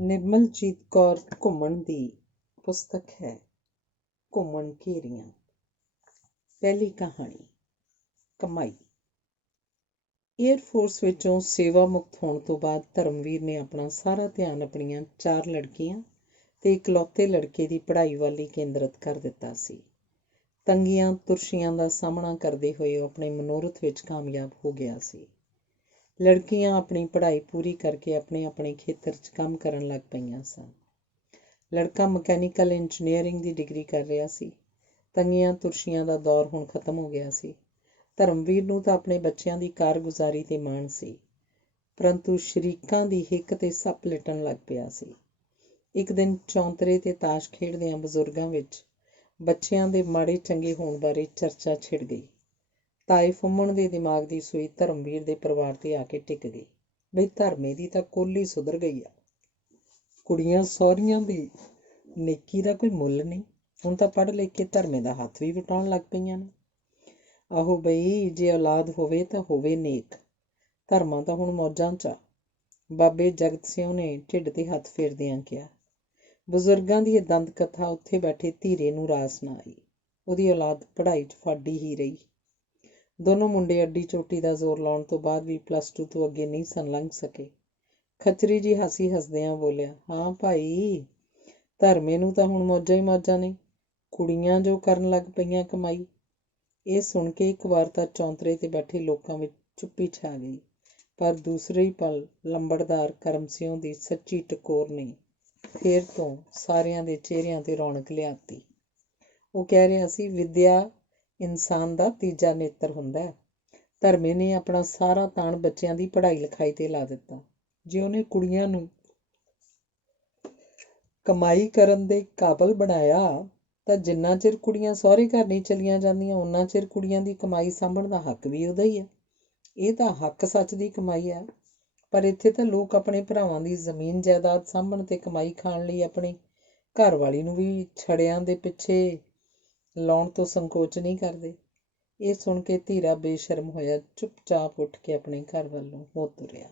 ਨਿਰਮਲਜੀਤ ਕੌਰ ਘੁੰਮਣ ਦੀ ਪੁਸਤਕ ਹੈ ਘੁੰਮਣ ਘੇਰੀਆਂ। ਪਹਿਲੀ ਕਹਾਣੀ ਕਮਾਈ। ਏਅਰ ਫੋਰਸ ਵਿੱਚੋਂ ਸੇਵਾ ਮੁਕਤ ਹੋਣ ਤੋਂ ਬਾਅਦ ਧਰਮਵੀਰ ਨੇ ਆਪਣਾ ਸਾਰਾ ਧਿਆਨ ਆਪਣੀਆਂ 4 ਲੜਕੀਆਂ ਤੇ ਇਕਲੌਤੇ ਲੜਕੇ ਦੀ ਪੜ੍ਹਾਈ ਵੱਲ ਹੀ ਕੇਂਦਰਿਤ ਕਰ ਦਿੱਤਾ ਸੀ। ਤੰਗੀਆਂ ਤੁਰਸ਼ੀਆਂ ਦਾ ਸਾਹਮਣਾ ਕਰਦੇ ਹੋਏ ਉਹ ਆਪਣੇ ਮਨੋਰਥ ਵਿੱਚ ਕਾਮਯਾਬ ਹੋ ਗਿਆ ਸੀ। ਲੜਕੀਆਂ ਆਪਣੀ ਪੜ੍ਹਾਈ ਪੂਰੀ ਕਰਕੇ ਆਪਣੇ ਆਪਣੇ ਖੇਤਰ 'ਚ ਕੰਮ ਕਰਨ ਲੱਗ ਪਈਆਂ ਸਨ। ਲੜਕਾ ਮਕੈਨੀਕਲ ਇੰਜੀਨੀਅਰਿੰਗ ਦੀ ਡਿਗਰੀ ਕਰ ਰਿਹਾ ਸੀ। ਤੰਗੀਆਂ ਤੁਰਸ਼ੀਆਂ ਦਾ ਦੌਰ ਹੁਣ ਖਤਮ ਹੋ ਗਿਆ ਸੀ। ਧਰਮਵੀਰ ਨੂੰ ਤਾਂ ਆਪਣੇ ਬੱਚਿਆਂ ਦੀ ਕਾਰਗੁਜ਼ਾਰੀ 'ਤੇ ਮਾਣ ਸੀ, ਪਰੰਤੂ ਸ਼ਰੀਕਾਂ ਦੀ ਹਿੱਕ 'ਤੇ ਸੱਪ ਲਿਟਣ ਲੱਗ ਪਿਆ ਸੀ। ਇੱਕ ਦਿਨ ਚੌਂਤਰੇ 'ਤੇ ਤਾਸ਼ ਖੇਡਦਿਆਂ ਬਜ਼ੁਰਗਾਂ ਵਿੱਚ ਬੱਚਿਆਂ ਦੇ ਮਾੜੇ ਚੰਗੇ ਹੋਣ ਬਾਰੇ ਚਰਚਾ ਛਿੜ ਗਈ। ਤਾਏ ਫੁੰਮਣ ਦੇ ਦਿਮਾਗ ਦੀ ਸੂਈ ਧਰਮਵੀਰ ਦੇ ਪਰਿਵਾਰ 'ਤੇ ਆ ਕੇ ਟਿਕ ਗਈ। ਬਈ ਧਰਮੇ ਦੀ ਤਾਂ ਕੋਲੀ ਸੁਧਰ ਗਈ ਆ। ਕੁੜੀਆਂ ਸਹੁਰੀਆਂ ਦੀ ਨੇਕੀ ਦਾ ਕੋਈ ਮੁੱਲ ਨਹੀਂ। ਹੁਣ ਤਾਂ ਪੜ੍ਹ ਲਿਖ ਕੇ ਧਰਮੇ ਦਾ ਹੱਥ ਵੀ ਵਟਾਉਣ ਲੱਗ ਪਈਆਂ ਨੇ। ਆਹੋ ਬਈ, ਜੇ ਔਲਾਦ ਹੋਵੇ ਤਾਂ ਹੋਵੇ ਨੇਕ। ਧਰਮਾਂ ਤਾਂ ਹੁਣ ਮੌਜਾਂ 'ਚ ਆ। ਬਾਬੇ ਜਗਤ ਸਿਉਂ ਨੇ ਢਿੱਡ 'ਤੇ ਹੱਥ ਫੇਰਦਿਆਂ ਕਿਹਾ। ਬਜ਼ੁਰਗਾਂ ਦੀ ਇਹ ਦੰਦ ਕਥਾ ਉੱਥੇ ਬੈਠੇ ਧੀਰੇ ਨੂੰ ਰਾਸ ਨਾ ਆਈ। ਉਹਦੀ ਔਲਾਦ ਪੜ੍ਹਾਈ 'ਚ ਫਾਡੀ ਹੀ ਰਹੀ। ਦੋਨੋਂ ਮੁੰਡੇ ਅੱਡੀ ਚੋਟੀ ਦਾ ਜ਼ੋਰ ਲਾਉਣ ਤੋਂ ਬਾਅਦ ਵੀ +2 ਤੋਂ ਅੱਗੇ ਨਹੀਂ ਸਨ ਲੰਘ ਸਕੇ। ਖੱਚਰੀ ਜੀ ਹਾਸੀ ਹੱਸਦਿਆਂ ਬੋਲਿਆ, ਹਾਂ ਭਾਈ, ਧਰਮੇ ਨੂੰ ਤਾਂ ਹੁਣ ਮੌਜਾਂ ਹੀ ਮੌਜਾਂ ਨੇ। ਕੁੜੀਆਂ ਜੋ ਕਰਨ ਲੱਗ ਪਈਆਂ ਕਮਾਈ। ਇਹ ਸੁਣ ਕੇ ਇੱਕ ਵਾਰ ਤਾਂ ਚੌਂਤਰੇ 'ਤੇ ਬੈਠੇ ਲੋਕਾਂ ਵਿੱਚ ਚੁੱਪੀ ਛਾ ਗਈ, ਪਰ ਦੂਸਰੇ ਹੀ ਪਲ ਲੰਬੜਦਾਰ ਕਰਮ ਸਿਉਂ ਦੀ ਸੱਚੀ ਟਕੋਰ ਨੇ ਫੇਰ ਤੋਂ ਸਾਰਿਆਂ ਦੇ ਚਿਹਰਿਆਂ 'ਤੇ ਰੌਣਕ ਲਿਆਤੀ। ਉਹ ਕਹਿ ਰਿਹਾ ਸੀ, ਵਿੱਦਿਆ ਇਨਸਾਨ ਦਾ ਤੀਜਾ ਨੇਤਰ ਹੁੰਦਾ ਹੈ। ਧਰਮੇ ਨੇ ਆਪਣਾ ਸਾਰਾ ਤਾਣ ਬੱਚਿਆਂ ਦੀ ਪੜ੍ਹਾਈ ਲਿਖਾਈ 'ਤੇ ਲਾ ਦਿੱਤਾ। ਜੇ ਉਹਨੇ ਕੁੜੀਆਂ ਨੂੰ ਕਮਾਈ ਕਰਨ ਦੇ ਕਾਬਲ ਬਣਾਇਆ ਤਾਂ ਜਿੰਨਾ ਚਿਰ ਕੁੜੀਆਂ ਸਹੁਰੇ ਘਰ ਨਹੀਂ ਚਲੀਆਂ ਜਾਂਦੀਆਂ ਓਨਾ ਚਿਰ ਕੁੜੀਆਂ ਦੀ ਕਮਾਈ ਸਾਂਭਣ ਦਾ ਹੱਕ ਵੀ ਉਹਦਾ ਹੀ ਹੈ। ਇਹ ਤਾਂ ਹੱਕ ਸੱਚ ਦੀ ਕਮਾਈ ਹੈ। ਪਰ ਇੱਥੇ ਤਾਂ ਲੋਕ ਆਪਣੇ ਭਰਾਵਾਂ ਦੀ ਜ਼ਮੀਨ ਜਾਇਦਾਦ ਸਾਂਭਣ ਤੇ ਕਮਾਈ ਖਾਣ ਲਈ ਆਪਣੀ ਘਰਵਾਲੀ ਨੂੰ ਵੀ ਛੜਿਆਂ ਦੇ ਪਿੱਛੇ ਲਾਉਣ ਤੋਂ ਸੰਕੋਚ ਨਹੀਂ ਕਰਦੇ। ਇਹ ਸੁਣ ਕੇ ਧੀਰਾ ਬੇਸ਼ਰਮ ਹੋਇਆ ਚੁੱਪਚਾਪ ਉੱਠ ਕੇ ਆਪਣੇ ਘਰ ਵੱਲੋਂ ਹੋ ਤੁਰਿਆ।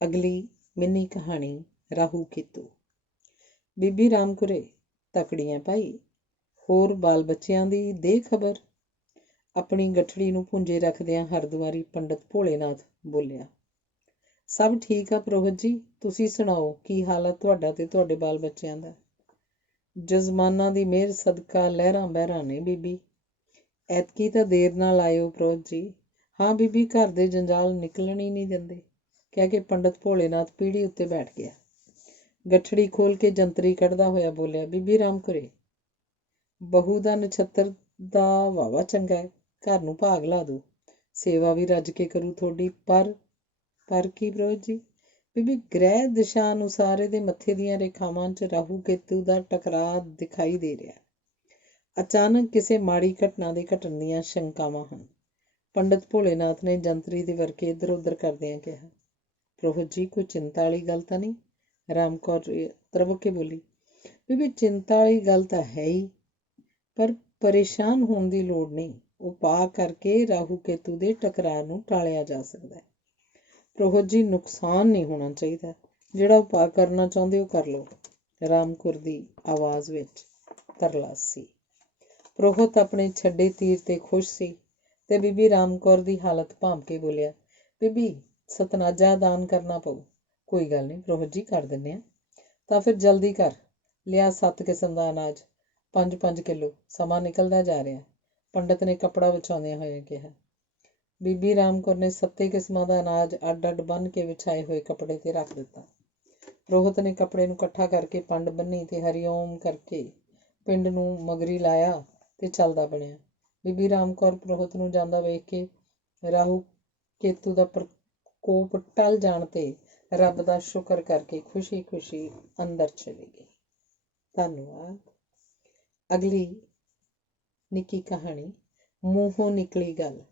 ਅਗਲੀ ਮਿੰਨੀ ਕਹਾਣੀ ਰਾਹੂ ਕੇਤੂ। ਬੀਬੀ ਰਾਮਕੁਰੇ, ਤਕੜੀਆਂ ਭਾਈ। ਹੋਰ ਬਾਲ ਬੱਚਿਆਂ ਦੀ ਦੇ ਖਬਰ। ਆਪਣੀ ਗਠੜੀ ਨੂੰ ਪੁੰਜੇ ਰੱਖਦਿਆਂ ਹਰਦੁਆਰੀ ਪੰਡਤ ਭੋਲੇਨਾਥ ਬੋਲਿਆ। ਸਭ ਠੀਕ ਆ ਪ੍ਰੋਹਤ ਜੀ, ਤੁਸੀਂ ਸੁਣਾਓ, ਕੀ ਹਾਲ ਆ ਤੁਹਾਡਾ ਤੇ ਤੁਹਾਡੇ ਬਾਲ ਬੱਚਿਆਂ ਦਾ? ਜਜ਼ਮਾਨਾਂ ਦੀ ਮਿਹਰ ਸਦਕਾ ਲਹਿਰਾਂ ਬਹਿਰਾਂ ਨੇ ਬੀਬੀ। ਐਤਕੀ ਤਾਂ ਦੇਰ ਨਾਲ ਆਇਓ ਪ੍ਰੋਹਤ ਜੀ। ਹਾਂ ਬੀਬੀ, ਘਰ ਦੇ ਜੰਜਾਲ ਨਿਕਲਣ ਹੀ ਨਹੀਂ ਦਿੰਦੇ, ਕਹਿ ਕੇ ਪੰਡਤ ਭੋਲੇਨਾਥ ਪੀੜ੍ਹੀ ਉੱਤੇ ਬੈਠ ਗਿਆ। ਗਠੜੀ ਖੋਲ੍ਹ ਕੇ ਜੰਤਰੀ ਕੱਢਦਾ ਹੋਇਆ ਬੋਲਿਆ, ਬੀਬੀ ਰਾਮਕੁਰੇ, ਬਹੂ ਦਾ ਨਛੱਤਰ ਦਾ ਵਾਹਵਾ ਚੰਗਾ ਹੈ। ਘਰ ਨੂੰ ਭਾਗ ਲਾ ਦੋ, ਸੇਵਾ ਵੀ ਰੱਜ ਕੇ ਕਰੂ ਤੁਹਾਡੀ। ਪਰ ਕੀ ਪ੍ਰੋਹਤ ਜੀ? ਬੀਬੀ, ਗ੍ਰਹਿ ਦਿਸ਼ਾ ਅਨੁਸਾਰ ਇਹਦੇ ਮੱਥੇ ਦੀਆਂ ਰੇਖਾਵਾਂ 'ਚ ਰਾਹੂ ਕੇਤੂ ਦਾ ਟਕਰਾਅ ਦਿਖਾਈ ਦੇ ਰਿਹਾ। ਅਚਾਨਕ ਕਿਸੇ ਮਾੜੀ ਘਟਨਾ ਦੇ ਘਟਣ ਦੀਆਂ ਸ਼ੰਕਾਵਾਂ ਹਨ। ਪੰਡਤ ਭੋਲੇਨਾਥ ਨੇ ਜੰਤਰੀ ਦੇ ਵਰਕੇ ਇੱਧਰ ਉੱਧਰ ਕਰਦਿਆਂ ਕਿਹਾ। ਪ੍ਰੋਹਤ ਜੀ, ਕੋਈ ਚਿੰਤਾ ਵਾਲੀ ਗੱਲ ਤਾਂ ਨਹੀਂ? ਰਾਮ ਕੌਰ ਤਰਬਕ ਕੇ ਬੋਲੀ। ਬੀਬੀ, ਚਿੰਤਾ ਵਾਲੀ ਗੱਲ ਤਾਂ ਹੈ ਹੀ, ਪਰ ਪਰੇਸ਼ਾਨ ਹੋਣ ਦੀ ਲੋੜ ਨਹੀਂ। ਉਪਾਅ ਕਰਕੇ ਰਾਹੂ ਕੇਤੂ ਦੇ ਟਕਰਾਅ ਨੂੰ ਟਾਲਿਆ ਜਾ ਸਕਦਾ ਹੈ। ਪ੍ਰੋਹਤ ਜੀ, ਨੁਕਸਾਨ ਨਹੀਂ ਹੋਣਾ ਚਾਹੀਦਾ। ਜਿਹੜਾ ਉਪਾਅ ਕਰਨਾ ਚਾਹੁੰਦੇ ਹੋ ਕਰ ਲਓ। ਰਾਮ ਕੌਰ ਦੀ ਆਵਾਜ਼ ਵਿੱਚ ਤਰਲਾ ਸੀ। ਪ੍ਰੋਹਤ ਆਪਣੇ ਛੱਡੇ ਤੀਰ 'ਤੇ ਖੁਸ਼ ਸੀ ਤੇ ਬੀਬੀ ਰਾਮ ਕੌਰ ਦੀ ਹਾਲਤ ਭਾਂਪ ਕੇ ਬੋਲਿਆ, ਬੀਬੀ, ਸਤਨਾਜਾ ਦਾਨ ਕਰਨਾ ਪਊ। ਕੋਈ ਗੱਲ ਨਹੀਂ ਪ੍ਰੋਹਤ ਜੀ, ਕਰ ਦਿੰਦੇ ਹਾਂ। ਤਾਂ ਫਿਰ ਜਲਦੀ ਕਰ ਲਿਆ 7 ਕਿਸਮ ਦਾ ਅਨਾਜ, 5-5 ਕਿਲੋ। ਸਮਾਂ ਨਿਕਲਦਾ ਜਾ ਰਿਹਾ, ਪੰਡਤ ਨੇ ਕੱਪੜਾ ਵਿਛਾਉਂਦਿਆਂ ਹੋਇਆਂ ਕਿਹਾ। ਬੀਬੀ ਰਾਮ ਕੌਰ ਨੇ 7 ਕਿਸਮਾਂ ਦਾ ਅਨਾਜ ਅੱਡ-ਅੱਡ ਬੰਨ੍ਹ ਕੇ ਵਿਛਾਏ ਹੋਏ ਕੱਪੜੇ 'ਤੇ ਰੱਖ ਦਿੱਤਾ। ਪ੍ਰੋਹਤ ਨੇ ਕੱਪੜੇ ਨੂੰ ਇਕੱਠਾ ਕਰਕੇ ਪੰਡ ਬੰਨ੍ਹੀ ਤੇ ਹਰੀਓਮ ਕਰਕੇ ਪਿੰਡ ਨੂੰ ਮਗਰੀ ਲਾਇਆ ਤੇ ਚੱਲਦਾ ਬਣਿਆ। ਬੀਬੀ ਰਾਮ ਕੌਰ ਪ੍ਰੋਹਤ ਨੂੰ ਜਾਂਦਾ ਵੇਖ ਕੇ ਰਾਹੂ ਕੇਤੂ ਦਾ ਪ੍ਰਕੋਪ ਟਲ ਜਾਣ 'ਤੇ ਰੱਬ ਦਾ ਸ਼ੁਕਰ ਕਰਕੇ ਖੁਸ਼ੀ-ਖੁਸ਼ੀ ਅੰਦਰ ਚਲੀ ਗਈ। ਧੰਨਵਾਦ। ਅਗਲੀ ਨਿੱਕੀ ਕਹਾਣੀ ਮੂੰਹੋਂ ਨਿਕਲੀ ਗੱਲ।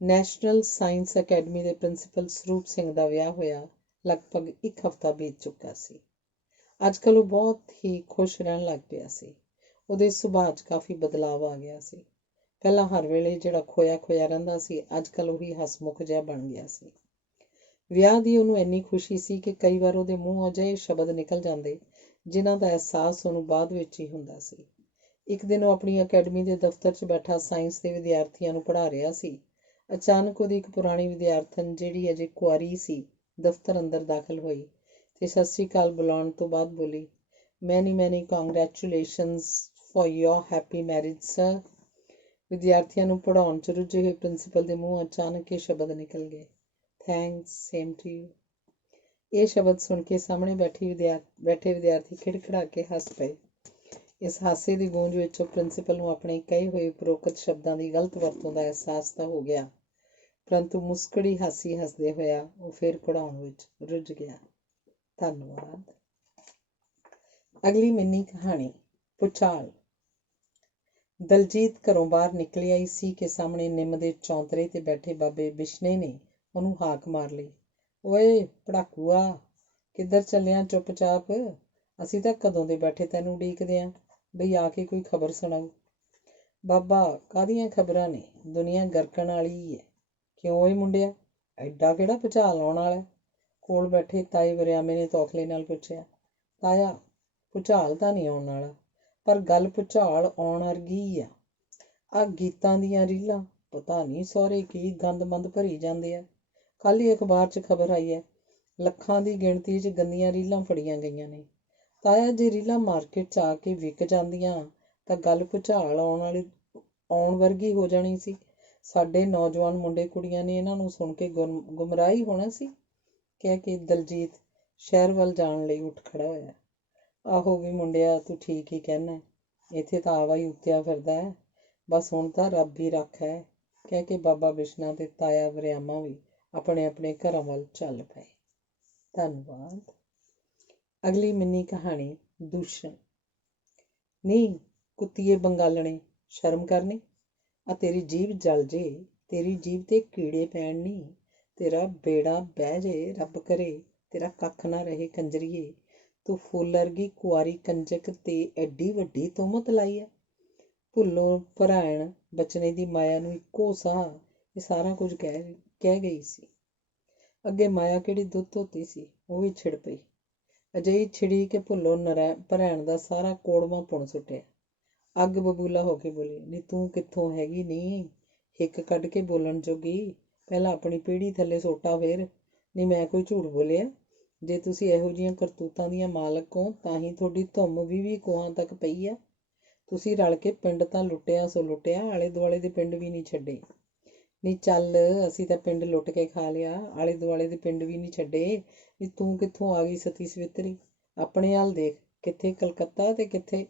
ਨੈਸ਼ਨਲ ਸਾਇੰਸ ਅਕੈਡਮੀ ਦੇ ਪ੍ਰਿੰਸੀਪਲ ਸਰੂਪ ਸਿੰਘ ਦਾ ਵਿਆਹ ਹੋਇਆ ਲਗਭਗ 1 ਹਫ਼ਤਾ ਬੀਤ ਚੁੱਕਾ ਸੀ। ਅੱਜ ਕੱਲ੍ਹ ਉਹ ਬਹੁਤ ਹੀ ਖੁਸ਼ ਰਹਿਣ ਲੱਗ ਪਿਆ ਸੀ। ਉਹਦੇ ਸੁਭਾਅ 'ਚ ਕਾਫੀ ਬਦਲਾਵ ਆ ਗਿਆ ਸੀ। ਪਹਿਲਾਂ ਹਰ ਵੇਲੇ ਜਿਹੜਾ ਖੋਇਆ ਖੋਇਆ ਰਹਿੰਦਾ ਸੀ, ਅੱਜ ਕੱਲ੍ਹ ਉਹੀ ਹਸਮੁਖ ਜਿਹਾ ਬਣ ਗਿਆ ਸੀ। ਵਿਆਹ ਦੀ ਉਹਨੂੰ ਇੰਨੀ ਖੁਸ਼ੀ ਸੀ ਕਿ ਕਈ ਵਾਰ ਉਹਦੇ ਮੂੰਹੋਂ ਅਜਿਹੇ ਸ਼ਬਦ ਨਿਕਲ ਜਾਂਦੇ ਜਿਨ੍ਹਾਂ ਦਾ ਅਹਿਸਾਸ ਉਹਨੂੰ ਬਾਅਦ ਵਿੱਚ ਹੀ ਹੁੰਦਾ ਸੀ। ਇੱਕ ਦਿਨ ਉਹ ਆਪਣੀ ਅਕੈਡਮੀ ਦੇ ਦਫ਼ਤਰ 'ਚ ਬੈਠਾ ਸਾਇੰਸ ਦੇ ਵਿਦਿਆਰਥੀਆਂ ਨੂੰ ਪੜ੍ਹਾ ਰਿਹਾ ਸੀ। ਅਚਾਨਕ ਉਹਦੀ ਇੱਕ ਪੁਰਾਣੀ ਵਿਦਿਆਰਥਣ, ਜਿਹੜੀ ਅਜੇ ਕੁਆਰੀ ਸੀ, ਦਫ਼ਤਰ ਅੰਦਰ ਦਾਖਲ ਹੋਈ ਤੇ ਸਤਿ ਸ੍ਰੀ ਅਕਾਲ ਬੁਲਾਉਣ ਤੋਂ ਬਾਅਦ ਬੋਲੀ, ਮੈਨੀ congratulations for your happy marriage sir. ਵਿਦਿਆਰਥੀਆਂ ਨੂੰ ਪੜ੍ਹਾਉਣ 'ਚ ਰੁੱਝੇ ਹੋਏ ਪ੍ਰਿੰਸੀਪਲ ਦੇ ਮੂੰਹੋਂ ਅਚਾਨਕ ਇਹ ਸ਼ਬਦ ਨਿਕਲ ਗਏ, ਥੈਂਕਸ, ਸੇਮ ਟੂ ਯੂ। ਇਹ ਸ਼ਬਦ ਸੁਣ ਕੇ ਸਾਹਮਣੇ ਬੈਠੇ ਵਿਦਿਆਰਥੀ ਖਿੜਖਿੜਾ ਕੇ ਹੱਸ ਪਏ। ਇਸ ਹਾਸੇ ਦੀ ਗੂੰਜ ਵਿੱਚ ਉਹ ਪ੍ਰਿੰਸੀਪਲ ਨੂੰ ਆਪਣੇ ਕਹੇ ਹੋਏ ਉਪਰੋਕਤ ਸ਼ਬਦਾਂ ਦੀ ਗਲਤ ਵਰਤੋਂ ਦਾ ਅਹਿਸਾਸ ਤਾਂ ਹੋ ਗਿਆ, ਪਰੰਤੂ ਮੁਸਕੜੀ ਹਾਸੀ ਹੱਸਦੇ ਹੋਇਆ ਉਹ ਫਿਰ ਪੜ੍ਹਾਉਣ ਵਿੱਚ ਰੁੱਝ ਗਿਆ। ਧੰਨਵਾਦ। ਅਗਲੀ ਮਿੰਨੀ ਕਹਾਣੀ, ਭੁਚਾਲ। ਦਲਜੀਤ ਘਰੋਂ ਬਾਹਰ ਨਿਕਲਿਆ ਹੀ ਸੀ ਕਿ ਸਾਹਮਣੇ ਨਿੰਮ ਦੇ ਚੌਂਤਰੇ ਤੇ ਬੈਠੇ ਬਾਬੇ ਬਿਸ਼ਨੇ ਨੇ ਉਹਨੂੰ ਹਾਕ ਮਾਰ ਲਈ, ਓਏ ਪੜਾਕੂਆ, ਕਿੱਧਰ ਚੱਲਿਆ ਚੁੱਪਚਾਪ? ਅਸੀਂ ਤਾਂ ਕਦੋਂ ਦੇ ਬੈਠੇ ਤੈਨੂੰ ਉਡੀਕਦੇ ਆਂ ਬਈ ਆ ਕੇ ਕੋਈ ਖਬਰ ਸੁਣਾਓ। ਬਾਬਾ, ਕਾਹਦੀਆਂ ਖਬਰਾਂ ਨੇ, ਦੁਨੀਆ ਗਰਕਣ ਵਾਲੀ ਹੈ। ਕਿਉਂ ਓਏ ਮੁੰਡਿਆ, ਐਡਾ ਕਿਹੜਾ ਭੁਚਾਲ ਆਉਣ ਵਾਲਾ? ਕੋਲ ਬੈਠੇ ਤਾਏ ਵਰਿਆਮੇ ਨੇ ਤੌਖਲੇ ਨਾਲ ਪੁੱਛਿਆ। ਤਾਇਆ, ਭੁਚਾਲ ਤਾਂ ਨਹੀਂ ਆਉਣ ਵਾਲਾ, ਪਰ ਗੱਲ ਭੁਚਾਲ ਆਉਣ ਵਰਗੀ ਆ। ਆਹ ਗੀਤਾਂ ਦੀਆਂ ਰੀਲਾਂ ਪਤਾ ਨਹੀਂ ਸਹੁਰੇ ਕੀ ਗੰਦ-ਮੰਦ ਭਰੀ ਜਾਂਦੇ ਆ। ਕੱਲ੍ਹ ਹੀ ਅਖਬਾਰ 'ਚ ਖਬਰ ਆਈ ਹੈ, ਲੱਖਾਂ ਦੀ ਗਿਣਤੀ 'ਚ ਗੰਦੀਆਂ ਰੀਲਾਂ ਫੜੀਆਂ ਗਈਆਂ ਨੇ। ਤਾਇਆ, ਜੇ ਰੀਲਾਂ ਮਾਰਕੀਟ 'ਚ ਆ ਕੇ ਵਿਕ ਜਾਂਦੀਆਂ ਤਾਂ ਗੱਲ ਭੁਚਾਲ ਆਉਣ ਵਰਗੀ ਹੋ ਜਾਣੀ ਸੀ। ਸਾਡੇ ਨੌਜਵਾਨ ਮੁੰਡੇ ਕੁੜੀਆਂ ਨੇ ਇਹਨਾਂ ਨੂੰ ਸੁਣ ਕੇ ਗੁੰਮਰਾਹ ਹੀ ਹੋਣਾ ਸੀ। ਕਹਿ ਕੇ ਦਲਜੀਤ ਸ਼ਹਿਰ ਵੱਲ ਜਾਣ ਲਈ ਉੱਠ ਖੜਾ ਹੋਇਆ। ਆਹੋ ਵੀ ਮੁੰਡਿਆ, ਤੂੰ ਠੀਕ ਹੀ ਕਹਿਣਾ, ਇੱਥੇ ਤਾਂ ਆਵਾ ਹੀ ਉੱਤਿਆ ਫਿਰਦਾ ਹੈ, ਬਸ ਹੁਣ ਤਾਂ ਰੱਬ ਹੀ ਰੱਖ ਹੈ। ਕਹਿ ਕੇ ਬਾਬਾ ਬਿਸ਼ਨਾ ਤੇ ਤਾਇਆ ਵਰਿਆਮਾ ਵੀ ਆਪਣੇ ਆਪਣੇ ਘਰਾਂ ਵੱਲ ਚੱਲ ਪਏ। ਧੰਨਵਾਦ। ਅਗਲੀ ਮਿੰਨੀ ਕਹਾਣੀ, ਦੂਸ਼ਣ। ਨੀ ਕੁੱਤੀਏ ਬੰਗਾਲਣੇ, ਸ਼ਰਮ ਕਰਨੀ, ਆ ਤੇਰੀ ਜੀਭ ਜਲ ਜੇ, ਤੇਰੀ ਜੀਭ ਤੇ ਕੀੜੇ ਪੈਣ ਨੀ, ਤੇਰਾ ਬੇੜਾ ਬਹਿ ਜੇ, ਰੱਬ ਕਰੇ ਤੇਰਾ ਕੱਖ ਨਾ ਰਹੇ ਕੰਜਰੀਏ। ਤੂੰ ਫੁੱਲ ਵਰਗੀ ਕੁਆਰੀ ਕੰਜਕ ਤੇ ਐਡੀ ਵੱਡੀ ਤੁਹਮਤ ਲਾਈ ਹੈ। ਭੁੱਲੋਂ ਭਰਾਇਣ ਬਚਨੇ ਦੀ ਮਾਇਆ ਨੂੰ ਇੱਕੋ ਸਾਹ ਇਹ ਸਾਰਾ ਕੁਝ ਕਹਿ ਗਈ ਸੀ। ਅੱਗੇ ਮਾਇਆ ਕਿਹੜੀ ਦੁੱਧ ਧੋਤੀ ਸੀ, ਉਹ ਵੀ ਛਿੜ ਪਈ, ਅਜਿਹੀ ਛਿੜੀ ਕਿ ਭੁੱਲੋਂ ਭਰਾਇਣ ਦਾ ਸਾਰਾ ਕੋੜਵਾਂ ਪੁਣ ਸੁੱਟਿਆ। ਅੱਗ ਬਬੂਲਾ ਹੋ ਕੇ ਬੋਲੀ, ਨੀ ਤੂੰ ਕਿੱਥੋਂ ਹੈਗੀ ਨੀ ਹਿੱਕ ਕੱਢ ਕੇ ਬੋਲਣ ਜੋਗੀ? ਪਹਿਲਾਂ ਆਪਣੀ ਪੀੜ੍ਹੀ ਥੱਲੇ ਸੋਟਾ ਫੇਰ। ਨੀ ਮੈਂ ਕੋਈ ਝੂਠ ਬੋਲਿਆ? ਜੇ ਤੁਸੀਂ ਇਹੋ ਜਿਹੀਆਂ ਕਰਤੂਤਾਂ ਦੀਆਂ ਮਾਲਕ ਹੋ ਤਾਂ ਹੀ ਤੁਹਾਡੀ ਧੁੰਮ 20 ਕੋਹਾਂ ਤੱਕ ਪਈ ਆ। ਤੁਸੀਂ ਰਲ ਕੇ ਪਿੰਡ ਤਾਂ ਲੁੱਟਿਆ ਸੋ ਲੁੱਟਿਆ, ਆਲੇ ਦੁਆਲੇ ਦੇ ਪਿੰਡ ਵੀ ਨਹੀਂ ਛੱਡੇ। ਨੀ ਚੱਲ, ਅਸੀਂ ਤਾਂ ਪਿੰਡ ਲੁੱਟ ਕੇ ਖਾ ਲਿਆ, ਆਲੇ ਦੁਆਲੇ ਦੇ ਪਿੰਡ ਵੀ ਨਹੀਂ ਛੱਡੇ। ਨੀ ਤੂੰ ਕਿੱਥੋਂ ਆ ਗਈ ਸਤੀ ਸਵਿਤਰੀ? ਆਪਣੇ ਹਾਲ ਦੇਖ, ਕਿੱਥੇ ਕਲਕੱਤਾ ਤੇ ਕਿੱਥੇ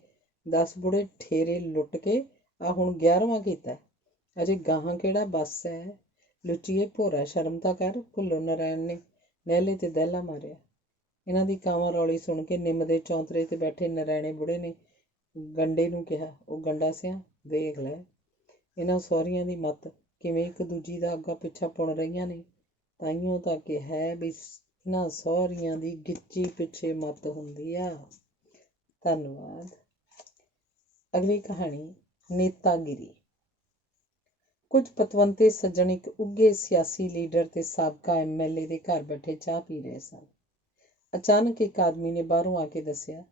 10 ਬੁੜੇ ਠੇਰੇ ਲੁੱਟ ਕੇ ਆ ਹੁਣ 11ਵਾਂ ਕੀਤਾ, ਅਜੇ ਗਾਹਾਂ ਕਿਹੜਾ ਬੱਸ ਹੈ। ਲੁੱਚੀਏ ਭੋਰਾ, ਸ਼ਰਮ ਤਾਂ ਕਰ। ਭੁੱਲੋ ਨਾਰਾਇਣ ਨੇ ਨਹਿਲੇ ਤੇ ਦਹਿਲਾ ਮਾਰਿਆ। ਇਹਨਾਂ ਦੀ ਕਾਵਾਂ ਰੌਲੀ ਸੁਣ ਕੇ ਨਿੰਮ ਦੇ ਚੌਂਤਰੇ ਤੇ ਬੈਠੇ ਨਰੈਣੇ ਬੁੜੇ ਨੇ ਗੰਡੇ ਨੂੰ ਕਿਹਾ, ਉਹ ਗੰਡਾ ਸਿਆ, ਦੇਖ ਲੈ ਇਹਨਾਂ ਸਹੁਰੀਆਂ ਦੀ ਮੱਤ ਕਿਵੇਂ ਇੱਕ ਦੂਜੀ ਦਾ ਅੱਗਾ ਪਿੱਛਾ ਪੁਣ ਰਹੀਆਂ ਨੇ। ਤਾਈਓ ਤਾਂ ਕਿਹਾ ਵੀ ਇਹਨਾਂ ਸਹੁਰੀਆਂ ਦੀ ਗਿੱਚੀ ਪਿੱਛੇ ਮੱਤ ਹੁੰਦੀ ਆ। ਧੰਨਵਾਦ। ਅਗਲੀ ਕਹਾਣੀ, ਨੇਤਾਗਿਰੀ। ਕੁਝ ਪਤਵੰਤੇ ਸੱਜਣ ਇੱਕ ਉੱਘੇ ਸਿਆਸੀ ਲੀਡਰ ਤੇ ਸਾਬਕਾ MLA ਦੇ ਘਰ ਬੈਠੇ ਚਾਹ ਪੀ ਰਹੇ ਸਨ। ਅਚਾਨਕ ਇੱਕ ਆਦਮੀ ਨੇ ਬਾਹਰੋਂ ਆ ਕੇ ਦੱਸਿਆ,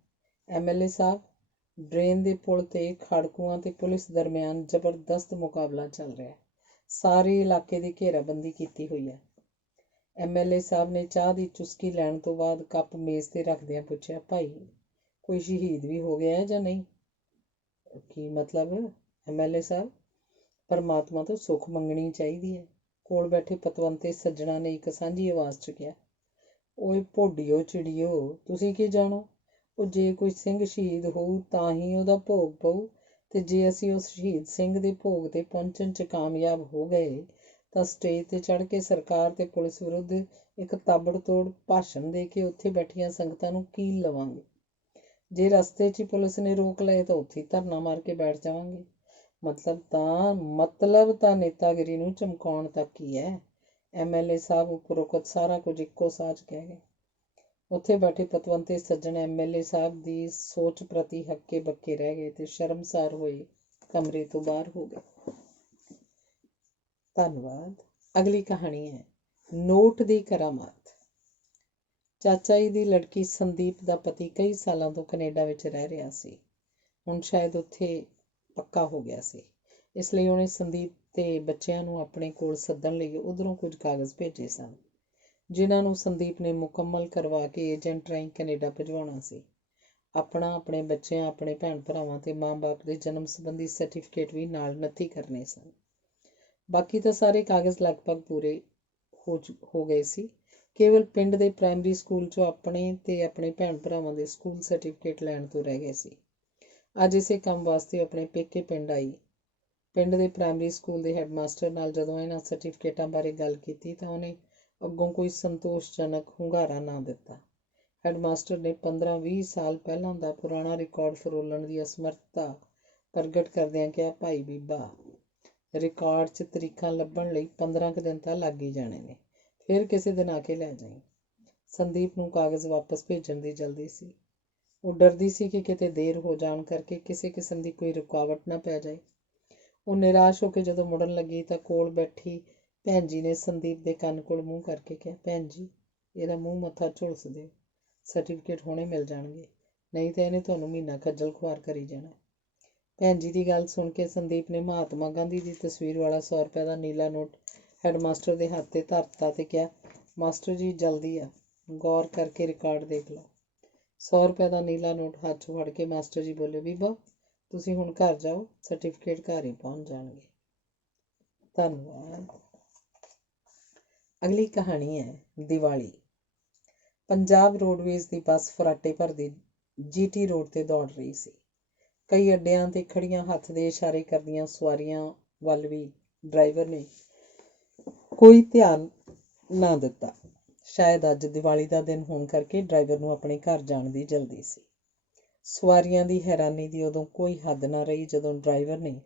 MLA ਸਾਹਿਬ, ਡਰੇਨ ਦੇ ਪੁਲ ਤੇ ਖਾੜਕੂਆਂ ਤੇ ਪੁਲਿਸ ਦਰਮਿਆਨ ਜ਼ਬਰਦਸਤ ਮੁਕਾਬਲਾ ਚੱਲ ਰਿਹਾ। ਸਾਰੇ ਇਲਾਕੇ ਦੀ ਘੇਰਾਬੰਦੀ ਕੀਤੀ ਹੋਈ ਹੈ। MLA ਸਾਹਿਬ ਨੇ ਚਾਹ ਦੀ ਚੁਸਕੀ ਲੈਣ ਤੋਂ ਬਾਅਦ ਕੱਪ ਮੇਜ਼ ਤੇ ਰੱਖਦਿਆਂ ਪੁੱਛਿਆ, ਭਾਈ ਕੋਈ ਸ਼ਹੀਦ ਵੀ ਹੋ ਗਿਆ ਹੈ ਜਾਂ ਨਹੀਂ? ਕੀ ਮਤਲਬ MLA ਸਾਹਿਬ? ਪਰਮਾਤਮਾ ਤੋਂ ਸੁੱਖ ਮੰਗਣੀ ਚਾਹੀਦੀ ਹੈ। ਕੋਲ ਬੈਠੇ ਪਤਵੰਤੇ ਸੱਜਣਾ ਨੇ ਇੱਕ ਸਾਂਝੀ ਆਵਾਜ਼ 'ਚ ਕਿਹਾ, ਓਏ ਭੋਡੀਓ ਚਿੜੀਓ, ਤੁਸੀਂ ਕੀ ਜਾਣੋ? ਉਹ ਜੇ ਕੋਈ ਸਿੰਘ ਸ਼ਹੀਦ ਹੋਊ ਤਾਂ ਹੀ ਉਹਦਾ ਭੋਗ ਪਊ, ਤੇ ਜੇ ਅਸੀਂ ਉਸ ਸ਼ਹੀਦ ਸਿੰਘ ਦੇ ਭੋਗ ਤੇ ਪਹੁੰਚਣ 'ਚ ਕਾਮਯਾਬ ਹੋ ਗਏ ਤਾਂ ਸਟੇਜ ਤੇ ਚੜ੍ਹ ਕੇ ਸਰਕਾਰ ਤੇ ਪੁਲਿਸ ਵਿਰੁੱਧ ਇੱਕ ਤਾਬੜਤੋੜ ਭਾਸ਼ਣ ਦੇ ਕੇ ਉੱਥੇ ਬੈਠੀਆਂ ਸੰਗਤਾਂ ਨੂੰ ਕੀਲ ਲਵਾਂਗੇ। ਜੇ ਰਸਤੇ 'ਚ ਹੀ ਪੁਲਿਸ ਨੇ ਰੋਕ ਲਏ ਤਾਂ ਉੱਥੇ ਹੀ ਧਰਨਾ ਮਾਰ ਕੇ ਬੈਠ ਜਾਵਾਂਗੇ। ਮਤਲਬ ਤਾਂ ਨੇਤਾਗਿਰੀ ਨੂੰ ਚਮਕਾਉਣ ਤੱਕ ਹੀ ਹੈ। MLA ਸਾਹਿਬ ਉਪਰੋਕਤ ਸਾਰਾ ਕੁਝ ਇੱਕੋ ਸਾਹ 'ਚ ਕਹਿ ਗਏ। ਉੱਥੇ ਬੈਠੇ ਪਤਵੰਤੇ ਸੱਜਣ MLA ਸਾਹਿਬ ਦੀ ਸੋਚ ਪ੍ਰਤੀ ਹੱਕੇ ਬੱਕੇ ਰਹਿ ਗਏ ਤੇ ਸ਼ਰਮਸਾਰ ਹੋਏ ਕਮਰੇ ਤੋਂ ਬਾਹਰ ਹੋ ਗਏ। ਧੰਨਵਾਦ। ਅਗਲੀ ਕਹਾਣੀ ਹੈ, ਨੋਟ ਦੀ ਕਰਾਮਾਤ। ਚਾਚਾ ਜੀ ਦੀ ਲੜਕੀ ਸੰਦੀਪ ਦਾ ਪਤੀ ਕਈ ਸਾਲਾਂ ਤੋਂ ਕੈਨੇਡਾ ਵਿੱਚ ਰਹਿ ਰਿਹਾ ਸੀ। ਹੁਣ ਸ਼ਾਇਦ ਉੱਥੇ ਪੱਕਾ ਹੋ ਗਿਆ ਸੀ। ਇਸ ਲਈ ਉਹਨੇ ਸੰਦੀਪ ਤੇ ਬੱਚਿਆਂ ਨੂੰ ਆਪਣੇ ਕੋਲ ਸੱਦਣ ਲਈ ਉੱਧਰੋਂ ਕੁਝ ਕਾਗਜ਼ ਭੇਜੇ ਸਨ, ਜਿਨ੍ਹਾਂ ਨੂੰ ਸੰਦੀਪ ਨੇ ਮੁਕੰਮਲ ਕਰਵਾ ਕੇ ਏਜੰਟ ਰਾਹੀਂ ਕੈਨੇਡਾ ਭਿਜਵਾਉਣਾ ਸੀ। ਆਪਣੇ ਬੱਚਿਆਂ, ਆਪਣੇ ਭੈਣ ਭਰਾਵਾਂ ਤੇ ਮਾਂ-ਬਾਪ ਦੇ ਜਨਮ ਸੰਬੰਧੀ ਸਰਟੀਫਿਕੇਟ ਵੀ ਨਾਲ ਨੱਥੀ ਕਰਨੇ ਸਨ। ਬਾਕੀ ਤਾਂ ਸਾਰੇ ਕਾਗਜ਼ ਲਗਭਗ ਪੂਰੇ ਹੋ ਗਏ ਸੀ। ਕੇਵਲ ਪਿੰਡ ਦੇ ਪ੍ਰਾਇਮਰੀ ਸਕੂਲ 'ਚੋਂ ਆਪਣੇ ਤੇ ਆਪਣੇ ਭੈਣ ਭਰਾਵਾਂ ਦੇ ਸਕੂਲ ਸਰਟੀਫਿਕੇਟ ਲੈਣ ਤੋਂ ਰਹਿ ਗਏ ਸੀ। ਅੱਜ ਇਸੇ ਕੰਮ ਵਾਸਤੇ ਆਪਣੇ ਪੇਕੇ ਪਿੰਡ ਆਈ। ਪਿੰਡ ਦੇ ਪ੍ਰਾਇਮਰੀ ਸਕੂਲ ਦੇ ਹੈਡਮਾਸਟਰ ਨਾਲ ਜਦੋਂ ਇਹਨਾਂ ਸਰਟੀਫਿਕੇਟਾਂ ਬਾਰੇ ਗੱਲ ਕੀਤੀ ਤਾਂ ਉਹਨੇ ਅੱਗੋਂ ਕੋਈ ਸੰਤੋਸ਼ਜਨਕ ਹੁੰਗਾਰਾ ਨਾ ਦਿੱਤਾ। ਹੈਡਮਾਸਟਰ ਨੇ 15-20 ਸਾਲ ਪਹਿਲਾਂ ਦਾ ਪੁਰਾਣਾ ਰਿਕਾਰਡ ਫਰੋਲਣ ਦੀ ਅਸਮਰਥਤਾ ਪ੍ਰਗਟ ਕਰਦਿਆਂ ਕਿਹਾ, ਭਾਈ ਬੀਬਾ, ਰਿਕਾਰਡ 'ਚ ਤਰੀਕਾਂ ਲੱਭਣ ਲਈ 15 ਕੁ ਦਿਨ ਤਾਂ ਲੱਗ ਹੀ ਜਾਣੇ ਨੇ, ਫਿਰ ਕਿਸੇ ਦਿਨ ਆ ਕੇ ਲੈ ਜਾਈਂ। ਸੰਦੀਪ ਨੂੰ ਕਾਗਜ਼ ਵਾਪਸ ਭੇਜਣ ਦੀ ਜਲਦੀ ਸੀ। ਉਹ ਡਰਦੀ ਸੀ ਕਿ ਕਿਤੇ ਦੇਰ ਹੋ ਜਾਣ ਕਰਕੇ ਕਿਸੇ ਕਿਸਮ ਦੀ ਕੋਈ ਰੁਕਾਵਟ ਨਾ ਪੈ ਜਾਏ। ਉਹ ਨਿਰਾਸ਼ ਹੋ ਕੇ ਜਦੋਂ ਮੁੜਨ ਲੱਗੀ ਤਾਂ ਕੋਲ ਬੈਠੀ ਭੈਣ ਜੀ ਨੇ ਸੰਦੀਪ ਦੇ ਕੰਨ ਕੋਲ ਮੂੰਹ ਕਰਕੇ ਕਿਹਾ, ਭੈਣ ਜੀ, ਇਹਦਾ ਮੂੰਹ ਮੱਥਾ ਝੁਲਸ ਦਿਓ, ਸਰਟੀਫਿਕੇਟ ਹੁਣੇ ਮਿਲ ਜਾਣਗੇ, ਨਹੀਂ ਤਾਂ ਇਹਨੇ ਤੁਹਾਨੂੰ ਮਹੀਨਾ ਖੱਜਲ ਖੁਆਰ ਕਰੀ ਜਾਣਾ। ਭੈਣ ਜੀ ਦੀ ਗੱਲ ਸੁਣ ਕੇ ਸੰਦੀਪ ਨੇ ਮਹਾਤਮਾ ਗਾਂਧੀ ਦੀ ਤਸਵੀਰ ਵਾਲਾ 100 ਰੁਪਏ ਦਾ ਨੀਲਾ ਨੋਟ ਹੈਡਮਾਸਟਰ ਦੇ ਹੱਥ 'ਤੇ ਧਰਤਾ ਤੇ ਕਿਹਾ, ਮਾਸਟਰ ਜੀ ਜਲਦੀ ਆ, ਗੌਰ ਕਰਕੇ ਰਿਕਾਰਡ ਦੇਖ ਲਓ। 100 ਰੁਪਏ ਦਾ ਨੀਲਾ ਨੋਟ ਹੱਥ 'ਚ ਫੜ ਕੇ ਮਾਸਟਰ ਜੀ ਬੋਲੇ, ਬੀਬਾ, ਤੁਸੀਂ ਹੁਣ ਘਰ ਜਾਓ, ਸਰਟੀਫਿਕੇਟ ਘਰ ਹੀ ਪਹੁੰਚ ਜਾਣਗੇ। ਧੰਨਵਾਦ। ਅਗਲੀ ਕਹਾਣੀ ਹੈ ਦੀਵਾਲੀ। ਪੰਜਾਬ ਰੋਡਵੇਜ਼ ਦੀ ਬੱਸ ਫਰਾਟੇ ਭਰਦੀ GT ਰੋਡ ਤੇ ਦੌੜ ਰਹੀ ਸੀ। ਕਈ ਅੱਡਿਆਂ ਤੇ ਖੜੀਆਂ ਹੱਥ ਦੇ ਇਸ਼ਾਰੇ ਕਰਦੀਆਂ ਸਵਾਰੀਆਂ ਵੱਲ ਵੀ ਡਰਾਈਵਰ ਨੇ ਕੋਈ ਧਿਆਨ ਨਾ ਦਿੱਤਾ। ਸ਼ਾਇਦ ਅੱਜ ਦੀਵਾਲੀ ਦਾ ਦਿਨ ਹੋਣ ਕਰਕੇ ਡਰਾਈਵਰ ਨੂੰ ਆਪਣੇ ਘਰ ਜਾਣ ਦੀ ਜਲਦੀ ਸੀ। ਸਵਾਰੀਆਂ ਦੀ ਹੈਰਾਨੀ ਦੀ ਉਦੋਂ ਕੋਈ ਹੱਦ ਨਾ ਰਹੀ ਜਦੋਂ ਡਰਾਈਵਰ ਨੇ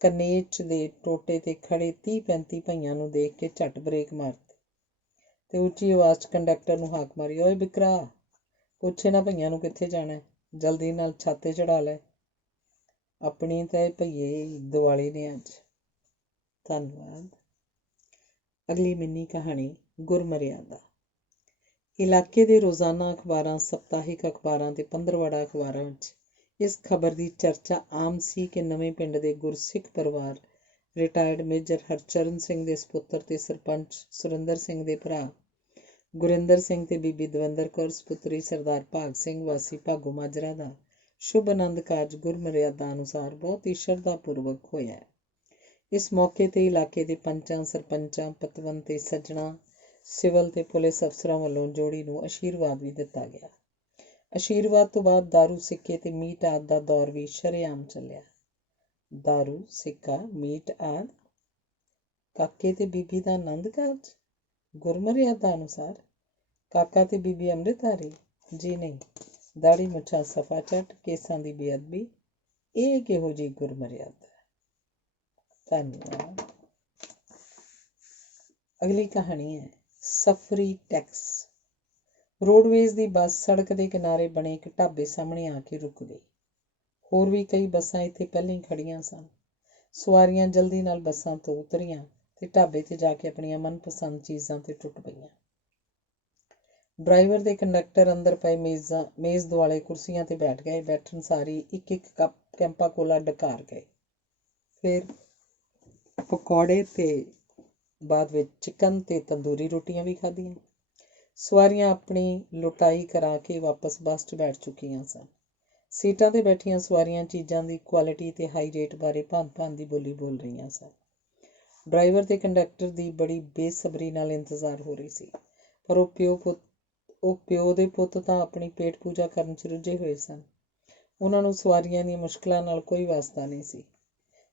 ਕਨੇਚ ਦੇ ਟੋਟੇ ਤੇ ਖੜੇ 30-35 ਭਈਆਂ ਨੂੰ ਦੇਖ ਕੇ ਝੱਟ ਬ੍ਰੇਕ ਮਾਰਤੀ ਤੇ ਉੱਚੀ ਆਵਾਜ਼ 'ਚ ਕੰਡਕਟਰ ਨੂੰ ਹਾਕ ਮਾਰੀ, ਓਏ ਬਿਕਰਾ, ਪੁੱਛ ਇਹਨਾਂ ਭਈਆਂ ਨੂੰ ਕਿੱਥੇ ਜਾਣਾ, ਜਲਦੀ ਨਾਲ ਛਾਤੇ ਚੜਾ ਲੈ, ਆਪਣੀ ਤਾਂ ਇਹ ਭਈਏ ਦੀਵਾਲੀ ਨੇ ਅੱਜ। ਧੰਨਵਾਦ। ਅਗਲੀ ਮਿੰਨੀ ਕਹਾਣੀ ਗੁਰਮਰਿਆਦਾ। ਇਲਾਕੇ ਦੇ ਰੋਜ਼ਾਨਾ ਅਖਬਾਰਾਂ, ਸਪਤਾਹਿਕ ਅਖਬਾਰਾਂ ਤੇ ਪੰਦਰਵਾੜਾ ਅਖਬਾਰਾਂ ਵਿੱਚ ਇਸ ਖਬਰ ਦੀ ਚਰਚਾ ਆਮ ਸੀ ਕਿ ਨਵੇਂ ਪਿੰਡ ਦੇ ਗੁਰਸਿੱਖ ਪਰਿਵਾਰ ਰਿਟਾਇਰਡ ਮੇਜਰ ਹਰਚਰਨ ਸਿੰਘ ਦੇ ਸਪੁੱਤਰ ਤੇ ਸਰਪੰਚ ਸੁਰਿੰਦਰ ਸਿੰਘ ਦੇ ਭਰਾ ਗੁਰਿੰਦਰ ਸਿੰਘ ਤੇ ਬੀਬੀ ਦਵਿੰਦਰ ਕੌਰ ਸਪੁੱਤਰੀ ਸਰਦਾਰ ਭਾਗ ਸਿੰਘ ਵਾਸੀ ਭਾਗੋ ਮਾਜਰਾ ਦਾ ਸ਼ੁਭ ਆਨੰਦ ਕਾਰਜ ਗੁਰਮਰਿਆਦਾ ਅਨੁਸਾਰ ਬਹੁਤ ਹੀ ਸ਼ਰਧਾਪੂਰਵਕ ਹੋਇਆ। ਇਸ ਮੌਕੇ ਤੇ ਇਲਾਕੇ ਦੇ ਪੰਚਾਂ, ਸਰਪੰਚਾਂ, ਪਤਵੰਤ ਤੇ ਸੱਜਣਾ, ਸਿਵਲ ਤੇ ਪੁਲਿਸ ਅਫਸਰਾਂ ਵੱਲੋਂ ਜੋੜੀ ਨੂੰ ਆਸ਼ੀਰਵਾਦ ਵੀ ਦਿੱਤਾ ਗਿਆ। ਆਸ਼ੀਰਵਾਦ ਤੋਂ ਬਾਅਦ ਦਾਰੂ, ਸਿੱਕੇ ਤੇ ਮੀਟ ਆਦਿ ਦਾ ਦੌਰ ਵੀ ਸ਼ਰੇਆਮ ਚੱਲਿਆ। ਦਾਰੂ, ਸਿੱਕਾ, ਮੀਟ ਆਦਿ। ਕਾਕੇ ਤੇ ਬੀਬੀ ਦਾ ਆਨੰਦ ਕਾਰਜ ਗੁਰਮਰਿਆਦਾ ਅਨੁਸਾਰ। ਕਾਕਾ ਤੇ ਬੀਬੀ ਅੰਮ੍ਰਿਤਧਾਰੀ? ਜੀ ਨਹੀਂ, ਦਾੜੀ ਮੁੱਛਾਂ ਸਫਾ ਚੱਟ, ਕੇਸਾਂ ਦੀ ਬੇਅਦਬੀ। ਇਹ ਕਿਹੋ ਜਿਹੀ ਗੁਰਮਰਿਆਦਾ? ਧੰਨਵਾਦ। ਅਗਲੀ ਕਹਾਣੀ ਹੈ ਸਫਰੀ ਟੈਕਸ। ਰੋਡਵੇਜ਼ ਦੀ ਬੱਸ ਸੜਕ ਦੇ ਕਿਨਾਰੇ ਬਣੇ ਇੱਕ ਢਾਬੇ ਸਾਹਮਣੇ ਆ ਕੇ ਰੁਕ ਗਈ। ਹੋਰ ਵੀ ਕਈ ਬੱਸਾਂ ਇੱਥੇ ਪਹਿਲਾਂ ਹੀ ਖੜੀਆਂ ਸਨ। ਸਵਾਰੀਆਂ ਜਲਦੀ ਨਾਲ ਬੱਸਾਂ ਤੋਂ ਉਤਰੀਆਂ ਤੇ ਢਾਬੇ ਤੇ ਜਾ ਕੇ ਆਪਣੀਆਂ ਮਨਪਸੰਦ ਚੀਜ਼ਾਂ ਤੇ ਟੁੱਟ ਪਈਆਂ। ਡਰਾਈਵਰ ਤੇ ਕੰਡਕਟਰ ਅੰਦਰ ਪਏ ਮੇਜ਼ ਦੁਆਲੇ ਕੁਰਸੀਆਂ ਤੇ ਬੈਠ ਗਏ। ਬੈਠਣ ਸਾਰੀ ਇੱਕ ਕੱਪ ਕੈਂਪਾ ਕੋਲਾ ਡਕਾਰ ਗਏ। ਫਿਰ ਪਕੌੜੇ ਤੇ ਬਾਅਦ ਵਿੱਚ ਚਿਕਨ ਤੇ ਤੰਦੂਰੀ ਰੋਟੀਆਂ ਵੀ ਖਾਧੀਆਂ। ਸਵਾਰੀਆਂ ਆਪਣੀ ਲੁਟਾਈ ਕਰਾ ਕੇ ਵਾਪਸ ਬੱਸ 'ਚ ਬੈਠ ਚੁੱਕੀਆਂ ਸਨ। ਸੀਟਾਂ 'ਤੇ ਬੈਠੀਆਂ ਸਵਾਰੀਆਂ ਚੀਜ਼ਾਂ ਦੀ ਕੁਆਲਿਟੀ ਤੇ ਹਾਈ ਰੇਟ ਬਾਰੇ ਭਾਂਤ-ਭਾਂਤ ਦੀ ਬੋਲੀ ਬੋਲ ਰਹੀਆਂ ਸਨ। ਡਰਾਈਵਰ ਤੇ ਕੰਡਕਟਰ ਦੀ ਬੜੀ ਬੇਸਬਰੀ ਨਾਲ ਇੰਤਜ਼ਾਰ ਹੋ ਰਹੀ ਸੀ, ਪਰ ਉਹ ਪਿਓ ਦੇ ਪੁੱਤ ਤਾਂ ਆਪਣੀ ਪੇਟ ਪੂਜਾ ਕਰਨ 'ਚ ਰੁੱਝੇ ਹੋਏ ਸਨ। ਉਹਨਾਂ ਨੂੰ ਸਵਾਰੀਆਂ ਦੀਆਂ ਮੁਸ਼ਕਲਾਂ ਨਾਲ ਕੋਈ ਵਾਸਤਾ ਨਹੀਂ ਸੀ।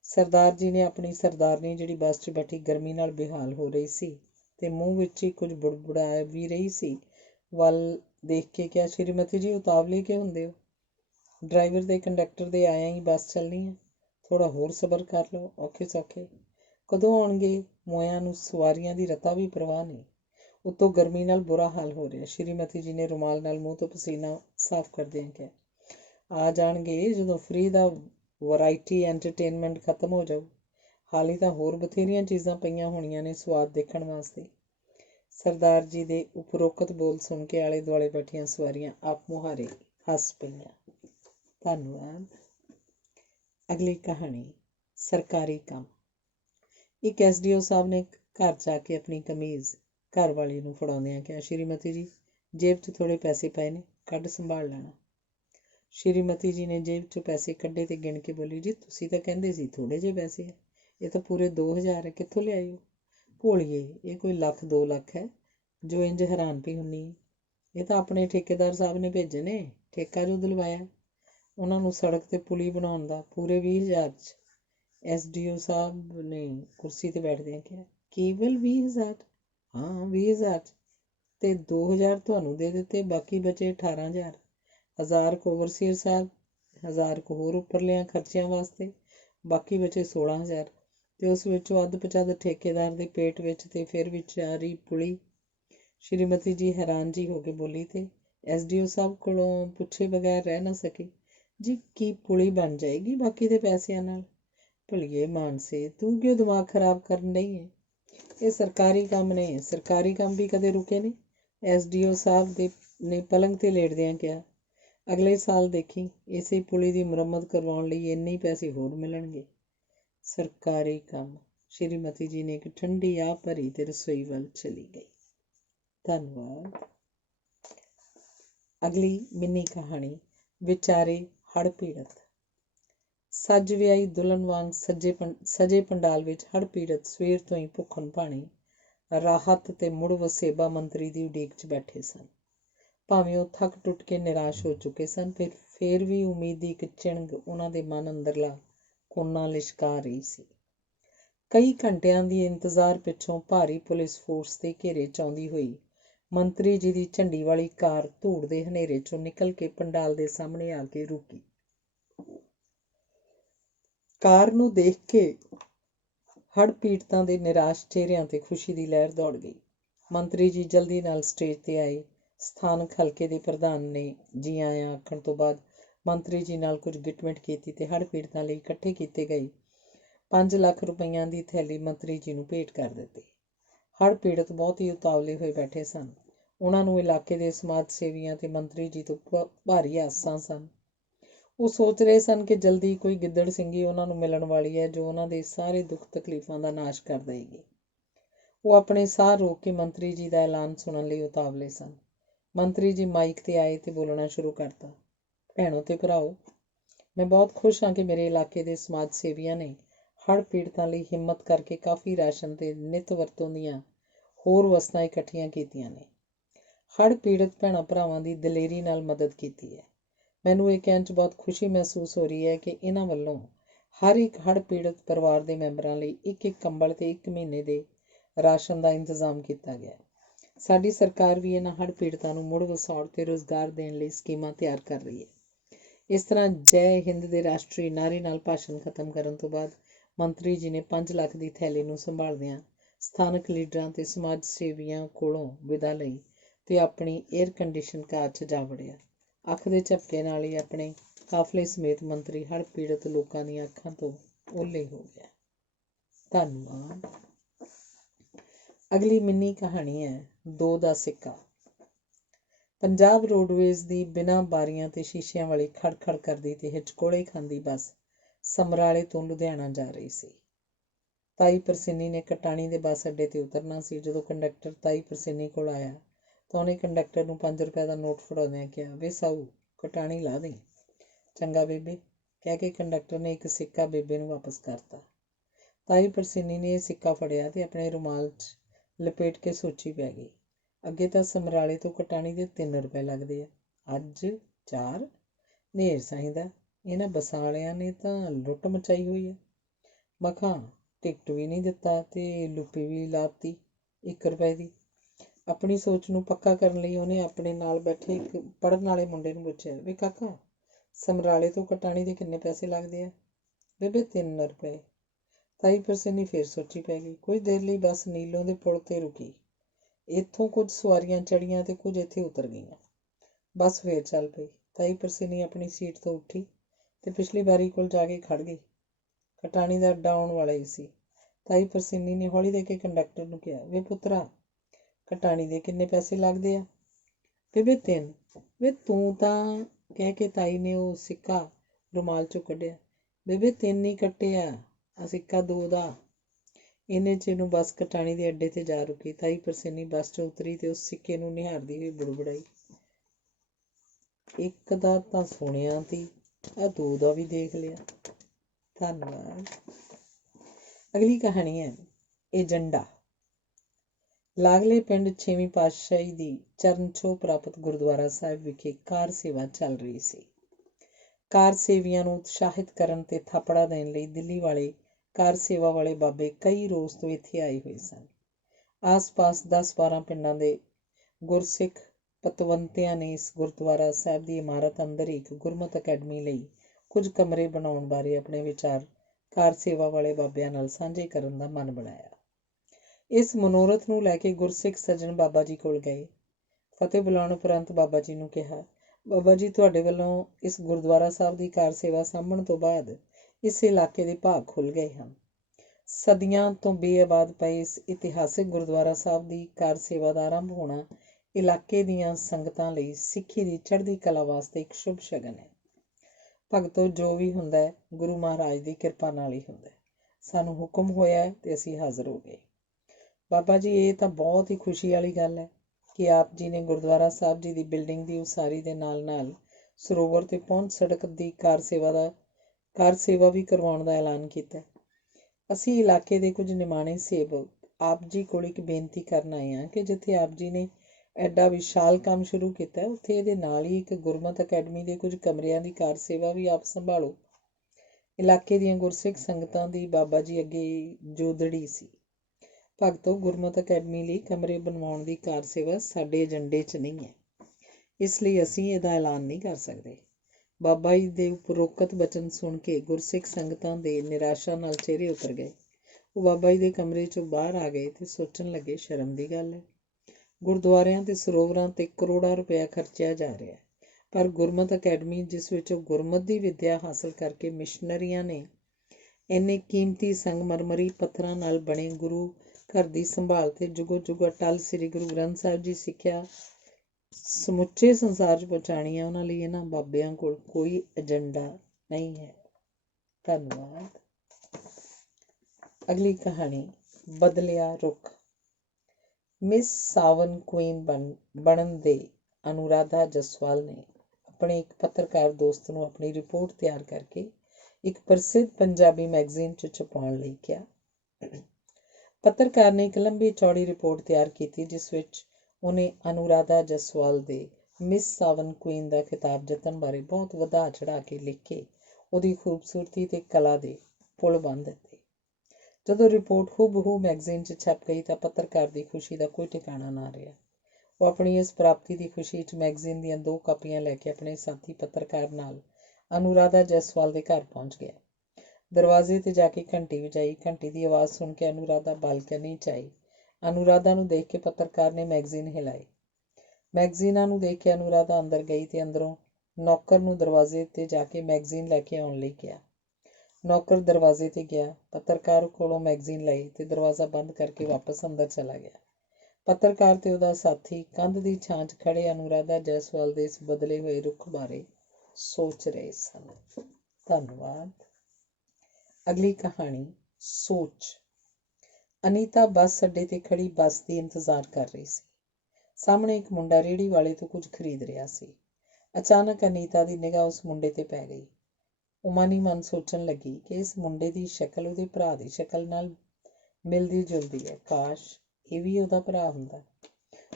ਸਰਦਾਰ ਜੀ ਨੇ ਆਪਣੀ ਸਰਦਾਰਨੀ, ਜਿਹੜੀ ਬੱਸ 'ਚ ਬੈਠੀ ਗਰਮੀ ਨਾਲ ਬੇਹਾਲ ਹੋ ਰਹੀ ਸੀ ਤੇ ਮੂੰਹ ਵਿੱਚ ਹੀ ਕੁਝ ਬੁੜਬੁੜਾ ਵੀ ਰਹੀ ਸੀ, ਵੱਲ ਦੇਖ ਕੇ ਕਿਹਾ, ਸ਼੍ਰੀਮਤੀ ਜੀ, ਉਤਾਵਲੇ ਕਿਉਂ ਹੁੰਦੇ ਹੋ? ਡਰਾਈਵਰ ਤੇ ਕੰਡਕਟਰ ਦੇ ਆਇਆਂ ਹੀ ਬੱਸ ਚੱਲਣੀ ਹੈ, ਥੋੜ੍ਹਾ ਹੋਰ ਸਬਰ ਕਰ ਲਓ, ਔਖੇ ਸੌਖੇ। ਕਦੋਂ ਆਉਣਗੇ? ਮੋਇਆਂ ਨੂੰ ਸਵਾਰੀਆਂ ਦੀ ਰਤਾ ਵੀ ਪਰਵਾਹ ਨਹੀਂ, ਉੱਤੋਂ ਗਰਮੀ ਨਾਲ ਬੁਰਾ ਹਾਲ ਹੋ ਰਿਹਾ। ਸ਼੍ਰੀਮਤੀ ਜੀ ਨੇ ਰੁਮਾਲ ਨਾਲ ਮੂੰਹ ਤੋਂ ਪਸੀਨਾ ਸਾਫ਼ ਕਰਦਿਆਂ ਕਿਹਾ, ਆ ਜਾਣਗੇ ਜਦੋਂ ਫ੍ਰੀ ਦਾ ਵਰਾਇਟੀ ਐਂਟਰਟੇਨਮੈਂਟ ਖਤਮ ਹੋ ਜਾਊ। ਹਾਲੀ ਤਾਂ ਹੋਰ ਬਥੇਰੀਆਂ ਚੀਜ਼ਾਂ ਪਈਆਂ ਹੋਣੀਆਂ ਨੇ ਸਵਾਦ ਦੇਖਣ ਵਾਸਤੇ। ਸਰਦਾਰ ਜੀ ਦੇ ਉਪਰੋਕਤ ਬੋਲ ਸੁਣ ਕੇ ਆਲੇ ਦੁਆਲੇ ਬੈਠੀਆਂ ਸਵਾਰੀਆਂ ਆਪ ਮੁਹਾਰੇ ਹੱਸ ਪਈਆਂ। ਧੰਨਵਾਦ। ਅਗਲੀ ਕਹਾਣੀ ਸਰਕਾਰੀ ਕੰਮ। ਇੱਕ SDO ਸਾਹਿਬ ਨੇ ਘਰ ਜਾ ਕੇ ਆਪਣੀ ਕਮੀਜ਼ ਘਰ ਵਾਲੀ ਨੂੰ ਫੜਾਉਂਦਿਆਂ ਕਿਹਾ, ਸ਼੍ਰੀਮਤੀ ਜੀ, ਜੇਬ 'ਚ ਥੋੜ੍ਹੇ ਪੈਸੇ ਪਏ ਨੇ, ਕੱਢ ਸੰਭਾਲ ਲੈਣਾ। ਸ਼੍ਰੀਮਤੀ ਜੀ ਨੇ ਜੇਬ 'ਚੋਂ ਪੈਸੇ ਕੱਢੇ ਤੇ ਗਿਣ ਕੇ ਬੋਲੀ, ਜੀ ਤੁਸੀਂ ਤਾਂ ਕਹਿੰਦੇ ਸੀ ਥੋੜ੍ਹੇ ਜਿਹੇ ਪੈਸੇ ਹੈ, ਇਹ ਤਾਂ ਪੂਰੇ 2000 ਹੈ, ਕਿੱਥੋਂ ਲਿਆਏ ਹੋ? ਭੋਲੀਏ, ਇਹ ਕੋਈ 1 2 ਲੱਖ ਹੈ ਜੋ ਇੰਝ ਹੈਰਾਨ ਪਈ ਹੁੰਨੀ ਹੈ। ਇਹ ਤਾਂ ਆਪਣੇ ਠੇਕੇਦਾਰ ਸਾਹਿਬ ਨੇ ਭੇਜੇ ਨੇ, ਠੇਕਾ ਜੋ ਦਿਲਵਾਇਆ ਉਹਨਾਂ ਨੂੰ ਸੜਕ 'ਤੇ ਪੁਲੀ ਬਣਾਉਣ ਦਾ, ਪੂਰੇ 20,000 'ਚ। SDO ਸਾਹਿਬ ਨੇ ਕੁਰਸੀ 'ਤੇ ਬੈਠਦਿਆਂ ਕਿਹਾ, ਕੇਵਲ 20,000? ਹਾਂ, 20,000 'ਚ, ਤੇ 2,000 ਤੁਹਾਨੂੰ ਦੇ ਦਿੱਤੇ, ਬਾਕੀ ਬਚੇ 18,000। 1,000 ਕੁ ਓਵਰਸੀਅਰ ਸਾਹਿਬ, 1,000 ਕੁ ਹੋਰ ਉੱਪਰਲਿਆਂ ਖਰਚਿਆਂ ਵਾਸਤੇ, ਬਾਕੀ ਬਚੇ 16,000, ਤੇ ਉਸ ਵਿੱਚੋਂ ਅੱਧ ਪਚੱਧ ਠੇਕੇਦਾਰ ਦੇ ਪੇਟ ਵਿੱਚ ਤੇ ਫਿਰ ਵਿਚਾਰੀ ਪੁਲੀ। ਸ਼੍ਰੀਮਤੀ ਜੀ ਹੈਰਾਨ ਜੀ ਹੋ ਕੇ ਬੋਲੀ ਤੇ SDO ਸਾਹਿਬ ਕੋਲੋਂ ਪੁੱਛੇ ਬਗੈਰ ਰਹਿ ਨਾ ਸਕੀ, ਜੀ ਕੀ ਪੁਲੀ ਬਣ ਜਾਏਗੀ ਬਾਕੀ ਦੇ ਪੈਸਿਆਂ ਨਾਲ? ਭਲੀਏ ਮਾਨਸੇ, ਤੂੰ ਕਿਉਂ ਦਿਮਾਗ ਖਰਾਬ ਕਰਨ ਡਈ ਹੈ? ਇਹ ਸਰਕਾਰੀ ਕੰਮ ਨੇ, ਸਰਕਾਰੀ ਕੰਮ ਵੀ ਕਦੇ ਰੁਕੇ ਨੇ? SDO ਸਾਹਿਬ ਨੇ ਪਲੰਗ 'ਤੇ ਲੇਟਦਿਆਂ ਕਿਹਾ, ਅਗਲੇ ਸਾਲ ਦੇਖੀ, ਇਸੇ ਪੁਲੀ ਦੀ ਮੁਰੰਮਤ ਕਰਵਾਉਣ ਲਈ ਇੰਨੇ ਹੀ ਪੈਸੇ ਹੋਰ ਮਿਲਣਗੇ। ਸਰਕਾਰੀ ਕੰਮ। ਸ਼੍ਰੀਮਤੀ ਜੀ ਨੇ ਇੱਕ ਠੰਡੀ ਆਹ ਭਰੀ ਤੇ ਰਸੋਈ ਵੱਲ ਚਲੀ ਗਈ। ਧੰਨਵਾਦ। ਅਗਲੀ ਮਿੰਨੀ ਕਹਾਣੀ ਵਿਚਾਰੇ ਹੜ੍ਹ ਪੀੜਤ। ਸੱਜ ਵਿਆਹੀ ਦੁਲਹਨ ਵਾਂਗ ਸਜੇ ਪੰਡਾਲ ਵਿੱਚ ਹੜ੍ਹ ਪੀੜਤ ਸਵੇਰ ਤੋਂ ਹੀ ਭੁੱਖਣ ਭਾਣੀ ਰਾਹਤ ਤੇ ਮੁੜ ਵਸੇਬਾ ਮੰਤਰੀ ਦੀ ਉਡੀਕ 'ਚ ਬੈਠੇ ਸਨ। ਭਾਵੇਂ ਉਹ ਥੱਕ ਟੁੱਟ ਕੇ ਨਿਰਾਸ਼ ਹੋ ਚੁੱਕੇ ਸਨ, ਫਿਰ ਵੀ ਉਮੀਦ ਦੀ ਇੱਕ ਚਿਣਗ ਉਹਨਾਂ ਦੇ ਮਨ ਅੰਦਰਲਾ ਕੋਨਾ ਲਿਸ਼ਕਾ ਰਹੀ ਸੀ। ਕਈ ਘੰਟਿਆਂ ਦੀ ਇੰਤਜ਼ਾਰ ਪਿੱਛੋਂ ਭਾਰੀ ਪੁਲਿਸ ਫੋਰਸ ਦੇ ਘੇਰੇ 'ਚ ਆਉਂਦੀ ਹੋਈ ਮੰਤਰੀ ਜੀ ਦੀ ਝੰਡੀ ਵਾਲੀ ਕਾਰ ਧੂੜ ਦੇ ਹਨੇਰੇ 'ਚੋਂ ਨਿਕਲ ਕੇ ਪੰਡਾਲ ਦੇ ਸਾਹਮਣੇ ਆ ਕੇ ਰੁਕੀ। ਕਾਰ ਨੂੰ ਦੇਖ ਕੇ ਹੜ੍ਹ ਪੀੜਤਾਂ ਦੇ ਨਿਰਾਸ਼ ਚਿਹਰਿਆਂ 'ਤੇ ਖੁਸ਼ੀ ਦੀ ਲਹਿਰ ਦੌੜ ਗਈ। ਮੰਤਰੀ ਜੀ ਜਲਦੀ ਨਾਲ ਸਟੇਜ 'ਤੇ ਆਏ। ਸਥਾਨਕ ਹਲਕੇ ਦੇ ਪ੍ਰਧਾਨ ਨੇ ਜੀ ਆਇਆਂ ਆਖਣ ਤੋਂ ਬਾਅਦ ਮੰਤਰੀ ਜੀ ਨਾਲ ਕੁਝ ਗਿਟਮਿਟ ਕੀਤੀ ਤੇ ਹੜ੍ਹ ਪੀੜਤਾਂ ਲਈ ਇਕੱਠੇ ਕੀਤੇ ਗਏ 5 ਲੱਖ ਰੁਪਈਆਂ ਦੀ ਥੈਲੀ ਮੰਤਰੀ ਜੀ ਨੂੰ ਭੇਟ ਕਰ ਦਿੱਤੀ। ਹੜ੍ਹ ਪੀੜਤ ਬਹੁਤ ਹੀ ਉਤਾਵਲੇ ਹੋਏ ਬੈਠੇ ਸਨ। ਉਹਨਾਂ ਨੂੰ ਇਲਾਕੇ ਦੇ ਸਮਾਜ ਸੇਵੀਆਂ ਤੇ ਮੰਤਰੀ ਜੀ ਤੋਂ ਭਾਰੀ ਆਸਾਂ ਸਨ। ਉਹ ਸੋਚ ਰਹੇ ਸਨ ਕਿ ਜਲਦੀ ਕੋਈ ਗਿੱਦੜ ਸਿੰਘੀ ਉਹਨਾਂ ਨੂੰ ਮਿਲਣ ਵਾਲੀ ਹੈ ਜੋ ਉਹਨਾਂ ਦੇ ਸਾਰੇ ਦੁੱਖ ਤਕਲੀਫਾਂ ਦਾ ਨਾਸ਼ ਕਰ ਦੇਵੇਗੀ। ਉਹ ਆਪਣੇ ਸਾਹ ਰੋਕ ਕੇ ਮੰਤਰੀ ਜੀ ਦਾ ਐਲਾਨ ਸੁਣਨ ਲਈ ਉਤਾਵਲੇ ਸਨ। ਮੰਤਰੀ ਜੀ ਮਾਈਕ 'ਤੇ ਆਏ ਤੇ ਬੋਲਣਾ ਸ਼ੁਰੂ ਕਰਤਾ, ਭੈਣੋ ਤੇ ਭਰਾਓ, ਮੈਂ ਬਹੁਤ ਖੁਸ਼ ਹਾਂ ਕਿ ਮੇਰੇ ਇਲਾਕੇ ਦੇ ਸਮਾਜ ਸੇਵੀਆਂ ਨੇ ਹੜ੍ਹ ਪੀੜਤਾਂ ਲਈ ਹਿੰਮਤ ਕਰਕੇ ਕਾਫੀ ਰਾਸ਼ਨ ਤੇ ਨਿੱਤ ਵਰਤੋਂ ਦੀਆਂ ਹੋਰ ਵਸਤਾਂ ਇਕੱਠੀਆਂ ਕੀਤੀਆਂ ਨੇ। ਹੜ੍ਹ ਪੀੜਤ ਭੈਣਾਂ ਭਰਾਵਾਂ ਦੀ ਦਲੇਰੀ ਨਾਲ ਮਦਦ ਕੀਤੀ ਹੈ। ਮੈਨੂੰ ਇਹ ਕਹਿਣ 'ਚ ਬਹੁਤ ਖੁਸ਼ੀ ਮਹਿਸੂਸ ਹੋ ਰਹੀ ਹੈ ਕਿ ਇਹਨਾਂ ਵੱਲੋਂ ਹਰ ਇੱਕ ਹੜ੍ਹ ਪੀੜਤ ਪਰਿਵਾਰ ਦੇ ਮੈਂਬਰਾਂ ਲਈ ਇੱਕ ਕੰਬਲ ਤੇ 1 ਮਹੀਨੇ ਦੇ ਰਾਸ਼ਨ ਦਾ ਇੰਤਜ਼ਾਮ ਕੀਤਾ ਗਿਆ। ਸਾਡੀ ਸਰਕਾਰ ਵੀ ਇਹਨਾਂ ਹੜ੍ਹ ਪੀੜਤਾਂ ਨੂੰ ਮੁੜ ਵਸਾਉਣ ਤੇ ਰੁਜ਼ਗਾਰ ਦੇਣ ਲਈ ਸਕੀਮਾਂ ਤਿਆਰ ਕਰ ਰਹੀ ਹੈ। ਇਸ ਤਰ੍ਹਾਂ ਜੈ ਹਿੰਦ ਦੇ ਰਾਸ਼ਟਰੀ ਨਾਅਰੇ ਨਾਲ ਭਾਸ਼ਣ ਖਤਮ ਕਰਨ ਤੋਂ ਬਾਅਦ ਮੰਤਰੀ ਜੀ ਨੇ 5 ਲੱਖ ਦੀ ਥੈਲੀ ਨੂੰ ਸੰਭਾਲਦਿਆਂ ਸਥਾਨਕ ਲੀਡਰਾਂ ਤੇ ਸਮਾਜ ਸੇਵੀਆਂ ਕੋਲੋਂ ਵਿਦਾ ਲਈ ਤੇ ਆਪਣੀ ਏਅਰ ਕੰਡੀਸ਼ਨ ਕਾਰ 'ਚ ਜਾ ਵੜਿਆ। ਅੱਖ ਦੇ ਝਪਕੇ ਨਾਲ ਹੀ ਆਪਣੇ ਕਾਫਲੇ ਸਮੇਤ ਮੰਤਰੀ ਹੜ੍ਹ ਪੀੜਤ ਲੋਕਾਂ ਦੀਆਂ ਅੱਖਾਂ ਤੋਂ ਓਹਲੇ ਹੋ ਗਿਆ। ਧੰਨਵਾਦ। ਅਗਲੀ ਮਿੰਨੀ ਕਹਾਣੀ ਹੈ 2 ਦਾ ਸਿੱਕਾ। ਪੰਜਾਬ ਰੋਡਵੇਜ਼ ਦੀ ਬਿਨਾਂ ਬਾਰੀਆਂ ਤੇ ਸ਼ੀਸ਼ਿਆਂ ਵਾਲੀ ਖੜ-ਖੜ ਕਰਦੀ ਤੇ ਹਿਚਕੋਲੇ ਖਾਂਦੀ ਬੱਸ ਸਮਰਾਲੇ ਤੋਂ ਲੁਧਿਆਣਾ ਜਾ ਰਹੀ ਸੀ। ਤਾਈ ਪਰਸੀਨੀ ਨੇ ਕਟਾਣੀ ਦੇ ਬੱਸ ਅੱਡੇ 'ਤੇ ਉਤਰਨਾ ਸੀ। ਜਦੋਂ ਕੰਡਕਟਰ ਤਾਈ ਪਰਸੀਨੀ ਕੋਲ ਆਇਆ ਤਾਂ ਉਹਨੇ ਕੰਡਕਟਰ ਨੂੰ 5 ਰੁਪਏ ਦਾ ਨੋਟ ਫੜਾਉਂਦਿਆਂ ਕਿਹਾ, ਵੇ ਸਾਊ, ਕਟਾਣੀ ਲਾ ਦੇ। ਚੰਗਾ ਬੇਬੇ, ਕਹਿ ਕੇ ਕੰਡਕਟਰ ਨੇ ਇੱਕ ਸਿੱਕਾ ਬੇਬੇ ਨੂੰ ਵਾਪਸ ਕਰਤਾ। ਤਾਈ ਪਰਸੀਨੀ ਨੇ ਇਹ ਸਿੱਕਾ ਫੜਿਆ ਤੇ ਆਪਣੇ ਰੁਮਾਲ 'ਚ ਲਪੇਟ ਕੇ ਸੋਚੀ ਪੈ ਗਈ। ਅੱਗੇ ਤਾਂ ਸਮਰਾਲੇ ਤੋਂ ਕਟਾਣੀ ਦੇ 3 ਰੁਪਏ ਲੱਗਦੇ ਆ, ਅੱਜ 4। ਨੇਰ ਸਾਈਂ ਇਹਨਾਂ ਬੱਸਾਂ ਵਾਲਿਆਂ ਨੇ ਤਾਂ ਲੁੱਟ ਮਚਾਈ ਹੋਈ ਹੈ। ਮਖਾਂ ਟਿਕਟ ਵੀ ਨਹੀਂ ਦਿੱਤਾ ਤੇ ਲੁੱਪੀ ਵੀ ਲਾਤੀ 1 ਰੁਪਏ ਦੀ। ਆਪਣੀ ਸੋਚ ਨੂੰ ਪੱਕਾ ਕਰਨ ਲਈ ਉਹਨੇ ਆਪਣੇ ਨਾਲ ਬੈਠੇ ਇੱਕ ਪੜ੍ਹਨ ਵਾਲੇ ਮੁੰਡੇ ਨੂੰ ਪੁੱਛਿਆ, ਵੀ ਕਾਕਾ, ਸਮਰਾਲੇ ਤੋਂ ਕਟਾਣੀ ਦੇ ਕਿੰਨੇ ਪੈਸੇ ਲੱਗਦੇ ਆ? ਬੇਬੇ 3 ਰੁਪਏ। ਤਾਈ ਪਰਸੀਨੀ ਫੇਰ ਸੋਚੀ ਪੈ ਗਈ। ਕੁਝ ਦੇਰ ਲਈ ਬੱਸ ਨੀਲੋਂ ਦੇ ਪੁਲ 'ਤੇ ਰੁਕੀ। ਇੱਥੋਂ ਕੁਝ ਸਵਾਰੀਆਂ ਚੜ੍ਹੀਆਂ ਤੇ ਕੁਝ ਇੱਥੇ ਉਤਰ ਗਈਆਂ। ਬੱਸ ਫੇਰ ਚੱਲ ਪਈ। ਤਾਈ ਪਰਸੀਨੀ ਆਪਣੀ ਸੀਟ ਤੋਂ ਉੱਠੀ ਤੇ ਪਿਛਲੀ ਬਾਰੀ ਕੋਲ ਜਾ ਕੇ ਖੜ੍ਹ ਗਈ। ਕਟਾਣੀ ਦਾ ਅੱਡਾ ਆਉਣ ਵਾਲਾ ਹੀ ਸੀ। ਤਾਈ ਪਰਸੀਨੀ ਨੇ ਹੌਲੀ ਦੇ ਕੇ ਕੰਡਕਟਰ ਨੂੰ ਕਿਹਾ, ਵੇ ਪੁੱਤਰਾ, ਕਟਾਣੀ ਦੇ ਕਿੰਨੇ ਪੈਸੇ ਲੱਗਦੇ ਆ? ਬੇਬੇ 3। ਵੇ ਤੂੰ ਤਾਂ ਕਹਿ ਕੇ ਤਾਈ ਨੇ ਉਹ ਸਿੱਕਾ ਰੁਮਾਲ ਚੋਂ ਕੱਢਿਆ। ਬੇਬੇ 3 ਹੀ ਕੱਟੇ ਆ ਸਿੱਕਾ 2 ਦਾ। ਇੰਨੇ ਚ ਨੂੰ ਬੱਸ ਕਟਾਣੀ ਦੇ ਅੱਡੇ ਤੇ ਜਾ ਰੁਕੀ। ਤਾਈ ਪਰਸੇਨੀ ਬੱਸ ਚੋਂ ਉਤਰੀ ਤੇ ਉਸ ਸਿੱਕੇ ਨੂੰ ਨਿਹਾਰਦੀ ਹੋਈ ਬੁੜਬੁੜਾਈ, ਇੱਕ ਦਾ ਤਾਂ ਸੁਣਿਆ ਤੀ, ਆ 2 ਦਾ ਵੀ ਦੇਖ ਲਿਆ। ਧੰਨਵਾਦ। ਅਗਲੀ ਕਹਾਣੀ ਹੈ ਏਜੰਡਾ। ਲਾਗਲੇ ਪਿੰਡ 6ਵੀਂ ਪਾਤਸ਼ਾਹੀ ਦੀ ਚਰਨ ਛੋਹ ਪ੍ਰਾਪਤ ਗੁਰਦੁਆਰਾ ਸਾਹਿਬ ਵਿਖੇ ਕਾਰ ਸੇਵਾ ਚੱਲ ਰਹੀ ਸੀ। ਕਾਰ ਸੇਵੀਆਂ ਨੂੰ ਉਤਸ਼ਾਹਿਤ ਕਰਨ ਤੇ ਥਾਪੜਾ ਦੇਣ ਲਈ ਦਿੱਲੀ ਵਾਲੇ ਕਾਰ ਸੇਵਾ ਵਾਲੇ ਬਾਬੇ ਕਈ ਰੋਜ਼ ਤੋਂ ਇੱਥੇ ਆਏ ਹੋਏ ਸਨ। ਆਸ-ਪਾਸ 10-12 ਪਿੰਡਾਂ ਦੇ ਗੁਰਸਿੱਖ ਪਤਵੰਤਿਆਂ ਨੇ ਇਸ ਗੁਰਦੁਆਰਾ ਸਾਹਿਬ ਦੀ ਇਮਾਰਤ ਅੰਦਰ ਇੱਕ ਗੁਰਮਤਿ ਅਕੈਡਮੀ ਲਈ ਕੁਝ ਕਮਰੇ ਬਣਾਉਣ ਬਾਰੇ ਆਪਣੇ ਵਿਚਾਰ ਕਾਰ ਸੇਵਾ ਵਾਲੇ ਬਾਬਿਆਂ ਨਾਲ ਸਾਂਝੇ ਕਰਨ ਦਾ ਮਨ ਬਣਾਇਆ। ਇਸ ਮਨੋਰਥ ਨੂੰ ਲੈ ਕੇ ਗੁਰਸਿੱਖ ਸੱਜਣ ਬਾਬਾ ਜੀ ਕੋਲ ਗਏ। ਫਤਿਹ ਬੁਲਾਉਣ ਉਪਰੰਤ ਬਾਬਾ ਜੀ ਨੂੰ ਕਿਹਾ, ਬਾਬਾ ਜੀ, ਤੁਹਾਡੇ ਵੱਲੋਂ ਇਸ ਗੁਰਦੁਆਰਾ ਸਾਹਿਬ ਦੀ ਕਾਰ ਸੇਵਾ ਸਾਂਭਣ ਤੋਂ ਬਾਅਦ ਇਸ ਇਲਾਕੇ ਦੇ ਭਾਗ ਖੁੱਲ੍ਹ ਗਏ ਹਨ। ਸਦੀਆਂ ਤੋਂ ਬੇਆਬਾਦ ਪਏ ਇਸ ਇਤਿਹਾਸਿਕ ਗੁਰਦੁਆਰਾ ਸਾਹਿਬ ਦੀ ਕਾਰ ਸੇਵਾ ਦਾ ਆਰੰਭ ਹੋਣਾ ਇਲਾਕੇ ਦੀਆਂ ਸੰਗਤਾਂ ਲਈ ਸਿੱਖੀ ਦੀ ਚੜ੍ਹਦੀ ਕਲਾ ਵਾਸਤੇ ਇੱਕ ਸ਼ੁਭ ਸ਼ਗਨ ਹੈ। ਭਗਤੋ, ਜੋ ਵੀ ਹੁੰਦਾ ਹੈ ਗੁਰੂ ਮਹਾਰਾਜ ਦੀ ਕਿਰਪਾ ਨਾਲ ਹੀ ਹੁੰਦਾ ਹੈ। ਸਾਨੂੰ ਹੁਕਮ ਹੋਇਆ ਤੇ ਅਸੀਂ ਹਾਜ਼ਰ ਹੋ ਗਏ। ਬਾਬਾ ਜੀ, ਇਹ ਤਾਂ ਬਹੁਤ ਹੀ ਖੁਸ਼ੀ ਵਾਲੀ ਗੱਲ ਹੈ ਕਿ ਆਪ ਜੀ ਨੇ ਗੁਰਦੁਆਰਾ ਸਾਹਿਬ ਜੀ ਦੀ ਬਿਲਡਿੰਗ ਦੀ ਉਸਾਰੀ ਦੇ ਨਾਲ ਸਰੋਵਰ ਤੇ ਪਹੁੰਚ ਸੜਕ ਦੀ ਕਾਰ ਸੇਵਾ ਵੀ ਕਰਵਾਉਣ ਦਾ ਐਲਾਨ ਕੀਤਾ। ਅਸੀਂ ਇਲਾਕੇ ਦੇ ਕੁਝ ਨਿਮਾਣੇ ਸੇਵਕ ਆਪ ਜੀ ਕੋਲ ਇੱਕ ਬੇਨਤੀ ਕਰਨ ਆਏ ਹਾਂ ਕਿ ਜਿੱਥੇ ਆਪ ਜੀ ਨੇ ਐਡਾ ਵਿਸ਼ਾਲ ਕੰਮ ਸ਼ੁਰੂ ਕੀਤਾ, ਉੱਥੇ ਇਹਦੇ ਨਾਲ ਹੀ ਇੱਕ ਗੁਰਮਤਿ ਅਕੈਡਮੀ ਦੇ ਕੁਝ ਕਮਰਿਆਂ ਦੀ ਕਾਰ ਸੇਵਾ ਵੀ ਆਪ ਸੰਭਾਲੋ। ਇਲਾਕੇ ਦੀਆਂ ਗੁਰਸਿੱਖ ਸੰਗਤਾਂ ਦੀ ਬਾਬਾ ਜੀ ਅੱਗੇ ਜੋਦੜੀ ਸੀ। ਭਗਤੋ, ਗੁਰਮਤਿ ਅਕੈਡਮੀ ਲਈ ਕਮਰੇ ਬਣਵਾਉਣ ਦੀ ਕਾਰ ਸੇਵਾ ਸਾਡੇ ਏਜੰਡੇ 'ਚ ਨਹੀਂ ਹੈ, ਇਸ ਲਈ ਅਸੀਂ ਇਹਦਾ ਐਲਾਨ ਨਹੀਂ ਕਰ ਸਕਦੇ। ਬਾਬਾ ਜੀ ਦੇ ਉਪਰੋਕਤ ਬਚਨ ਸੁਣ ਕੇ ਗੁਰਸਿੱਖ ਸੰਗਤਾਂ ਦੇ ਨਿਰਾਸ਼ਾ ਨਾਲ ਚਿਹਰੇ ਉਤਰ ਗਏ। ਉਹ ਬਾਬਾ ਜੀ ਦੇ ਕਮਰੇ 'ਚੋਂ ਬਾਹਰ ਆ ਗਏ ਤੇ ਸੋਚਣ ਲੱਗੇ, ਸ਼ਰਮ ਦੀ ਗੱਲ ਹੈ, ਗੁਰਦੁਆਰਿਆਂ ਤੇ ਸਰੋਵਰਾਂ ਤੇ ਕਰੋੜਾਂ ਰੁਪਇਆ ਖਰਚਿਆ ਜਾ ਰਿਹਾ, ਪਰ ਗੁਰਮਤਿ ਅਕੈਡਮੀ, ਜਿਸ ਵਿੱਚੋਂ ਗੁਰਮਤਿ ਦੀ ਵਿੱਦਿਆ ਹਾਸਲ ਕਰਕੇ ਮਿਸ਼ਨਰੀਆਂ ਨੇ ਇੰਨੇ ਕੀਮਤੀ ਸੰਗਮਰਮਰੀ ਪੱਥਰਾਂ ਨਾਲ ਬਣੇ ਗੁਰੂ ਘਰ ਦੀ ਸੰਭਾਲ ਤੇ ਜੁਗੋ ਜੁਗ ਅਟੱਲ ਸ੍ਰੀ ਗੁਰੂ ਗ੍ਰੰਥ ਸਾਹਿਬ ਜੀ ਸਿੱਖਿਆ ਸਮੁੱਚੇ ਸੰਸਾਰ 'ਚ ਪਹੁੰਚਾਉਣੀ ਹੈ, ਉਹਨਾਂ ਲਈ ਇਹਨਾਂ ਬਾਬਿਆਂ ਕੋਲ ਕੋਈ ਏਜੰਡਾ ਨਹੀਂ ਹੈ। ਧੰਨਵਾਦ। ਅਗਲੀ ਕਹਾਣੀ ਬਦਲਿਆ ਰੁੱਖ। ਮਿਸ ਸਾਵਨ ਕੁਈਨ ਬਣਨ ਦੇ ਅਨੁਰਾਧਾ ਜਸਵਾਲ ਨੇ ਆਪਣੇ ਇੱਕ ਪੱਤਰਕਾਰ ਦੋਸਤ ਨੂੰ ਆਪਣੀ ਰਿਪੋਰਟ ਤਿਆਰ ਕਰਕੇ ਇੱਕ ਪ੍ਰਸਿੱਧ ਪੰਜਾਬੀ ਮੈਗਜ਼ੀਨ 'ਚ ਛਪਾਉਣ ਲਈ ਕਿਹਾ। ਪੱਤਰਕਾਰ ਨੇ ਇੱਕ ਲੰਬੀ ਚੌੜੀ ਰਿਪੋਰਟ ਤਿਆਰ ਕੀਤੀ, ਜਿਸ ਵਿੱਚ ਉਹਨੇ ਅਨੁਰਾਧਾ ਜਸਵਾਲ ਦੇ ਮਿਸ ਸਾਵਨ ਕੁਈਨ ਦਾ ਖਿਤਾਬ ਜਿੱਤਣ ਬਾਰੇ ਬਹੁਤ ਵਧਾ ਚੜ੍ਹਾ ਕੇ ਲਿਖ ਕੇ ਉਹਦੀ ਖੂਬਸੂਰਤੀ ਤੇ ਕਲਾ ਦੇ ਪੁਲ ਬੰਨ੍ਹ ਦਿੱਤੇ। ਜਦੋਂ ਰਿਪੋਰਟ ਹੂਬਹੂ ਮੈਗਜ਼ੀਨ 'ਚ ਛਪ ਗਈ ਤਾਂ ਪੱਤਰਕਾਰ ਦੀ ਖੁਸ਼ੀ ਦਾ ਕੋਈ ਟਿਕਾਣਾ ਨਾ ਰਿਹਾ। ਉਹ ਆਪਣੀ ਇਸ ਪ੍ਰਾਪਤੀ ਦੀ ਖੁਸ਼ੀ 'ਚ ਮੈਗਜ਼ੀਨ ਦੀਆਂ 2 ਕਾਪੀਆਂ ਲੈ ਕੇ ਆਪਣੇ ਸਾਥੀ ਪੱਤਰਕਾਰ ਨਾਲ ਅਨੁਰਾਧਾ ਜਸਵਾਲ ਦੇ ਘਰ ਪਹੁੰਚ ਗਿਆ। ਦਰਵਾਜ਼ੇ 'ਤੇ ਜਾ ਕੇ ਘੰਟੀ ਵਜਾਈ। ਘੰਟੀ ਦੀ ਆਵਾਜ਼ ਸੁਣ ਕੇ ਅਨੁਰਾਧਾ ਬਾਲਕਨੀ 'ਚ ਆਈ। ਅਨੁਰਾਧਾ ਨੂੰ ਦੇਖ ਕੇ ਪੱਤਰਕਾਰ ਨੇ ਮੈਗਜ਼ੀਨ ਹਿਲਾਈ। ਮੈਗਜ਼ੀਨਾਂ ਨੂੰ ਦੇਖ ਕੇ ਅਨੁਰਾਧਾ ਅੰਦਰ ਗਈ ਤੇ ਅੰਦਰੋਂ ਨੌਕਰ ਨੂੰ ਦਰਵਾਜ਼ੇ 'ਤੇ ਜਾ ਕੇ ਮੈਗਜ਼ੀਨ ਲੈ ਕੇ ਆਉਣ ਲਈ ਕਿਹਾ। ਨੌਕਰ ਦਰਵਾਜ਼ੇ 'ਤੇ ਗਿਆ, ਪੱਤਰਕਾਰ ਕੋਲੋਂ ਮੈਗਜ਼ੀਨ ਲਈ ਤੇ ਦਰਵਾਜ਼ਾ ਬੰਦ ਕਰਕੇ ਵਾਪਸ ਅੰਦਰ ਚਲਾ ਗਿਆ। ਪੱਤਰਕਾਰ ਤੇ ਉਹਦਾ ਸਾਥੀ ਕੰਧ ਦੀ ਛਾਂ 'ਚ ਖੜ੍ਹੇ ਅਨੁਰਾਧਾ ਜੈਸਵਾਲ ਦੇ ਇਸ ਬਦਲੇ ਹੋਏ ਰੁੱਖ ਬਾਰੇ ਸੋਚ ਰਹੇ ਸਨ। ਧੰਨਵਾਦ। ਅਗਲੀ ਕਹਾਣੀ ਸੋਚ। ਅਨੀਤਾ ਬੱਸ ਅੱਡੇ 'ਤੇ ਖੜ੍ਹੀ ਬੱਸ ਦੀ ਇੰਤਜ਼ਾਰ ਕਰ ਰਹੀ ਸੀ। ਸਾਹਮਣੇ ਇੱਕ ਮੁੰਡਾ ਰੇਹੜੀ ਵਾਲੇ ਤੋਂ ਕੁਝ ਖਰੀਦ ਰਿਹਾ ਸੀ। ਅਚਾਨਕ ਅਨੀਤਾ ਦੀ ਨਿਗਾਹ ਉਸ ਮੁੰਡੇ 'ਤੇ ਪੈ ਗਈ। ਉਹ ਮਨ ਹੀ ਮਨ ਸੋਚਣ ਲੱਗੀ ਕਿ ਇਸ ਮੁੰਡੇ ਦੀ ਸ਼ਕਲ ਉਹਦੇ ਭਰਾ ਦੀ ਸ਼ਕਲ ਨਾਲ ਮਿਲਦੀ ਜੁਲਦੀ ਹੈ। ਕਾਸ਼ ਇਹ ਵੀ ਉਹਦਾ ਭਰਾ ਹੁੰਦਾ।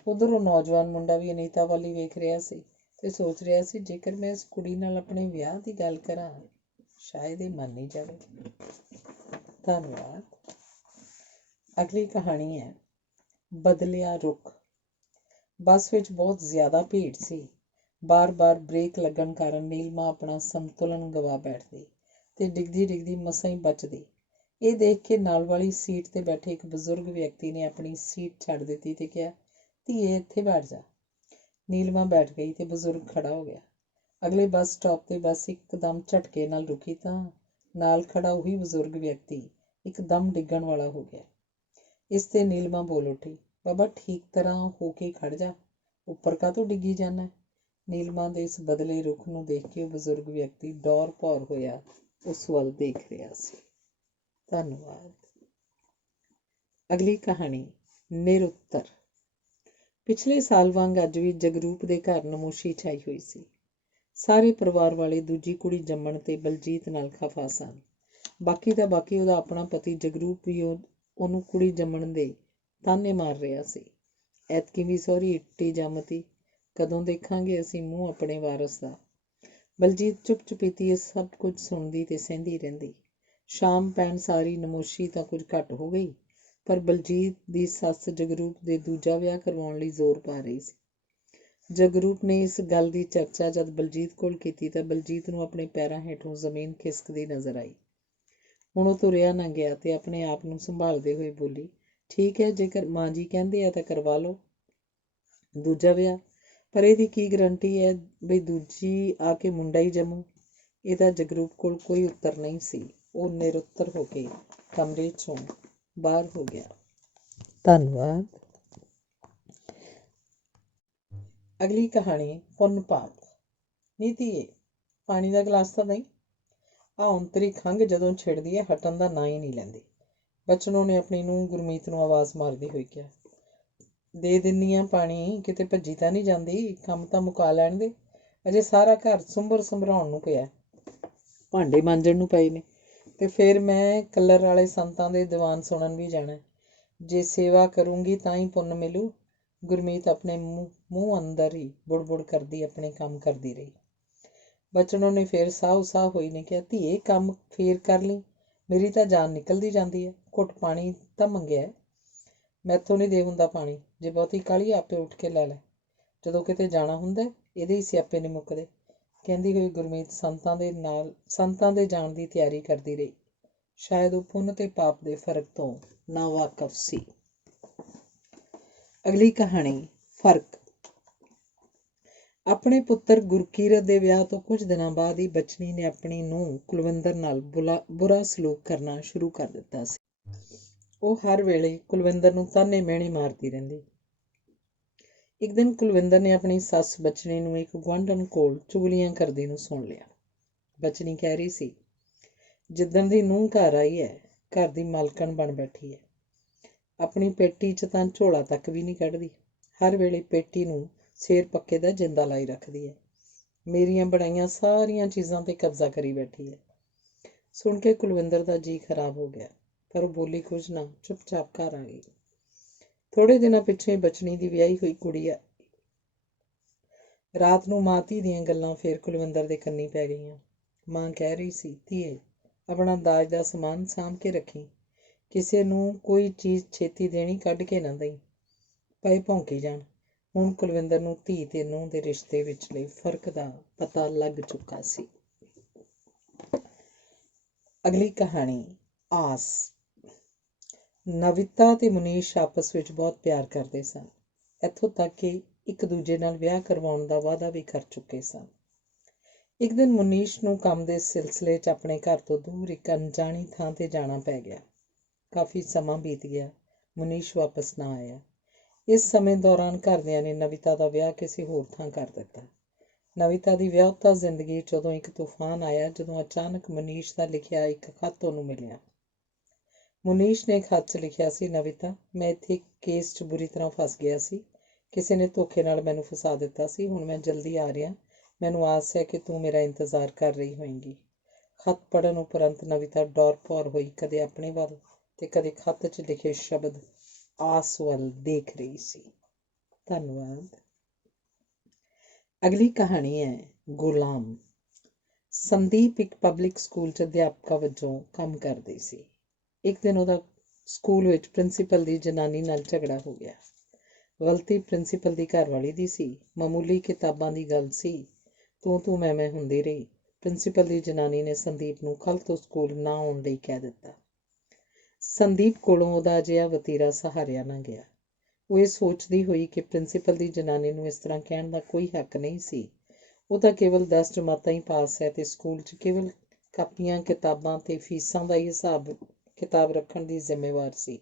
ਉੱਧਰ ਉਹ ਨੌਜਵਾਨ ਮੁੰਡਾ ਵੀ ਅਨੀਤਾ ਵੱਲ ਹੀ ਵੇਖ ਰਿਹਾ ਸੀ ਤੇ ਸੋਚ ਰਿਹਾ ਸੀ, ਜੇਕਰ ਮੈਂ ਇਸ ਕੁੜੀ ਨਾਲ ਆਪਣੇ ਵਿਆਹ ਦੀ ਗੱਲ ਕਰਾਂ, ਸ਼ਾਇਦ ਇਹ ਮੰਨ ਹੀ ਜਾਵੇ। ਧੰਨਵਾਦ। ਅਗਲੀ ਕਹਾਣੀ ਹੈ ਬਦਲਿਆ ਰੁੱਖ। ਬੱਸ ਵਿੱਚ ਬਹੁਤ ਜ਼ਿਆਦਾ ਭੀੜ ਸੀ। ਬਾਰ-ਬਾਰ ਬ੍ਰੇਕ ਲੱਗਣ ਕਾਰਨ ਨੀਲਮਾ ਆਪਣਾ ਸੰਤੁਲਨ ਗਵਾ ਬੈਠਦੀ ਤੇ ਡਿੱਗਦੀ ਮਸਾਂ ਹੀ ਬਚਦੀ। ਇਹ ਦੇਖ ਕੇ ਨਾਲ ਵਾਲੀ ਸੀਟ 'ਤੇ ਬੈਠੇ ਇੱਕ ਬਜ਼ੁਰਗ ਵਿਅਕਤੀ ਨੇ ਆਪਣੀ ਸੀਟ ਛੱਡ ਦਿੱਤੀ ਤੇ ਕਿਹਾ, ਧੀਏ ਇੱਥੇ ਬੈਠ ਜਾ। ਨੀਲਮਾ ਬੈਠ ਗਈ ਤੇ ਬਜ਼ੁਰਗ ਖੜਾ ਹੋ ਗਿਆ। ਅਗਲੇ ਬੱਸ ਸਟਾਪ 'ਤੇ ਬੱਸ ਇੱਕਦਮ ਝਟਕੇ ਨਾਲ ਰੁਕੀ ਤਾਂ ਨਾਲ ਖੜਾ ਉਹੀ ਬਜ਼ੁਰਗ ਵਿਅਕਤੀ ਇੱਕਦਮ ਡਿੱਗਣ ਵਾਲਾ ਹੋ ਗਿਆ। ਇਸ 'ਤੇ ਨੀਲਮਾ ਬੋਲ ਉੱਠੀ, ਬਾਬਾ ਠੀਕ ਤਰ੍ਹਾਂ ਹੋ ਕੇ ਖੜ ਜਾ, ਉੱਪਰ ਕਾਹਤੋਂ ਡਿੱਗੀ ਜਾਂਦਾ? ਨੀਲਮਾ ਦੇ ਇਸ ਬਦਲੇ ਰੁੱਖ ਨੂੰ ਦੇਖ ਕੇ ਉਹ ਬਜ਼ੁਰਗ ਵਿਅਕਤੀ ਡੌਰ ਭੌਰ ਹੋਇਆ ਉਸ ਵੱਲ ਦੇਖ ਰਿਹਾ ਸੀ। ਧੰਨਵਾਦ। ਅਗਲੀ ਕਹਾਣੀ ਨਿਰੁੱਤਰ। ਪਿਛਲੇ ਸਾਲ ਵਾਂਗ ਅੱਜ ਵੀ ਜਗਰੂਪ ਦੇ ਘਰ ਨਮੋਸ਼ੀ ਛਾਈ ਹੋਈ ਸੀ। ਸਾਰੇ ਪਰਿਵਾਰ ਵਾਲੇ ਦੂਜੀ ਕੁੜੀ ਜੰਮਣ ਤੇ ਬਲਜੀਤ ਨਾਲ ਖਫਾ ਸਨ। ਬਾਕੀ ਤਾਂ ਬਾਕੀ ਉਹਦਾ ਆਪਣਾ ਪਤੀ ਜਗਰੂਪ ਵੀ ਉਹਨੂੰ ਕੁੜੀ ਜੰਮਣ ਦੇ ਤਾਨੇ ਮਾਰ ਰਿਹਾ ਸੀ। ਐਤਕੀ ਵੀ ਸਹੁਰੀ ਇੱਟੀ ਜੰਮਤੀ, ਕਦੋਂ ਦੇਖਾਂਗੇ ਅਸੀਂ ਮੂੰਹ ਆਪਣੇ ਵਾਰਸ ਦਾ। ਬਲਜੀਤ ਚੁੱਪ ਚੁਪੀਤੀ ਇਹ ਸਭ ਕੁਝ ਸੁਣਦੀ ਤੇ ਸਹਿੰਦੀ ਰਹਿੰਦੀ। ਸ਼ਾਮ ਪੈਣ ਸਾਰੀ ਨਮੋਸ਼ੀ ਤਾਂ ਕੁਝ ਘੱਟ ਹੋ ਗਈ, ਪਰ ਬਲਜੀਤ ਦੀ ਸੱਸ ਜਗਰੂਪ ਦੇ ਦੂਜਾ ਵਿਆਹ ਕਰਵਾਉਣ ਲਈ ਜ਼ੋਰ ਪਾ ਰਹੀ ਸੀ। ਜਗਰੂਪ ਨੇ ਇਸ ਗੱਲ ਦੀ ਚਰਚਾ ਜਦ ਬਲਜੀਤ ਕੋਲ ਕੀਤੀ ਤਾਂ ਬਲਜੀਤ ਨੂੰ ਆਪਣੇ ਪੈਰਾਂ ਹੇਠੋਂ ਜ਼ਮੀਨ ਖਿਸਕਦੀ ਨਜ਼ਰ ਆਈ। ਹੁਣ ਉਹ ਤੁਰਿਆ ਨਾ ਗਿਆ ਤੇ ਆਪਣੇ ਆਪ ਨੂੰ ਸੰਭਾਲਦੇ ਹੋਏ ਬੋਲੀ, ਠੀਕ ਹੈ, ਜੇਕਰ ਮਾਂ ਜੀ ਕਹਿੰਦੇ ਆ ਤਾਂ ਕਰਵਾ ਲਓ ਦੂਜਾ ਵਿਆਹ, ਪਰ ਇਹਦੀ ਕੀ ਗਰੰਟੀ ਹੈ ਬਈ ਦੂਜੀ ਆ ਕੇ ਮੁੰਡਾ ਹੀ ਜੰਮੂ? ਇਹਦਾ ਜਗਰੂਪ ਕੋਲ ਕੋਈ ਉੱਤਰ ਨਹੀਂ ਸੀ। ਉਹ ਨਿਰੁੱਤਰ ਹੋ ਕੇ ਕਮਰੇ ਚੋਂ ਬਾਹਰ ਹੋ ਗਿਆ। ਧੰਨਵਾਦ। ਅਗਲੀ ਕਹਾਣੀ ਪੁੰਨ ਪਾਪ। ਨੀ ਧੀਏ, ਪਾਣੀ ਦਾ ਗਲਾਸ ਤਾਂ ਨਹੀਂ। ਆਹ ਔਂਤਰੀ ਖੰਘ ਜਦੋਂ ਛਿੜਦੀ ਹੈ ਹਟਣ ਦਾ ਨਾਂ ਹੀ ਨਹੀਂ ਲੈਂਦੀ। ਬਚਨੋਂ ਨੇ ਆਪਣੀ ਨੂੰਹ ਗੁਰਮੀਤ ਨੂੰ ਆਵਾਜ਼ ਮਾਰਦੀ ਹੋਈ ਕਿਹਾ, ਦੇ ਦਿੰਨੀ ਆ ਪਾਣੀ, ਕਿਤੇ ਭੱਜੀ ਤਾਂ ਨਹੀਂ ਜਾਂਦੀ, ਕੰਮ ਤਾਂ ਮੁਕਾ ਲੈਣ ਦੇ, ਅਜੇ ਸਾਰਾ ਘਰ ਸੰਭਰਾਉਣ ਨੂੰ ਪਿਆ, ਭਾਂਡੇ ਮਾਂਜਣ ਨੂੰ ਪਏ ਨੇ, ਤੇ ਫਿਰ ਮੈਂ ਕਲਰ ਵਾਲੇ ਸੰਤਾਂ ਦੇ ਦੀਵਾਨ ਸੁਣਨ ਵੀ ਜਾਣਾ। ਜੇ ਸੇਵਾ ਕਰੂੰਗੀ ਤਾਂ ਹੀ ਪੁੰਨ ਮਿਲੂ। ਗੁਰਮੀਤ ਆਪਣੇ ਮੂੰਹ ਅੰਦਰ ਹੀ ਬੁੜਬੁੜ ਕਰਦੀ ਆਪਣੇ ਕੰਮ ਕਰਦੀ ਰਹੀ। ਬਚਨੋਂ ਨੇ ਫਿਰ ਸਾਹ ਹੋਈ ਨੇ ਕਿਹਾ, ਧੀਏ ਕੰਮ ਫੇਰ ਕਰ ਲਈ, ਮੇਰੀ ਤਾਂ ਜਾਨ ਨਿਕਲਦੀ ਜਾਂਦੀ ਹੈ, ਘੁੱਟ ਪਾਣੀ ਤਾਂ ਮੰਗਿਆ। ਮੈਥੋਂ ਨਹੀਂ ਦੇ ਹੁੰਦਾ ਪਾਣੀ, ਜੇ ਬਹੁਤੀ ਕਾਹਲੀ ਆਪੇ ਉੱਠ ਕੇ ਲੈ ਲੈ, ਜਦੋਂ ਕਿਤੇ ਜਾਣਾ ਹੁੰਦਾ ਇਹਦੇ ਹੀ ਸਿਆਪੇ ਨਹੀਂ ਮੁੱਕਦੇ। ਕਹਿੰਦੀ ਹੋਈ ਗੁਰਮੀਤ ਸੰਤਾਂ ਦੇ ਜਾਣ ਦੀ ਤਿਆਰੀ ਕਰਦੀ ਰਹੀ। ਸ਼ਾਇਦ ਉਹ ਪੁੰਨ ਤੇ ਪਾਪ ਦੇ ਫਰਕ ਤੋਂ ਨਾ ਵਾਕਫ ਸੀ। ਅਗਲੀ ਕਹਾਣੀ ਫਰਕ। ਆਪਣੇ ਪੁੱਤਰ ਗੁਰਕੀਰਤ ਦੇ ਵਿਆਹ ਤੋਂ ਕੁਝ ਦਿਨਾਂ ਬਾਅਦ ਹੀ ਬਚਨੀ ਨੇ ਆਪਣੀ ਨੂੰਹ ਕੁਲਵਿੰਦਰ ਨਾਲ ਬੁਰਾ ਸਲੂਕ ਕਰਨਾ ਸ਼ੁਰੂ ਕਰ ਦਿੱਤਾ ਸੀ। ਉਹ ਹਰ ਵੇਲੇ ਕੁਲਵਿੰਦਰ ਨੂੰ ਤਾਨੇ ਮਿਹਣੇ ਮਾਰਦੀ ਰਹਿੰਦੀ। ਇੱਕ ਦਿਨ ਕੁਲਵਿੰਦਰ ਨੇ ਆਪਣੀ ਸੱਸ ਬਚਨੀ ਨੂੰ ਇੱਕ ਗੁਆਂਢਣ ਕੋਲ ਚੁਗਲੀਆਂ ਕਰਦੀ ਨੂੰ ਸੁਣ ਲਿਆ। ਬਚਨੀ ਕਹਿ ਰਹੀ ਸੀ, ਜਿੱਦਣ ਦੀ ਨੂੰਹ ਘਰ ਆਈ ਹੈ, ਘਰ ਦੀ ਮਾਲਕਣ ਬਣ ਬੈਠੀ ਹੈ। ਆਪਣੀ ਪੇਟੀ 'ਚ ਤਾਂ ਝੋਲਾ ਤੱਕ ਵੀ ਨਹੀਂ ਕੱਢਦੀ, ਹਰ ਵੇਲੇ ਪੇਟੀ ਨੂੰ ਸਿਰ ਪੱਕੇ ਦਾ ਜਿੰਦਾ ਲਾਈ ਰੱਖਦੀ ਹੈ। ਮੇਰੀਆਂ ਬਣਾਈਆਂ ਸਾਰੀਆਂ ਚੀਜ਼ਾਂ 'ਤੇ ਕਬਜ਼ਾ ਕਰੀ ਬੈਠੀ ਹੈ। ਸੁਣ ਕੇ ਕੁਲਵਿੰਦਰ ਦਾ ਜੀਅ ਖਰਾਬ ਹੋ ਗਿਆ, ਪਰ ਉਹ ਬੋਲੀ ਕੁਝ ਨਾ, ਚੁੱਪਚਾਪ ਘਰ ਆ ਗਈ। ਥੋੜੇ ਦਿਨਾਂ ਪਿੱਛੇ ਬਚਨੀ ਦੀ ਵਿਆਹੀ ਹੋਈ ਕੁੜੀ ਆ। ਰਾਤ ਨੂੰ ਮਾਂ ਧੀ ਦੀਆਂ ਗੱਲਾਂ ਫੇਰ ਕੁਲਵਿੰਦਰ ਦੇ ਕੰਨੀ ਪੈ ਗਈਆਂ। ਮਾਂ ਕਹਿ ਰਹੀ ਸੀ, ਧੀਏ ਆਪਣਾ ਦਾਜ ਦਾ ਸਮਾਨ ਸਾਂਭ ਕੇ ਰੱਖੀ, ਕਿਸੇ ਨੂੰ ਕੋਈ ਚੀਜ਼ ਛੇਤੀ ਦੇਣੀ ਕੱਢ ਕੇ ਨਾ ਦਈ, ਪਏ ਭੌਂਕੀ ਜਾਣ। ਹੁਣ ਕੁਲਵਿੰਦਰ ਨੂੰ ਧੀ ਤੇ ਨੂੰਹ ਦੇ ਰਿਸ਼ਤੇ ਵਿਚਲੇ ਫਰਕ ਦਾ ਪਤਾ ਲੱਗ ਚੁੱਕਾ ਸੀ। ਅਗਲੀ ਕਹਾਣੀ ਆਸ। ਨਵਿਤਾ ਤੇ ਮੁਨੀਸ਼ ਆਪਸ ਵਿੱਚ ਬਹੁਤ ਪਿਆਰ ਕਰਦੇ ਸਨ, ਇੱਥੋਂ ਤੱਕ ਕਿ ਇੱਕ ਦੂਜੇ ਨਾਲ ਵਿਆਹ ਕਰਵਾਉਣ ਦਾ ਵਾਅਦਾ ਵੀ ਕਰ ਚੁੱਕੇ ਸਨ। ਇੱਕ ਦਿਨ ਮੁਨੀਸ਼ ਨੂੰ ਕੰਮ ਦੇ ਸਿਲਸਿਲੇ 'ਚ ਆਪਣੇ ਘਰ ਤੋਂ ਦੂਰ ਇੱਕ ਅਣਜਾਣੀ ਥਾਂ 'ਤੇ ਜਾਣਾ ਪੈ ਗਿਆ। ਕਾਫੀ ਸਮਾਂ ਬੀਤ ਗਿਆ, ਮੁਨੀਸ਼ ਵਾਪਸ ਨਾ ਆਇਆ। ਇਸ ਸਮੇਂ ਦੌਰਾਨ ਘਰਦਿਆਂ ਨੇ ਨਵਿਤਾ ਦਾ ਵਿਆਹ ਕਿਸੇ ਹੋਰ ਥਾਂ ਕਰ ਦਿੱਤਾ। ਨਵਿਤਾ ਦੀ ਵਿਆਹੁਤਾ ਜ਼ਿੰਦਗੀ 'ਚ ਉਦੋਂ ਇੱਕ ਤੂਫਾਨ ਆਇਆ ਜਦੋਂ ਅਚਾਨਕ ਮੁਨੀਸ਼ ਦਾ ਲਿਖਿਆ ਇੱਕ ਖੱਤ ਉਹਨੂੰ ਮਿਲਿਆ। ਮੁਨੀਸ਼ ਨੇ ਖੱਤ 'ਚ ਲਿਖਿਆ ਸੀ, ਨਵਿਤਾ, ਮੈਂ ਇੱਥੇ ਕੇਸ 'ਚ ਬੁਰੀ ਤਰ੍ਹਾਂ ਫਸ ਗਿਆ ਸੀ, ਕਿਸੇ ਨੇ ਧੋਖੇ ਨਾਲ ਮੈਨੂੰ ਫਸਾ ਦਿੱਤਾ ਸੀ, ਹੁਣ ਮੈਂ ਜਲਦੀ ਆ ਰਿਹਾ, ਮੈਨੂੰ ਆਸ ਹੈ ਕਿ ਤੂੰ ਮੇਰਾ ਇੰਤਜ਼ਾਰ ਕਰ ਰਹੀ ਹੋਏਂਗੀ। ਖੱਤ ਪੜ੍ਹਨ ਉਪਰੰਤ ਨਵਿਤਾ ਡੌਰ ਭੌਰ ਹੋਈ ਕਦੇ ਆਪਣੇ ਵੱਲ ਤੇ ਕਦੇ ਖੱਤ 'ਚ ਲਿਖੇ ਸ਼ਬਦ ਆਸ ਵੱਲ ਦੇਖ ਰਹੀ ਸੀ। ਧੰਨਵਾਦ। ਅਗਲੀ ਕਹਾਣੀ ਹੈ ਗੁਲਾਮ। ਸੰਦੀਪ ਇੱਕ ਪਬਲਿਕ ਸਕੂਲ 'ਚ ਅਧਿਆਪਕਾ ਵਜੋਂ ਕੰਮ ਕਰਦੀ ਸੀ। ਇੱਕ ਦਿਨ ਉਹਦਾ ਸਕੂਲ ਵਿੱਚ ਪ੍ਰਿੰਸੀਪਲ ਦੀ ਜਨਾਨੀ ਨਾਲ ਝਗੜਾ ਹੋ ਗਿਆ। ਗਲਤੀ ਪ੍ਰਿੰਸੀਪਲ ਦੀ ਘਰਵਾਲੀ ਦੀ ਸੀ। ਮਾਮੂਲੀ ਕਿਤਾਬਾਂ ਦੀ ਗੱਲ ਸੀ, ਤੂੰ ਮੈਂ ਹੁੰਦੀ ਰਹੀ। ਪ੍ਰਿੰਸੀਪਲ ਦੀ ਜਨਾਨੀ ਨੇ ਸੰਦੀਪ ਨੂੰ ਕੱਲ੍ਹ ਤੋਂ ਸਕੂਲ ਨਾ ਆਉਣ ਲਈ ਕਹਿ ਦਿੱਤਾ। ਸੰਦੀਪ ਕੋਲੋਂ ਉਹਦਾ ਅਜਿਹਾ ਵਤੀਰਾ ਸਹਾਰਿਆ ਨਾ ਗਿਆ। ਉਹ ਇਹ ਸੋਚਦੀ ਹੋਈ ਕਿ ਪ੍ਰਿੰਸੀਪਲ ਦੀ ਜਨਾਨੀ ਨੂੰ ਇਸ ਤਰ੍ਹਾਂ ਕਹਿਣ ਦਾ ਕੋਈ ਹੱਕ ਨਹੀਂ ਸੀ। ਉਹ ਤਾਂ ਕੇਵਲ 10 ਜਮਾਤਾਂ ਹੀ ਪਾਸ ਹੈ ਤੇ ਸਕੂਲ 'ਚ ਕੇਵਲ ਕਾਪੀਆਂ ਕਿਤਾਬਾਂ ਤੇ ਫੀਸਾਂ ਦਾ ਹੀ ਹਿਸਾਬ ਕਿਤਾਬ ਰੱਖਣ ਦੀ ਜ਼ਿੰਮੇਵਾਰ ਸੀ।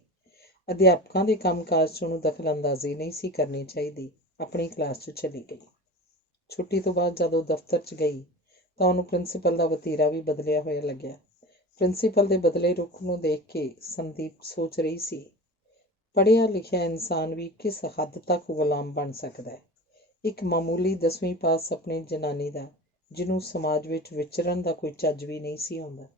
ਅਧਿਆਪਕਾਂ ਦੇ ਕੰਮਕਾਜ 'ਚ ਉਹਨੂੰ ਦਖਲ-ਅੰਦਾਜ਼ੀ ਨਹੀਂ ਸੀ ਕਰਨੀ ਚਾਹੀਦੀ। ਆਪਣੀ ਕਲਾਸ 'ਚ ਚਲੀ ਗਈ। ਛੁੱਟੀ ਤੋਂ ਬਾਅਦ ਜਦੋਂ ਦਫ਼ਤਰ 'ਚ ਗਈ ਤਾਂ ਉਹਨੂੰ ਪ੍ਰਿੰਸੀਪਲ ਦਾ ਵਤੀਰਾ ਵੀ ਬਦਲਿਆ ਹੋਇਆ ਲੱਗਿਆ। ਪ੍ਰਿੰਸੀਪਲ ਦੇ ਬਦਲੇ ਰੁੱਖ ਨੂੰ ਦੇਖ ਕੇ ਸੰਦੀਪ ਸੋਚ ਰਹੀ ਸੀ, ਪੜ੍ਹਿਆ ਲਿਖਿਆ ਇਨਸਾਨ ਵੀ ਕਿਸ ਹੱਦ ਤੱਕ ਗੁਲਾਮ ਬਣ ਸਕਦਾ ਹੈ। ਇੱਕ ਮਾਮੂਲੀ 10ਵੀਂ ਪਾਸ ਆਪਣੀ ਜਨਾਨੀ ਦਾ, ਜਿਹਨੂੰ ਸਮਾਜ ਵਿੱਚ ਵਿਚਰਨ ਦਾ ਕੋਈ ਚੱਜ ਵੀ ਨਹੀਂ ਸੀ ਆਉਂਦਾ।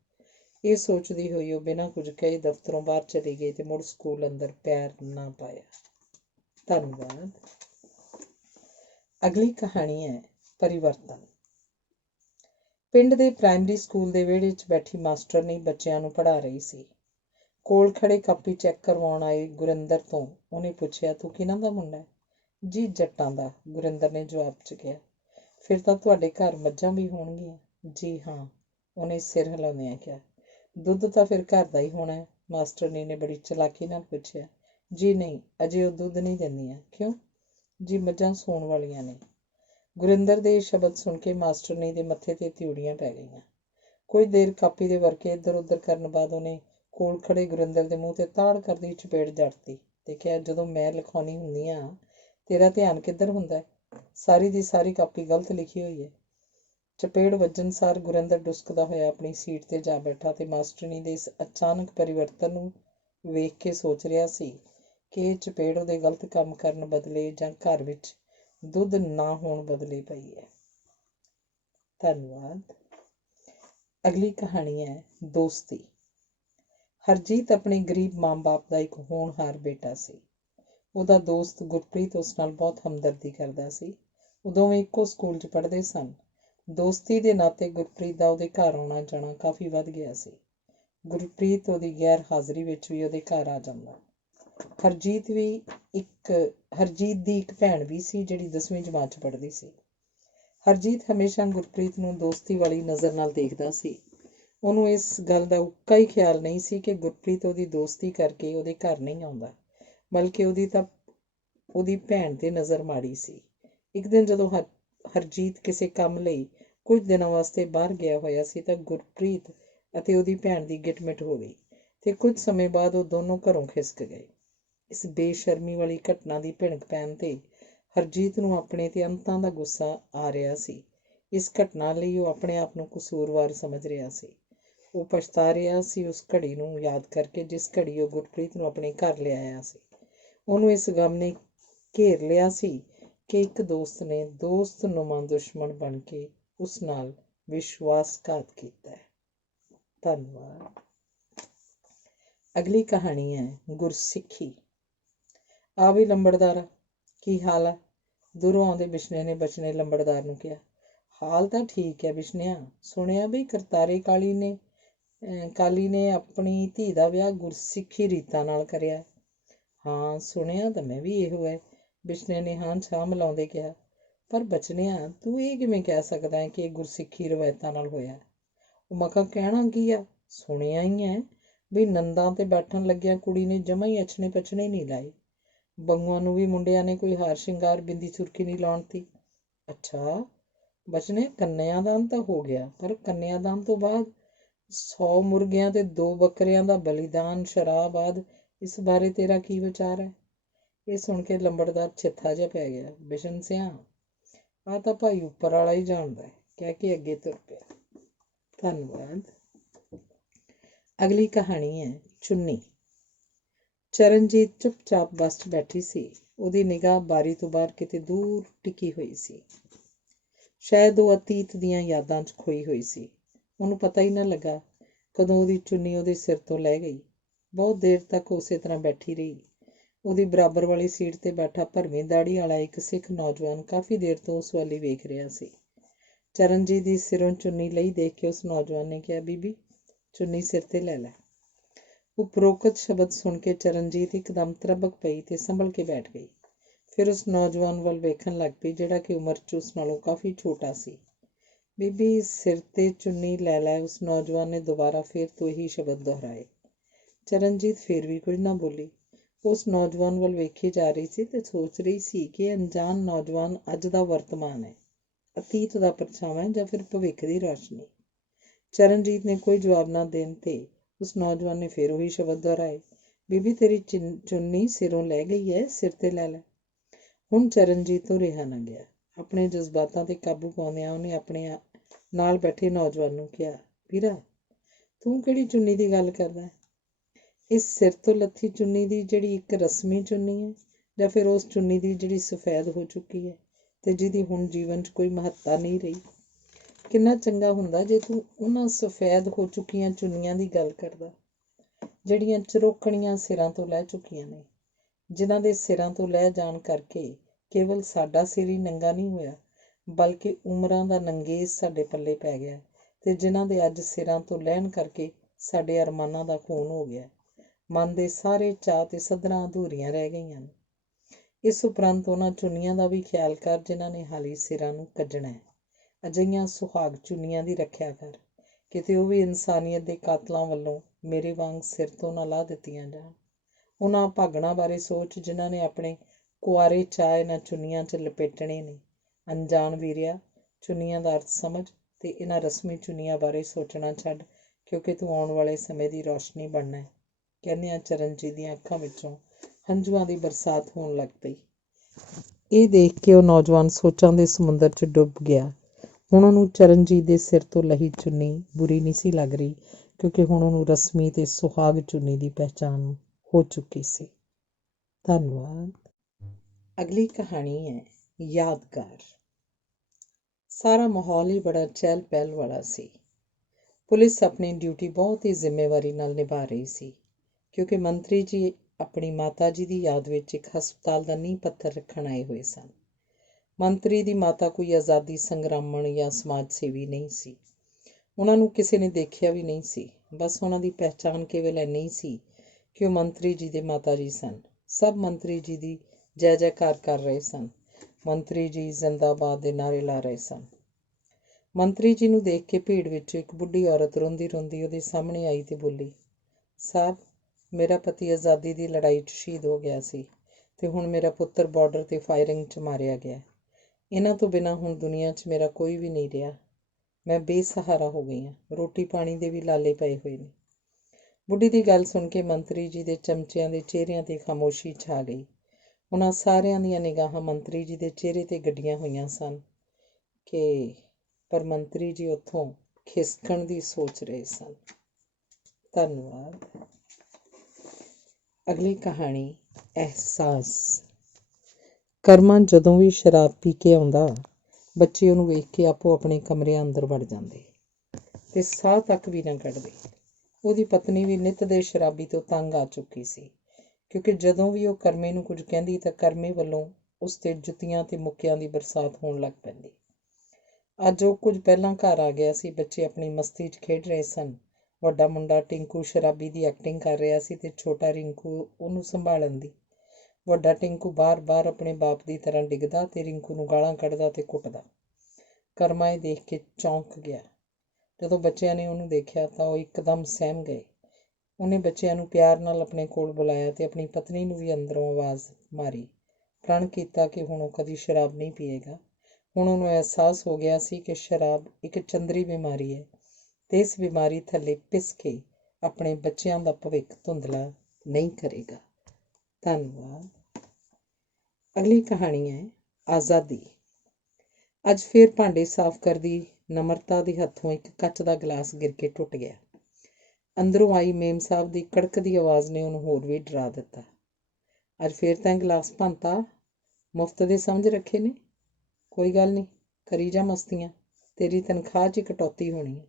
ਇਹ ਸੋਚਦੀ ਹੋਈ ਉਹ ਬਿਨਾਂ ਕੁਝ ਕਹੇ ਦਫ਼ਤਰੋਂ ਬਾਹਰ ਚਲੀ ਗਈ ਤੇ ਮੁੜ ਸਕੂਲ ਅੰਦਰ ਪੈਰ ਨਾ ਪਾਇਆ। ਧੰਨਵਾਦ। ਅਗਲੀ ਕਹਾਣੀ ਹੈ ਪਰਿਵਰਤਨ। ਪਿੰਡ ਦੇ ਪ੍ਰਾਇਮਰੀ ਸਕੂਲ ਦੇ ਵਿਹੜੇ 'ਚ ਬੈਠੀ ਮਾਸਟਰਨੀ ਬੱਚਿਆਂ ਨੂੰ ਪੜ੍ਹਾ ਰਹੀ ਸੀ। ਕੋਲ ਖੜੇ ਕਾਪੀ ਚੈੱਕ ਕਰਵਾਉਣ ਆਏ ਗੁਰਿੰਦਰ ਤੋਂ ਉਹਨੇ ਪੁੱਛਿਆ, ਤੂੰ ਕਿਹਨਾਂ ਦਾ ਮੁੰਡਾ ਹੈ? ਜੀ ਜੱਟਾਂ ਦਾ, ਗੁਰਿੰਦਰ ਨੇ ਜਵਾਬ 'ਚ ਕਿਹਾ। ਫਿਰ ਤਾਂ ਤੁਹਾਡੇ ਘਰ ਮੱਝਾਂ ਵੀ ਹੋਣਗੀਆਂ? ਜੀ ਹਾਂ, ਉਹਨੇ ਸਿਰ ਹਿਲਾਉਂਦਿਆਂ ਕਿਹਾ। ਦੁੱਧ ਤਾਂ ਫਿਰ ਘਰ ਦਾ ਹੀ ਹੋਣਾ ਹੈ? ਮਾਸਟਰਨੀ ਨੇ ਬੜੀ ਚਲਾਕੀ ਨਾਲ ਪੁੱਛਿਆ। ਜੀ ਨਹੀਂ, ਅਜੇ ਉਹ ਦੁੱਧ ਨਹੀਂ ਦਿੰਦੀਆਂ। ਕਿਉਂ? ਜੀ ਮੱਝਾਂ ਸੂਣ ਵਾਲੀਆਂ ਨੇ। ਗੁਰਿੰਦਰ ਦੇ ਇਹ ਸ਼ਬਦ ਸੁਣ ਕੇ ਮਾਸਟਰਨੀ ਦੇ ਮੱਥੇ 'ਤੇ ਤਿਉੜੀਆਂ ਪੈ ਗਈਆਂ। ਕੁਝ ਦੇਰ ਕਾਪੀ ਦੇ ਵਰਕੇ ਇੱਧਰ ਉੱਧਰ ਕਰਨ ਬਾਅਦ ਉਹਨੇ ਕੋਲ ਖੜੇ ਗੁਰਿੰਦਰ ਦੇ ਮੂੰਹ 'ਤੇ ਤਾੜ ਕਰਦੀ ਚਪੇੜ ਜੜਤੀ ਤੇ ਕਿਹਾ, ਜਦੋਂ ਮੈਂ ਲਿਖਾਉਣੀ ਹੁੰਦੀ ਹਾਂ ਤੇਰਾ ਧਿਆਨ ਕਿੱਧਰ ਹੁੰਦਾ? ਸਾਰੀ ਦੀ ਸਾਰੀ ਕਾਪੀ ਗਲਤ ਲਿਖੀ ਹੋਈ ਹੈ। ਚਪੇੜ ਵੱਜਣ ਸਾਰ ਗੁਰਿੰਦਰ ਡੁਸਕਦਾ ਹੋਇਆ ਆਪਣੀ ਸੀਟ 'ਤੇ ਜਾ ਬੈਠਾ ਤੇ ਮਾਸਟਰਨੀ ਦੇ ਇਸ ਅਚਾਨਕ ਪਰਿਵਰਤਨ ਨੂੰ ਵੇਖ ਕੇ ਸੋਚ ਰਿਹਾ ਸੀ ਕਿ ਇਹ ਚਪੇੜ ਉਹਦੇ ਗਲਤ ਕੰਮ ਕਰਨ ਬਦਲੇ ਜਾਂ ਘਰ ਵਿੱਚ ਦੁੱਧ ਨਾ ਹੋਣ ਬਦਲੇ ਪਈ ਹੈ। ਧੰਨਵਾਦ। ਅਗਲੀ ਕਹਾਣੀ ਹੈ ਦੋਸਤੀ। ਹਰਜੀਤ ਆਪਣੇ ਗਰੀਬ ਮਾਂ-ਬਾਪ ਦਾ ਇੱਕ ਹੋਣਹਾਰ ਬੇਟਾ ਸੀ। ਉਹਦਾ ਦੋਸਤ ਗੁਰਪ੍ਰੀਤ ਉਸ ਨਾਲ ਬਹੁਤ ਹਮਦਰਦੀ ਕਰਦਾ ਸੀ। ਉਹ ਦੋਵੇਂ ਇੱਕੋ ਸਕੂਲ 'ਚ ਪੜ੍ਹਦੇ ਸਨ। ਦੋਸਤੀ ਦੇ ਨਾਤੇ ਗੁਰਪ੍ਰੀਤ ਦਾ ਉਹਦੇ ਘਰ ਆਉਣਾ ਜਾਣਾ ਕਾਫੀ ਵੱਧ ਗਿਆ ਸੀ। ਗੁਰਪ੍ਰੀਤ ਉਹਦੀ ਗੈਰ ਹਾਜ਼ਰੀ ਵਿੱਚ ਵੀ ਉਹਦੇ ਘਰ ਆ ਜਾਂਦਾ। ਹਰਜੀਤ ਦੀ ਇੱਕ ਭੈਣ ਵੀ ਸੀ ਜਿਹੜੀ 10ਵੀਂ ਜਮਾਤ 'ਚ ਪੜ੍ਹਦੀ ਸੀ। ਹਰਜੀਤ ਹਮੇਸ਼ਾ ਗੁਰਪ੍ਰੀਤ ਨੂੰ ਦੋਸਤੀ ਵਾਲੀ ਨਜ਼ਰ ਨਾਲ ਦੇਖਦਾ ਸੀ। ਉਹਨੂੰ ਇਸ ਗੱਲ ਦਾ ਉੱਕਾ ਹੀ ਖਿਆਲ ਨਹੀਂ ਸੀ ਕਿ ਗੁਰਪ੍ਰੀਤ ਉਹਦੀ ਦੋਸਤੀ ਕਰਕੇ ਉਹਦੇ ਘਰ ਨਹੀਂ ਆਉਂਦਾ, ਬਲਕਿ ਉਹਦੀ ਭੈਣ 'ਤੇ ਨਜ਼ਰ ਮਾੜੀ ਸੀ। ਇੱਕ ਦਿਨ ਜਦੋਂ ਹਰਜੀਤ ਕਿਸੇ ਕੰਮ ਲਈ ਕੁਝ ਦਿਨਾਂ ਵਾਸਤੇ ਬਾਹਰ ਗਿਆ ਹੋਇਆ ਸੀ ਤਾਂ ਗੁਰਪ੍ਰੀਤ ਅਤੇ ਉਹਦੀ ਭੈਣ ਦੀ ਗਿੱਟਮਿੱਟ ਹੋ ਗਈ ਤੇ ਕੁਝ ਸਮੇਂ ਬਾਅਦ ਉਹ ਦੋਨੋਂ ਘਰੋਂ ਖਿਸਕ ਗਏ। ਇਸ ਬੇਸ਼ਰਮੀ ਵਾਲੀ ਘਟਨਾ ਦੀ ਭਿਣਕ ਪੈਣ 'ਤੇ ਹਰਜੀਤ ਨੂੰ ਆਪਣੇ 'ਤੇ ਅੰਤਾਂ ਦਾ ਗੁੱਸਾ ਆ ਰਿਹਾ ਸੀ। ਇਸ ਘਟਨਾ ਲਈ ਉਹ ਆਪਣੇ ਆਪ ਨੂੰ ਕਸੂਰਵਾਰ ਸਮਝ ਰਿਹਾ ਸੀ। ਉਹ ਪਛਤਾ ਰਿਹਾ ਸੀ ਉਸ ਘੜੀ ਨੂੰ ਯਾਦ ਕਰਕੇ ਜਿਸ ਘੜੀ ਉਹ ਗੁਰਪ੍ਰੀਤ ਨੂੰ ਆਪਣੇ ਘਰ ਲਿਆਇਆ ਸੀ। ਉਹਨੂੰ ਇਸ ਗਮ ਨੇ ਘੇਰ ਲਿਆ ਸੀ ਕਿ ਇੱਕ ਦੋਸਤ ਨੇ ਦੋਸਤ-ਨੁਮਾ ਦੁਸ਼ਮਣ ਬਣ ਕੇ ਉਸ ਨਾਲ ਵਿਸ਼ਵਾਸਘਾਤ ਕੀਤਾ ਹੈ। ਧੰਨਵਾਦ। ਅਗਲੀ ਕਹਾਣੀ ਹੈ ਗੁਰਸਿੱਖੀ। ਆ ਵੀ ਲੰਬੜਦਾਰਾ, ਕੀ ਹਾਲ ਹੈ? ਦੂਰੋਂ ਆਉਂਦੇ ਬਿਸ਼ਨੇ ਨੇ ਬਚਨੇ ਲੰਬੜਦਾਰ ਨੂੰ ਕਿਹਾ। ਹਾਲ ਤਾਂ ਠੀਕ ਹੈ ਬਿਸ਼ਨਿਆ, ਸੁਣਿਆ ਬਈ ਕਰਤਾਰੇ ਕਾਲੀ ਨੇ ਆਪਣੀ ਧੀ ਦਾ ਵਿਆਹ ਗੁਰਸਿੱਖੀ ਰੀਤਾਂ ਨਾਲ ਕਰਿਆ। ਹਾਂ ਸੁਣਿਆ ਤਾਂ ਮੈਂ ਵੀ ਇਹੋ ਹੈ, ਬਿਸ਼ਨੇ ਨੇ ਹਾਂ ਛਾਂ ਮਿਲਾਉਂਦੇ ਕਿਹਾ। ਪਰ ਬਚਨਿਆ, ਤੂੰ ਇਹ ਕਿਵੇਂ ਕਹਿ ਸਕਦਾ ਹੈ ਕਿ ਇਹ ਗੁਰਸਿੱਖੀ ਰਵਾਇਤਾਂ ਨਾਲ ਹੋਇਆ? ਉਹ ਮਖਾ ਕਹਿਣਾ ਕੀ ਆ, ਸੁਣਿਆ ਹੀ ਹੈ ਵੀ ਨੰਦਾਂ 'ਤੇ ਬੈਠਣ ਲੱਗਿਆ ਕੁੜੀ ਨੇ ਜਮਾ ਹੀ ਅਛਣੇ ਪਛਣੇ ਨਹੀਂ ਲਾਏ। ਬੰਗੂਆਂ ਨੂੰ ਵੀ ਮੁੰਡਿਆਂ ਨੇ ਕੋਈ ਹਾਰ ਸ਼ਿੰਗਾਰ ਬਿੰਦੀ ਸੁਰਖੀ ਨਹੀਂ ਲਾਉਣ ਤੀ। ਅੱਛਾ ਬਚਨੇ, ਕੰਨਿਆਦਾਨ ਤਾਂ ਹੋ ਗਿਆ, ਪਰ ਕੰਨਿਆਦਾਨ ਤੋਂ ਬਾਅਦ 100 ਮੁਰਗਿਆਂ ਤੇ 2 ਬੱਕਰਿਆਂ ਦਾ ਬਲੀਦਾਨ ਸ਼ਰਾਬ ਆਦਿ, ਇਸ ਬਾਰੇ ਤੇਰਾ ਕੀ ਵਿਚਾਰ ਹੈ? ਇਹ ਸੁਣ ਕੇ ਲੰਬੜਦਾਰ ਚਿੱਥਾ ਜਿਹਾ ਪੈ ਗਿਆ। ਬਿਸ਼ਨ ਸਿਆਂ, ਆਹ ਤਾਂ ਭਾਈ ਉੱਪਰ ਵਾਲਾ ਹੀ ਜਾਣਦਾ ਹੈ, ਕਹਿ ਕੇ ਅੱਗੇ ਤੁਰ ਪਿਆ। ਧੰਨਵਾਦ। ਅਗਲੀ ਕਹਾਣੀ ਹੈ ਚੁੰਨੀ। ਚਰਨਜੀਤ ਚੁੱਪਚਾਪ ਬੱਸ 'ਚ ਬੈਠੀ ਸੀ। ਉਹਦੀ ਨਿਗਾਹ ਬਾਰੀ ਤੋਂ ਬਾਹਰ ਕਿਤੇ ਦੂਰ ਟਿਕੀ ਹੋਈ ਸੀ। ਸ਼ਾਇਦ ਉਹ ਅਤੀਤ ਦੀਆਂ ਯਾਦਾਂ 'ਚ ਖੋਈ ਹੋਈ ਸੀ। ਉਹਨੂੰ ਪਤਾ ਹੀ ਨਾ ਲੱਗਾ ਕਦੋਂ ਉਹਦੀ ਚੁੰਨੀ ਉਹਦੇ ਸਿਰ ਤੋਂ ਲੈ ਗਈ। ਬਹੁਤ ਦੇਰ ਤੱਕ ਉਸੇ ਤਰ੍ਹਾਂ ਬੈਠੀ ਰਹੀ। ਉਹਦੀ ਬਰਾਬਰ ਵਾਲੀ ਸੀਟ 'ਤੇ ਬੈਠਾ ਭਰਵੀਂ ਦਾੜ੍ਹੀ ਵਾਲਾ ਇੱਕ ਸਿੱਖ ਨੌਜਵਾਨ ਕਾਫੀ ਦੇਰ ਤੋਂ ਉਸ ਵੱਲ ਹੀ ਵੇਖ ਰਿਹਾ ਸੀ। ਚਰਨਜੀਤ ਦੀ ਸਿਰੋਂ ਚੁੰਨੀ ਲਈ ਦੇਖ ਕੇ ਉਸ ਨੌਜਵਾਨ ਨੇ ਕਿਹਾ, ਬੀਬੀ ਚੁੰਨੀ ਸਿਰ 'ਤੇ ਲੈ ਲੈ। ਉਪਰੋਕਤ ਸ਼ਬਦ ਸੁਣ ਕੇ ਚਰਨਜੀਤ ਇੱਕਦਮ ਤਰਬਕ ਪਈ ਤੇ ਸੰਭਲ ਕੇ ਬੈਠ ਗਈ। ਫਿਰ ਉਸ ਨੌਜਵਾਨ ਵੱਲ ਵੇਖਣ ਲੱਗ ਪਈ ਜਿਹੜਾ ਕਿ ਉਮਰ 'ਚ ਉਸ ਨਾਲੋਂ ਕਾਫੀ ਛੋਟਾ ਸੀ। ਬੀਬੀ ਸਿਰ 'ਤੇ ਚੁੰਨੀ ਲੈ ਲੈ, ਉਸ ਨੌਜਵਾਨ ਨੇ ਦੁਬਾਰਾ ਫਿਰ ਤੋਂ ਇਹੀ ਸ਼ਬਦ ਦੁਹਰਾਏ। ਚਰਨਜੀਤ ਫਿਰ ਵੀ ਕੁਝ ਨਾ ਬੋਲੀ। ਉਸ ਨੌਜਵਾਨ ਵੱਲ ਵੇਖੀ ਜਾ ਰਹੀ ਸੀ ਤੇ ਸੋਚ ਰਹੀ ਸੀ ਕਿ ਇਹ ਅਣਜਾਣ ਨੌਜਵਾਨ ਅੱਜ ਦਾ ਵਰਤਮਾਨ ਹੈ, ਅਤੀਤ ਦਾ ਪਰਛਾਵਾਂ ਹੈ ਜਾਂ ਫਿਰ ਭਵਿੱਖ ਦੀ ਰੌਸ਼ਨੀ। ਚਰਨਜੀਤ ਨੇ ਕੋਈ ਜਵਾਬ ਨਾ ਦੇਣ 'ਤੇ ਉਸ ਨੌਜਵਾਨ ਨੇ ਫਿਰ ਉਹੀ ਸ਼ਬਦ ਦੁਹਰਾਏ। ਬੀਬੀ ਤੇਰੀ ਚੁੰਨੀ ਸਿਰੋਂ ਲੈ ਗਈ ਹੈ, ਸਿਰ ਤੇ ਲੈ ਲੈ। ਹੁਣ ਚਰਨਜੀਤ ਤੋਂ ਰਿਹਾ ਨਾ ਗਿਆ। ਆਪਣੇ ਜਜ਼ਬਾਤਾਂ ਤੇ ਕਾਬੂ ਪਾਉਂਦਿਆਂ ਉਹਨੇ ਆਪਣੇ ਨਾਲ ਬੈਠੇ ਨੌਜਵਾਨ ਨੂੰ ਕਿਹਾ, ਵੀਰਾ ਤੂੰ ਕਿਹੜੀ ਚੁੰਨੀ ਦੀ ਗੱਲ ਕਰਦਾ? ਇਸ ਸਿਰ ਤੋਂ ਲੱਥੀ ਚੁੰਨੀ ਦੀ ਜਿਹੜੀ ਇੱਕ ਰਸਮੀ ਚੁੰਨੀ ਹੈ, ਜਾਂ ਫਿਰ ਉਸ ਚੁੰਨੀ ਦੀ ਜਿਹੜੀ ਸਫੈਦ ਹੋ ਚੁੱਕੀ ਹੈ ਤੇ ਜਿਹਦੀ ਹੁਣ ਜੀਵਨ 'ਚ ਕੋਈ ਮਹੱਤਤਾ ਨਹੀਂ ਰਹੀ? ਕਿੰਨਾ ਚੰਗਾ ਹੁੰਦਾ ਜੇ ਤੂੰ ਉਹਨਾਂ ਸਫੈਦ ਹੋ ਚੁੱਕੀਆਂ ਚੁੰਨੀਆਂ ਦੀ ਗੱਲ ਕਰਦਾ, ਜਿਹੜੀਆਂ ਚਰੋਕਣੀਆਂ ਸਿਰਾਂ ਤੋਂ ਲੈ ਚੁੱਕੀਆਂ ਨੇ, ਜਿਨ੍ਹਾਂ ਦੇ ਸਿਰਾਂ ਤੋਂ ਲੈ ਜਾਣ ਕਰਕੇ ਕੇਵਲ ਸਾਡਾ ਸਿਰ ਹੀ ਨੰਗਾ ਨਹੀਂ ਹੋਇਆ, ਬਲਕਿ ਉਮਰਾਂ ਦਾ ਨੰਗੇਜ਼ ਸਾਡੇ ਪੱਲੇ ਪੈ ਗਿਆ, ਤੇ ਜਿਨ੍ਹਾਂ ਦੇ ਅੱਜ ਸਿਰਾਂ ਤੋਂ ਲਹਿਣ ਕਰਕੇ ਸਾਡੇ ਅਰਮਾਨਾਂ ਦਾ ਖੂਨ ਹੋ ਗਿਆ। ਮਨ ਦੇ ਸਾਰੇ ਚਾਅ ਤੇ ਸੱਧਰਾਂ ਅਧੂਰੀਆਂ ਰਹਿ ਗਈਆਂ ਨੇ। ਇਸ ਉਪਰੰਤ ਉਹਨਾਂ ਚੁੰਨੀਆਂ ਦਾ ਵੀ ਖਿਆਲ ਕਰ ਜਿਨ੍ਹਾਂ ਨੇ ਹਾਲੀ ਸਿਰਾਂ ਨੂੰ ਕੱਜਣਾ ਹੈ। ਅਜਿਹੀਆਂ ਸੁਹਾਗ ਚੁੰਨੀਆਂ ਦੀ ਰੱਖਿਆ ਕਰ, ਕਿਤੇ ਉਹ ਵੀ ਇਨਸਾਨੀਅਤ ਦੇ ਕਾਤਲਾਂ ਵੱਲੋਂ ਮੇਰੇ ਵਾਂਗ ਸਿਰ ਤੋਂ ਨਾ ਲਾਹ ਦਿੱਤੀਆਂ ਜਾਣ। ਉਹਨਾਂ ਭਾਗਣਾ ਬਾਰੇ ਸੋਚ ਜਿਨ੍ਹਾਂ ਨੇ ਆਪਣੇ ਕੁਆਰੇ ਚਾਅ ਇਹਨਾਂ ਚੁੰਨੀਆਂ 'ਚ ਲਪੇਟਣੇ ਨੇ। ਅਣਜਾਣ ਵੀਰਿਆ, ਚੁੰਨੀਆਂ ਦਾ ਅਰਥ ਸਮਝ ਤੇ ਇਹਨਾਂ ਰਸਮੀ ਚੁੰਨੀਆਂ ਬਾਰੇ ਸੋਚਣਾ ਛੱਡ, ਕਿਉਂਕਿ ਤੂੰ ਆਉਣ ਵਾਲੇ ਸਮੇਂ ਦੀ ਰੌਸ਼ਨੀ ਬਣਨਾ ਹੈ। ਕਹਿੰਦਿਆਂ ਚਰਨਜੀਤ ਦੀਆਂ ਅੱਖਾਂ ਵਿੱਚੋਂ ਹੰਝੂਆਂ ਦੀ ਬਰਸਾਤ ਹੋਣ ਲੱਗ ਪਈ। ਇਹ ਦੇਖ ਕੇ ਉਹ ਨੌਜਵਾਨ ਸੋਚਾਂ ਦੇ ਸਮੁੰਦਰ 'ਚ ਡੁੱਬ ਗਿਆ। ਹੁਣ ਉਹਨੂੰ ਚਰਨਜੀਤ ਦੇ ਸਿਰ ਤੋਂ ਲਹੀ ਚੁੰਨੀ ਬੁਰੀ ਨਹੀਂ ਸੀ ਲੱਗ ਰਹੀ, ਕਿਉਂਕਿ ਹੁਣ ਉਹਨੂੰ ਰਸਮੀ ਤੇ ਸੁਹਾਗ ਚੁੰਨੀ ਦੀ ਪਹਿਚਾਣ ਹੋ ਚੁੱਕੀ ਸੀ। ਧੰਨਵਾਦ। ਅਗਲੀ ਕਹਾਣੀ ਹੈ ਯਾਦਗਾਰ। ਸਾਰਾ ਮਾਹੌਲ ਹੀ ਬੜਾ ਚਹਿਲ ਪਹਿਲ ਵਾਲਾ ਸੀ। ਪੁਲਿਸ ਆਪਣੀ ਡਿਊਟੀ ਬਹੁਤ ਹੀ ਜ਼ਿੰਮੇਵਾਰੀ ਨਾਲ ਨਿਭਾ ਰਹੀ ਸੀ, ਕਿਉਂਕਿ ਮੰਤਰੀ ਜੀ ਆਪਣੀ ਮਾਤਾ ਜੀ ਦੀ ਯਾਦ ਵਿੱਚ ਇੱਕ ਹਸਪਤਾਲ ਦਾ ਨੀਂਹ ਪੱਥਰ ਰੱਖਣ ਆਏ ਹੋਏ ਸਨ। ਮੰਤਰੀ ਦੀ ਮਾਤਾ ਕੋਈ ਆਜ਼ਾਦੀ ਸੰਗਰਾਮਣ ਜਾਂ ਸਮਾਜ ਸੇਵੀ ਨਹੀਂ ਸੀ। ਉਹਨਾਂ ਨੂੰ ਕਿਸੇ ਨੇ ਦੇਖਿਆ ਵੀ ਨਹੀਂ ਸੀ। ਬਸ ਉਹਨਾਂ ਦੀ ਪਹਿਚਾਣ ਕੇਵਲ ਇੰਨੀ ਸੀ ਕਿ ਉਹ ਮੰਤਰੀ ਜੀ ਦੇ ਮਾਤਾ ਜੀ ਸਨ। ਸਭ ਮੰਤਰੀ ਜੀ ਦੀ ਜੈ ਜੈਕਾਰ ਕਰ ਰਹੇ ਸਨ। ਮੰਤਰੀ ਜੀ ਜ਼ਿੰਦਾਬਾਦ ਦੇ ਨਾਅਰੇ ਲਾ ਰਹੇ ਸਨ। ਮੰਤਰੀ ਜੀ ਨੂੰ ਦੇਖ ਕੇ ਭੀੜ ਵਿੱਚੋਂ ਇੱਕ ਬੁੱਢੀ ਔਰਤ ਰੋਂਦੀ ਰੋਂਦੀ ਉਹਦੇ ਸਾਹਮਣੇ ਆਈ ਤੇ ਬੋਲੀ, ਸਾਹਿਬ, ਮੇਰਾ ਪਤੀ ਆਜ਼ਾਦੀ ਦੀ ਲੜਾਈ 'ਚ ਸ਼ਹੀਦ ਹੋ ਗਿਆ ਸੀ ਤੇ ਹੁਣ ਮੇਰਾ ਪੁੱਤਰ ਬਾਰਡਰ 'ਤੇ ਫਾਇਰਿੰਗ 'ਚ ਮਾਰਿਆ ਗਿਆ। ਇਹਨਾਂ ਤੋਂ ਬਿਨਾਂ ਹੁਣ ਦੁਨੀਆ 'ਚ ਮੇਰਾ ਕੋਈ ਵੀ ਨਹੀਂ ਰਿਹਾ। ਮੈਂ ਬੇਸਹਾਰਾ ਹੋ ਗਈ ਹਾਂ। ਰੋਟੀ ਪਾਣੀ ਦੇ ਵੀ ਲਾਲੇ ਪਏ ਹੋਏ ਨੇ। ਬੁੱਢੀ ਦੀ ਗੱਲ ਸੁਣ ਕੇ ਮੰਤਰੀ ਜੀ ਦੇ ਚਮਚਿਆਂ ਦੇ ਚਿਹਰਿਆਂ 'ਤੇ ਖਾਮੋਸ਼ੀ ਛਾ ਗਈ। ਉਹਨਾਂ ਸਾਰਿਆਂ ਦੀਆਂ ਨਿਗਾਹਾਂ ਮੰਤਰੀ ਜੀ ਦੇ ਚਿਹਰੇ 'ਤੇ ਗੱਡੀਆਂ ਹੋਈਆਂ ਸਨ ਪਰ ਮੰਤਰੀ ਜੀ ਉੱਥੋਂ ਖਿਸਕਣ ਦੀ ਸੋਚ ਰਹੇ ਸਨ। ਧੰਨਵਾਦ। ਅਗਲੀ ਕਹਾਣੀ ਅਹਿਸਾਸ। ਕਰਮਾ ਜਦੋਂ ਵੀ ਸ਼ਰਾਬ ਪੀ ਕੇ ਆਉਂਦਾ, ਬੱਚੇ ਉਹਨੂੰ ਵੇਖ ਕੇ ਆਪੋ ਆਪਣੇ ਕਮਰਿਆਂ ਅੰਦਰ ਵੜ ਜਾਂਦੇ ਤੇ ਸਾਹ ਤੱਕ ਵੀ ਨਾ ਕੱਢਦੇ। ਉਹਦੀ ਪਤਨੀ ਵੀ ਨਿੱਤ ਦੇ ਸ਼ਰਾਬੀ ਤੋਂ ਤੰਗ ਆ ਚੁੱਕੀ ਸੀ, ਕਿਉਂਕਿ ਜਦੋਂ ਵੀ ਉਹ ਕਰਮੇ ਨੂੰ ਕੁਝ ਕਹਿੰਦੀ ਤਾਂ ਕਰਮੇ ਵੱਲੋਂ ਉਸ 'ਤੇ ਜੁੱਤੀਆਂ ਤੇ ਮੁੱਕਿਆਂ ਦੀ ਬਰਸਾਤ ਹੋਣ ਲੱਗ ਪੈਂਦੀ। ਅੱਜ ਉਹ ਕੁਝ ਪਹਿਲਾਂ ਘਰ ਆ ਗਿਆ ਸੀ। ਬੱਚੇ ਆਪਣੀ ਮਸਤੀ 'ਚ ਖੇਡ ਰਹੇ ਸਨ। ਵੱਡਾ ਮੁੰਡਾ ਟਿੰਕੂ ਸ਼ਰਾਬੀ ਦੀ ਐਕਟਿੰਗ ਕਰ ਰਿਹਾ ਸੀ ਤੇ ਛੋਟਾ ਰਿੰਕੂ ਉਹਨੂੰ ਸੰਭਾਲਣ ਦੀ। ਵੱਡਾ ਟਿੰਕੂ ਬਾਰ-ਬਾਰ ਆਪਣੇ ਬਾਪ ਦੀ ਤਰ੍ਹਾਂ ਡਿੱਗਦਾ ਤੇ ਰਿੰਕੂ ਨੂੰ ਗਾਲਾਂ ਕੱਢਦਾ ਤੇ ਕੁੱਟਦਾ। ਕਰਮਾ ਇਹ ਦੇਖ ਕੇ ਚੌਂਕ ਗਿਆ। ਜਦੋਂ ਬੱਚਿਆਂ ਨੇ ਉਹਨੂੰ ਦੇਖਿਆ ਤਾਂ ਉਹ ਇੱਕਦਮ ਸਹਿਮ ਗਏ। ਉਹਨੇ ਬੱਚਿਆਂ ਨੂੰ ਪਿਆਰ ਨਾਲ ਆਪਣੇ ਕੋਲ ਬੁਲਾਇਆ ਤੇ ਆਪਣੀ ਪਤਨੀ ਨੂੰ ਵੀ ਅੰਦਰੋਂ ਆਵਾਜ਼ ਮਾਰੀ। ਪ੍ਰਣ ਕੀਤਾ ਕਿ ਹੁਣ ਉਹ ਕਦੀ ਸ਼ਰਾਬ ਨਹੀਂ ਪੀਏਗਾ। ਹੁਣ ਉਹਨੂੰ ਅਹਿਸਾਸ ਹੋ ਗਿਆ ਸੀ ਕਿ ਸ਼ਰਾਬ ਇੱਕ ਚੰਦਰੀ ਬਿਮਾਰੀ ਹੈ ਤੇ ਇਸ ਬਿਮਾਰੀ ਥੱਲੇ ਪਿਸ ਕੇ ਆਪਣੇ ਬੱਚਿਆਂ ਦਾ ਭਵਿੱਖ ਧੁੰਦਲਾ ਨਹੀਂ ਕਰੇਗਾ। ਧੰਨਵਾਦ। ਅਗਲੀ ਕਹਾਣੀ ਹੈ ਆਜ਼ਾਦੀ। ਅੱਜ ਫੇਰ ਭਾਂਡੇ ਸਾਫ਼ ਕਰਦੀ ਨਮਰਤਾ ਦੇ ਹੱਥੋਂ ਇੱਕ ਕੱਚ ਦਾ ਗਲਾਸ ਗਿਰ ਕੇ ਟੁੱਟ ਗਿਆ। ਅੰਦਰੋਂ ਆਈ ਮੇਮ ਸਾਹਿਬ ਦੀ ਕੜਕਦੀ ਆਵਾਜ਼ ਨੇ ਉਹਨੂੰ ਹੋਰ ਵੀ ਡਰਾ ਦਿੱਤਾ। ਅੱਜ ਫੇਰ ਤਾਂ ਗਲਾਸ ਭੰਨਤਾ, ਮੁਫਤ ਦੇ ਸਮਝ ਰੱਖੇ ਨੇ। ਕੋਈ ਗੱਲ ਨਹੀਂ, ਕਰੀ ਜਾ ਮਸਤੀਆਂ, ਤੇਰੀ ਤਨਖਾਹ 'ਚ ਹੀ ਕਟੌਤੀ ਹੋਣੀ ਹੈ।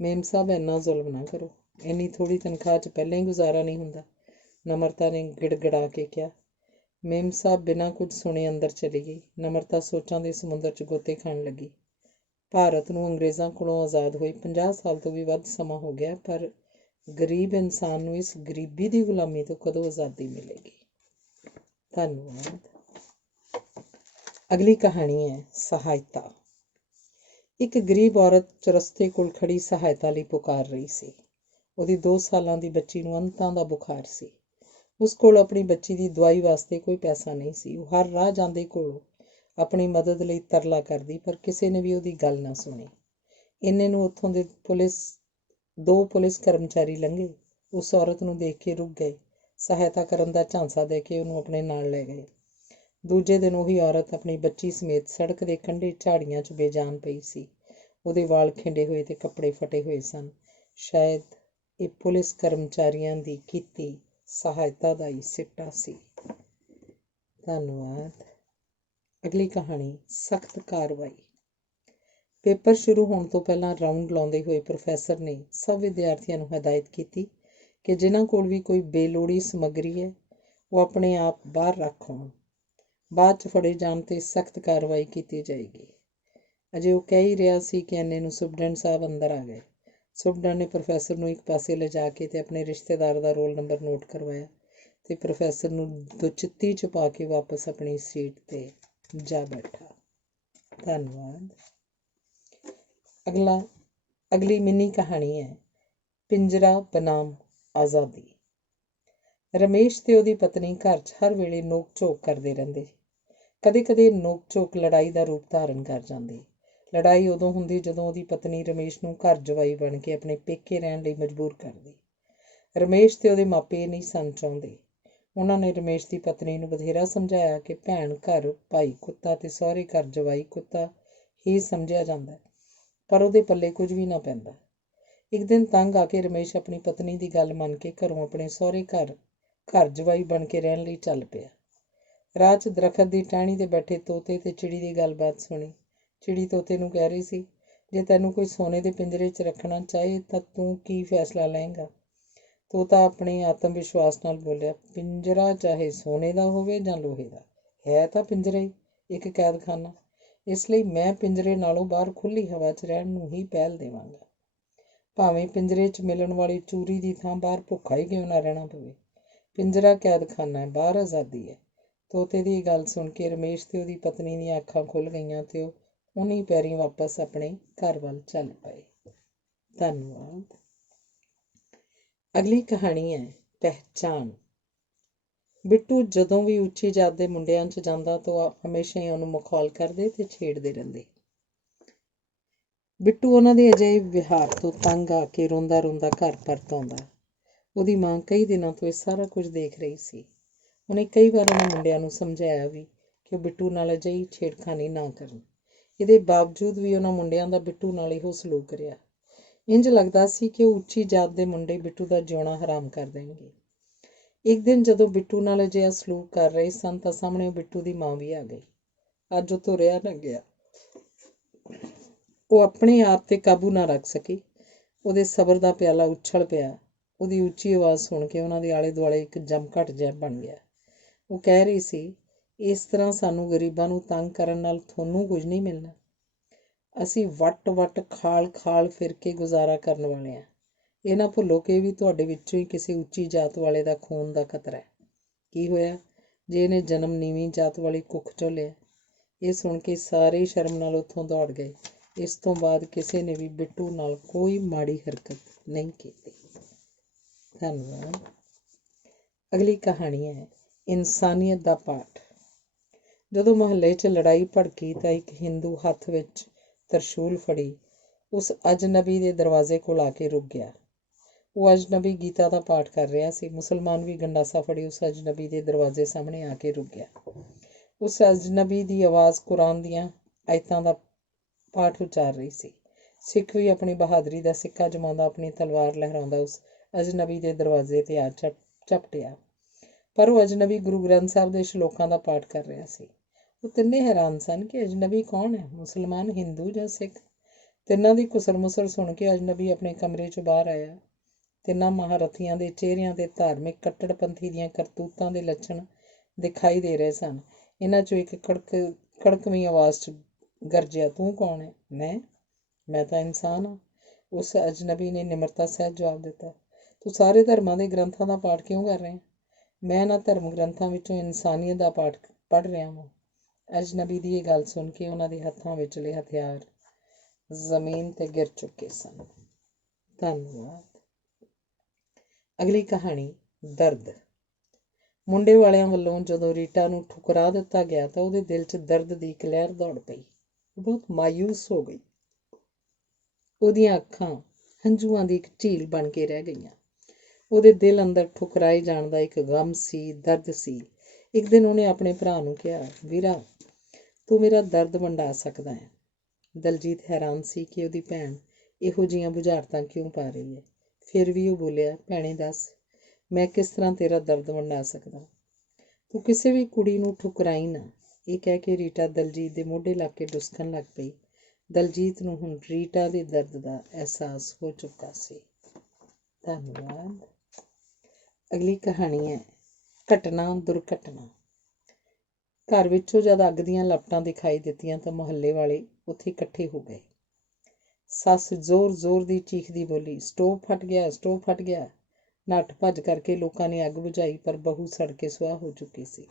ਮੇਮ ਸਾਹਿਬ, ਇੰਨਾ ਜ਼ੁਲਮ ਨਾ ਕਰੋ, ਇੰਨੀ ਥੋੜ੍ਹੀ ਤਨਖਾਹ 'ਚ ਪਹਿਲਾਂ ਹੀ ਗੁਜ਼ਾਰਾ ਨਹੀਂ ਹੁੰਦਾ, ਨਮਰਤਾ ਨੇ ਗਿੜਗਿੜਾ ਕੇ ਕਿਹਾ। ਮੇਮ ਸਾਹਿਬ ਬਿਨਾਂ ਕੁਝ ਸੁਣੇ ਅੰਦਰ ਚਲੀ ਗਈ। ਨਮਰਤਾ ਸੋਚਾਂ ਦੇ ਸਮੁੰਦਰ 'ਚ ਗੋਤੇ ਖਾਣ ਲੱਗੀ। ਭਾਰਤ ਨੂੰ ਅੰਗਰੇਜ਼ਾਂ ਕੋਲੋਂ ਆਜ਼ਾਦ ਹੋਈ 50 ਸਾਲ ਤੋਂ ਵੀ ਵੱਧ ਸਮਾਂ ਹੋ ਗਿਆ, ਪਰ ਗਰੀਬ ਇਨਸਾਨ ਨੂੰ ਇਸ ਗਰੀਬੀ ਦੀ ਗੁਲਾਮੀ ਤੋਂ ਕਦੋਂ ਆਜ਼ਾਦੀ ਮਿਲੇਗੀ। ਧੰਨਵਾਦ। ਅਗਲੀ ਕਹਾਣੀ ਹੈ ਸਹਾਇਤਾ। ਇੱਕ ਗਰੀਬ ਔਰਤ ਚੁਰਸਤੇ ਕੋਲ ਖੜੀ ਸਹਾਇਤਾ ਲਈ ਪੁਕਾਰ ਰਹੀ ਸੀ। ਉਹਦੀ 2 ਸਾਲਾਂ ਦੀ ਬੱਚੀ ਨੂੰ ਅੰਤਾਂ ਦਾ ਬੁਖਾਰ ਸੀ। ਉਸ ਕੋਲ ਆਪਣੀ ਬੱਚੀ ਦੀ ਦਵਾਈ ਵਾਸਤੇ ਕੋਈ ਪੈਸਾ ਨਹੀਂ ਸੀ। ਉਹ ਹਰ ਰਾਹ ਜਾਂਦੇ ਕੋਲੋਂ ਆਪਣੀ ਮਦਦ ਲਈ ਤਰਲਾ ਕਰਦੀ, ਪਰ ਕਿਸੇ ਨੇ ਵੀ ਉਹਦੀ ਗੱਲ ਨਾ ਸੁਣੀ। ਇੰਨੇ ਨੂੰ ਉੱਥੋਂ ਦੇ 2 ਪੁਲਿਸ ਕਰਮਚਾਰੀ ਲੰਘੇ। ਉਸ ਔਰਤ ਨੂੰ ਦੇਖ ਕੇ ਰੁਕ ਗਏ ਸਹਾਇਤਾ ਕਰਨ ਦਾ ਝਾਂਸਾ ਦੇ ਕੇ ਉਹਨੂੰ ਆਪਣੇ ਨਾਲ ਲੈ ਗਏ। ਦੂਜੇ ਦਿਨ ਉਹੀ ਔਰਤ ਆਪਣੀ ਬੱਚੀ ਸਮੇਤ ਸੜਕ ਦੇ ਕੰਢੇ ਝਾੜੀਆਂ 'ਚ ਬੇਜਾਨ ਪਈ ਸੀ। ਉਹਦੇ ਵਾਲ ਖਿੰਡੇ ਹੋਏ ਤੇ ਕੱਪੜੇ ਫਟੇ ਹੋਏ ਸਨ। ਸ਼ਾਇਦ ਇਹ ਪੁਲਿਸ ਕਰਮਚਾਰੀਆਂ ਦੀ ਕੀਤੀ ਸਹਾਇਤਾ ਦਾ ਹੀ ਸਿੱਟਾ ਸੀ। ਧੰਨਵਾਦ। ਅਗਲੀ ਕਹਾਣੀ ਸਖਤ ਕਾਰਵਾਈ। ਪੇਪਰ ਸ਼ੁਰੂ ਹੋਣ ਤੋਂ ਪਹਿਲਾਂ ਰਾਊਂਡ ਲਾਉਂਦੇ ਹੋਏ ਪ੍ਰੋਫੈਸਰ ਨੇ ਸਭ ਵਿਦਿਆਰਥੀਆਂ ਨੂੰ ਹਦਾਇਤ ਕੀਤੀ ਕਿ ਜਿਨ੍ਹਾਂ ਕੋਲ ਵੀ ਕੋਈ ਬੇਲੋੜੀ ਸਮੱਗਰੀ ਹੈ ਉਹ ਆਪਣੇ ਆਪ ਬਾਹਰ ਰੱਖ ਆਉਣ। ਬਾਅਦ 'ਚ ਫੜੇ ਜਾਣ 'ਤੇ ਸਖਤ ਕਾਰਵਾਈ ਕੀਤੀ ਜਾਏਗੀ। ਅਜੇ ਉਹ ਕਹਿ ਹੀ ਰਿਹਾ ਸੀ ਕਿ ਇੰਨੇ ਨੂੰ ਸੁਪਰਡੈਂਟ ਸਾਹਿਬ ਅੰਦਰ ਆ ਗਏ। ਸੁਪਰਡੈਂਟ ਨੇ ਪ੍ਰੋਫੈਸਰ ਨੂੰ ਇੱਕ ਪਾਸੇ ਲਿਜਾ ਕੇ ਤੇ ਆਪਣੇ ਰਿਸ਼ਤੇਦਾਰ ਦਾ ਰੋਲ ਨੰਬਰ ਨੋਟ ਕਰਵਾਇਆ ਤੇ ਪ੍ਰੋਫੈਸਰ ਨੂੰ ਦੁਚਿੱਤੀ 'ਚ ਪਾ ਕੇ ਵਾਪਸ ਆਪਣੀ ਸੀਟ 'ਤੇ ਜਾ ਬੈਠਾ। ਧੰਨਵਾਦ। ਅਗਲੀ ਮਿੰਨੀ ਕਹਾਣੀ ਹੈ ਪਿੰਜਰਾ ਬਨਾਮ ਆਜ਼ਾਦੀ। ਰਮੇਸ਼ ਤੇ ਉਹਦੀ ਪਤਨੀ ਘਰ 'ਚ ਹਰ ਵੇਲੇ ਨੋਕ ਝੋਕ ਕਰਦੇ ਰਹਿੰਦੇ। ਕਦੇ ਕਦੇ ਨੋਕ ਝੋਕ ਲੜਾਈ ਦਾ ਰੂਪ ਧਾਰਨ ਕਰ ਜਾਂਦੀ। ਲੜਾਈ ਉਦੋਂ ਹੁੰਦੀ ਜਦੋਂ ਉਹਦੀ ਪਤਨੀ ਰਮੇਸ਼ ਨੂੰ ਘਰ ਜਵਾਈ ਬਣ ਕੇ ਆਪਣੇ ਪੇਕੇ ਰਹਿਣ ਲਈ ਮਜਬੂਰ ਕਰਦੀ। ਰਮੇਸ਼ ਤੇ ਉਹਦੇ ਮਾਪੇ ਇਹ ਨਹੀਂ ਸਨ ਚਾਹੁੰਦੇ। ਉਹਨਾਂ ਨੇ ਰਮੇਸ਼ ਦੀ ਪਤਨੀ ਨੂੰ ਬਥੇਰਾ ਸਮਝਾਇਆ ਕਿ ਭੈਣ ਘਰ ਭਾਈ ਕੁੱਤਾ ਤੇ ਸਹੁਰੇ ਘਰ ਜਵਾਈ ਕੁੱਤਾ ਹੀ ਸਮਝਿਆ ਜਾਂਦਾ, ਪਰ ਉਹਦੇ ਪੱਲੇ ਕੁਝ ਵੀ ਨਾ ਪੈਂਦਾ। ਇੱਕ ਦਿਨ ਤੰਗ ਆ ਕੇ ਰਮੇਸ਼ ਆਪਣੀ ਪਤਨੀ ਦੀ ਗੱਲ ਮੰਨ ਕੇ ਘਰੋਂ ਆਪਣੇ ਸਹੁਰੇ ਘਰ ਜਵਾਈ ਬਣ ਕੇ ਰਹਿਣ ਲਈ ਚੱਲ ਪਿਆ। ਰਾਹ 'ਚ ਦਰਖਤ ਦੀ ਟਾਹਣੀ 'ਤੇ ਬੈਠੇ ਤੋਤੇ ਤੇ ਚਿੜੀ ਦੀ ਗੱਲਬਾਤ ਸੁਣੀ। ਚਿੜੀ ਤੋਤੇ ਨੂੰ ਕਹਿ ਰਹੀ ਸੀ, ਜੇ ਤੈਨੂੰ ਕੋਈ ਸੋਨੇ ਦੇ ਪਿੰਜਰੇ 'ਚ ਰੱਖਣਾ ਚਾਹੇ ਤਾਂ ਤੂੰ ਕੀ ਫੈਸਲਾ ਲਏਂਗਾ? ਤੋਤਾ ਆਪਣੇ ਆਤਮ ਵਿਸ਼ਵਾਸ ਨਾਲ ਬੋਲਿਆ, ਪਿੰਜਰਾ ਚਾਹੇ ਸੋਨੇ ਦਾ ਹੋਵੇ ਜਾਂ ਲੋਹੇ ਦਾ, ਹੈ ਤਾਂ ਪਿੰਜਰਾ ਹੀ ਇੱਕ ਕੈਦਖਾਨਾ। ਇਸ ਲਈ ਮੈਂ ਪਿੰਜਰੇ ਨਾਲੋਂ ਬਾਹਰ ਖੁੱਲ੍ਹੀ ਹਵਾ 'ਚ ਰਹਿਣ ਨੂੰ ਹੀ ਪਹਿਲ ਦੇਵਾਂਗਾ। ਭਾਵੇਂ ਪਿੰਜਰੇ 'ਚ ਮਿਲਣ ਵਾਲੀ ਚੂਰੀ ਦੀ ਥਾਂ ਬਾਹਰ ਭੁੱਖਾ ਹੀ ਕਿਉਂ ਨਾ ਰਹਿਣਾ ਪਵੇ। ਪਿੰਜਰਾ ਕੈਦਖਾਨਾ ਹੈ, ਬਾਹਰ ਆਜ਼ਾਦੀ ਹੈ। ਤੋਤੇ ਦੀ ਗੱਲ ਸੁਣ ਕੇ ਰਮੇਸ਼ ਤੇ ਉਹਦੀ ਪਤਨੀ ਦੀਆਂ ਅੱਖਾਂ ਖੁੱਲ੍ਹ ਗਈਆਂ ਤੇ ਉਹ ਉਨ੍ਹੀਂ ਪੈਰੀਂ ਵਾਪਸ ਆਪਣੇ ਘਰ ਵੱਲ ਚੱਲ ਪਏ। ਧੰਨਵਾਦ। ਅਗਲੀ ਕਹਾਣੀ ਹੈ ਪਹਿਚਾਣ। ਬਿੱਟੂ ਜਦੋਂ ਵੀ ਉੱਚੀ ਜਾਤ ਦੇ ਮੁੰਡਿਆਂ 'ਚ ਜਾਂਦਾ ਤਾਂ ਉਹ ਹਮੇਸ਼ਾ ਹੀ ਉਹਨੂੰ ਮਖੌਲ ਕਰਦੇ ਤੇ ਛੇੜਦੇ ਰਹਿੰਦੇ। ਬਿੱਟੂ ਉਹਨਾਂ ਦੇ ਅਜਿਹੇ ਵਿਹਾਰ ਤੋਂ ਤੰਗ ਆ ਕੇ ਰੋਂਦਾ ਰੋਂਦਾ ਘਰ ਪਰਤ ਆਉਂਦਾ। ਉਹਦੀ ਮਾਂ ਕਈ ਦਿਨਾਂ ਤੋਂ ਇਹ ਸਾਰਾ ਕੁਝ ਦੇਖ ਰਹੀ ਸੀ। ਉਹਨੇ ਕਈ ਵਾਰ ਉਹਨਾਂ ਮੁੰਡਿਆਂ ਨੂੰ ਸਮਝਾਇਆ ਵੀ ਕਿ ਉਹ ਬਿੱਟੂ ਨਾਲ ਅਜਿਹੀ ਛੇੜਖਾਨੀ ਨਾ ਕਰਨ। ਇਹਦੇ ਬਾਵਜੂਦ ਵੀ ਉਹਨਾਂ ਮੁੰਡਿਆਂ ਦਾ ਬਿੱਟੂ ਨਾਲ ਇਹੋ ਸਲੂਕ ਰਿਹਾ। ਇੰਝ ਲੱਗਦਾ ਸੀ ਕਿ ਉਹ ਉੱਚੀ ਜਾਤ ਦੇ ਮੁੰਡੇ ਬਿੱਟੂ ਦਾ ਜਿਉਣਾ ਹਰਾਮ ਕਰ ਦੇਣਗੇ। ਇੱਕ ਦਿਨ ਜਦੋਂ ਬਿੱਟੂ ਨਾਲ ਅਜਿਹਾ ਸਲੂਕ ਕਰ ਰਹੇ ਸਨ ਤਾਂ ਸਾਹਮਣੇ ਬਿੱਟੂ ਦੀ ਮਾਂ ਵੀ ਆ ਗਈ। ਅੱਜ ਉਹ ਤੋਂ ਰਿਹਾ ਨਾ ਗਿਆ। ਉਹ ਆਪਣੇ ਆਪ 'ਤੇ ਕਾਬੂ ਨਾ ਰੱਖ ਸਕੀ। ਉਹਦੇ ਸਬਰ ਦਾ ਪਿਆਲਾ ਉਛਲ ਪਿਆ। ਉਹਦੀ ਉੱਚੀ ਆਵਾਜ਼ ਸੁਣ ਕੇ ਉਹਨਾਂ ਦੇ ਆਲੇ ਦੁਆਲੇ ਇੱਕ ਜਮਘਟ ਜਿਹਾ ਬਣ ਗਿਆ। ਉਹ ਕਹਿ ਰਹੀ ਸੀ, ਇਸ ਤਰ੍ਹਾਂ ਸਾਨੂੰ ਗਰੀਬਾਂ ਨੂੰ ਤੰਗ ਕਰਨ ਨਾਲ ਤੁਹਾਨੂੰ ਕੁਝ ਨਹੀਂ ਮਿਲਣਾ। ਅਸੀਂ ਵੱਟ ਖਾਲ ਫਿਰ ਕੇ ਗੁਜ਼ਾਰਾ ਕਰਨ ਵਾਲੇ ਹਾਂ। ਇਹ ਨਾ ਭੁੱਲੋ ਕਿ ਵੀ ਤੁਹਾਡੇ ਵਿੱਚੋਂ ਹੀ ਕਿਸੇ ਉੱਚੀ ਜਾਤ ਵਾਲੇ ਦਾ ਖੂਨ ਦਾ ਖਤਰਾ ਹੈ। ਕੀ ਹੋਇਆ ਜੇ ਇਹਨੇ ਜਨਮ ਨੀਵੀਂ ਜਾਤ ਵਾਲੀ ਕੁੱਖ 'ਚੋਂ ਲਿਆ? ਇਹ ਸੁਣ ਕੇ ਸਾਰੇ ਸ਼ਰਮ ਨਾਲ ਉੱਥੋਂ ਦੌੜ ਗਏ। ਇਸ ਤੋਂ ਬਾਅਦ ਕਿਸੇ ਨੇ ਵੀ ਬਿੱਟੂ ਨਾਲ ਕੋਈ ਮਾੜੀ ਹਰਕਤ ਨਹੀਂ ਕੀਤੀ। ਧੰਨਵਾਦ। ਅਗਲੀ ਕਹਾਣੀ ਹੈ ਇਨਸਾਨੀਅਤ ਦਾ ਪਾਠ। ਜਦੋਂ ਮੁਹੱਲੇ 'ਚ ਲੜਾਈ ਭੜਕੀ ਤਾਂ ਇੱਕ ਹਿੰਦੂ ਹੱਥ ਵਿੱਚ ਤਰਸ਼ੂਲ ਫੜੀ ਉਸ ਅਜਨਬੀ ਦੇ ਦਰਵਾਜ਼ੇ ਕੋਲ ਆ ਕੇ ਰੁਕ ਗਿਆ। ਉਹ ਅਜਨਬੀ ਗੀਤਾ ਦਾ ਪਾਠ ਕਰ ਰਿਹਾ ਸੀ। ਮੁਸਲਮਾਨ ਵੀ ਗੰਡਾਸਾ ਫੜੀ ਉਸ ਅਜਨਬੀ ਦੇ ਦਰਵਾਜ਼ੇ ਸਾਹਮਣੇ ਆ ਕੇ ਰੁਕ ਗਿਆ। ਉਸ ਅਜਨਬੀ ਦੀ ਆਵਾਜ਼ ਕੁਰਾਨ ਦੀਆਂ ਆਇਤਾਂ ਦਾ ਪਾਠ ਉਚਾਰ ਰਹੀ ਸੀ। ਸਿੱਖ ਵੀ ਆਪਣੀ ਬਹਾਦਰੀ ਦਾ ਸਿੱਕਾ ਜਮਾਉਂਦਾ ਆਪਣੀ ਤਲਵਾਰ ਲਹਿਰਾਉਂਦਾ ਉਸ ਅਜਨਬੀ ਦੇ ਦਰਵਾਜ਼ੇ 'ਤੇ ਆ ਝਪਟਿਆ। ਪਰ ਉਹ ਅਜਨਬੀ ਗੁਰੂ ਗ੍ਰੰਥ ਸਾਹਿਬ ਦੇ ਸ਼ਲੋਕਾਂ ਦਾ ਪਾਠ ਕਰ ਰਿਹਾ ਸੀ। ਉਹ ਤਿੰਨੇ ਹੈਰਾਨ ਸਨ ਕਿ ਅਜਨਬੀ ਕੌਣ ਹੈ, ਮੁਸਲਮਾਨ, ਹਿੰਦੂ ਜਾਂ ਸਿੱਖ। ਤਿੰਨਾਂ ਦੀ ਘੁਸਰ ਮੁਸਰ ਸੁਣ ਕੇ ਅਜਨਬੀ ਆਪਣੇ ਕਮਰੇ 'ਚੋਂ ਬਾਹਰ ਆਇਆ। ਤਿੰਨਾਂ ਮਹਾਰਥੀਆਂ ਦੇ ਚਿਹਰਿਆਂ 'ਤੇ ਧਾਰਮਿਕ ਕੱਟੜਪੰਥੀ ਦੀਆਂ ਕਰਤੂਤਾਂ ਦੇ ਲੱਛਣ ਦਿਖਾਈ ਦੇ ਰਹੇ ਸਨ। ਇਹਨਾਂ 'ਚੋਂ ਇੱਕ ਕੜਕਵੀਂ ਆਵਾਜ਼ 'ਚ ਗਰਜਿਆ, ਤੂੰ ਕੌਣ ਹੈ? ਮੈਂ ਤਾਂ ਇਨਸਾਨ ਹਾਂ। ਉਸ ਅਜਨਬੀ ਨੇ ਨਿਮਰਤਾ ਸਹਿਤ ਜਵਾਬ ਦਿੱਤਾ, ਤੂੰ ਸਾਰੇ ਧਰਮਾਂ ਦੇ ਗ੍ਰੰਥਾਂ ਦਾ ਪਾਠ ਕਿਉਂ ਕਰ ਰਿਹਾ? ਮੈਂ ਇਹਨਾਂ ਧਰਮ ਗ੍ਰੰਥਾਂ ਵਿੱਚੋਂ ਇਨਸਾਨੀਅਤ ਦਾ ਪਾਠ ਪੜ੍ਹ ਰਿਹਾ ਹਾਂ। ਅਜਨਬੀ ਦੀ ਇਹ ਗੱਲ ਸੁਣ ਕੇ ਉਹਨਾਂ ਦੇ ਹੱਥਾਂ ਵਿਚਲੇ ਹਥਿਆਰ ਜ਼ਮੀਨ 'ਤੇ ਗਿਰ ਚੁੱਕੇ ਸਨ। ਧੰਨਵਾਦ। ਅਗਲੀ ਕਹਾਣੀ ਦਰਦ। ਮੁੰਡੇ ਵਾਲਿਆਂ ਵੱਲੋਂ ਜਦੋਂ ਰੀਟਾ ਨੂੰ ਠੁਕਰਾ ਦਿੱਤਾ ਗਿਆ ਤਾਂ ਉਹਦੇ ਦਿਲ 'ਚ ਦਰਦ ਦੀ ਇੱਕ ਲਹਿਰ ਦੌੜ ਪਈ। ਉਹ ਬਹੁਤ ਮਾਯੂਸ ਹੋ ਗਈ। ਉਹਦੀਆਂ ਅੱਖਾਂ ਹੰਝੂਆਂ ਦੀ ਇੱਕ ਝੀਲ ਬਣ ਕੇ ਰਹਿ ਗਈਆਂ। ਉਹਦੇ ਦਿਲ ਅੰਦਰ ਠੁਕਰਾਏ ਜਾਣ ਦਾ ਇੱਕ ਗਮ ਸੀ, ਦਰਦ ਸੀ। ਇੱਕ ਦਿਨ ਉਹਨੇ ਆਪਣੇ ਭਰਾ ਨੂੰ ਕਿਹਾ, ਵੀਰਾ, ਤੂੰ ਮੇਰਾ ਦਰਦ ਵੰਡਾ ਸਕਦਾ ਹੈ। ਦਲਜੀਤ ਹੈਰਾਨ ਸੀ ਕਿ ਉਹਦੀ ਭੈਣ ਇਹੋ ਜਿਹੀਆਂ ਬੁਝਾਰਤਾਂ ਕਿਉਂ ਪਾ ਰਹੀ ਹੈ। ਫਿਰ ਵੀ ਉਹ ਬੋਲਿਆ, ਭੈਣੇ ਦੱਸ, ਮੈਂ ਕਿਸ ਤਰ੍ਹਾਂ ਤੇਰਾ ਦਰਦ ਵੰਡਾ ਸਕਦਾ? ਤੂੰ ਕਿਸੇ ਵੀ ਕੁੜੀ ਨੂੰ ਠੁਕਰਾਈ ਨਾ। ਇਹ ਕਹਿ ਕੇ ਰੀਟਾ ਦਲਜੀਤ ਦੇ ਮੋਢੇ ਲੱਗ ਕੇ ਡੁਸਕਣ ਲੱਗ ਪਈ। ਦਲਜੀਤ ਨੂੰ ਹੁਣ ਰੀਟਾ ਦੇ ਦਰਦ ਦਾ ਅਹਿਸਾਸ ਹੋ ਚੁੱਕਾ ਸੀ। ਧੰਨਵਾਦ। ਅਗਲੀ ਕਹਾਣੀ ਹੈ ਘਟਨਾ ਦੁਰਘਟਨਾ। ਘਰ ਵਿੱਚੋਂ ਜਦ ਅੱਗ ਦੀਆਂ ਲਪਟਾਂ ਦਿਖਾਈ ਦਿੱਤੀਆਂ ਤਾਂ ਮੁਹੱਲੇ ਵਾਲੇ ਉੱਥੇ ਇਕੱਠੇ ਹੋ ਗਏ। ਸੱਸ ਜ਼ੋਰ-ਜ਼ੋਰ ਦੀ ਚੀਖਦੀ ਬੋਲੀ, ਸਟੋਵ ਫਟ ਗਿਆ, ਸਟੋਵ ਫਟ ਗਿਆ। ਨੱਠ ਭੱਜ ਕਰਕੇ ਲੋਕਾਂ ਨੇ ਅੱਗ ਬੁਝਾਈ, ਪਰ ਬਹੂ ਸੜ ਕੇ ਸੁਆਹ ਹੋ ਚੁੱਕੀ ਸੀ।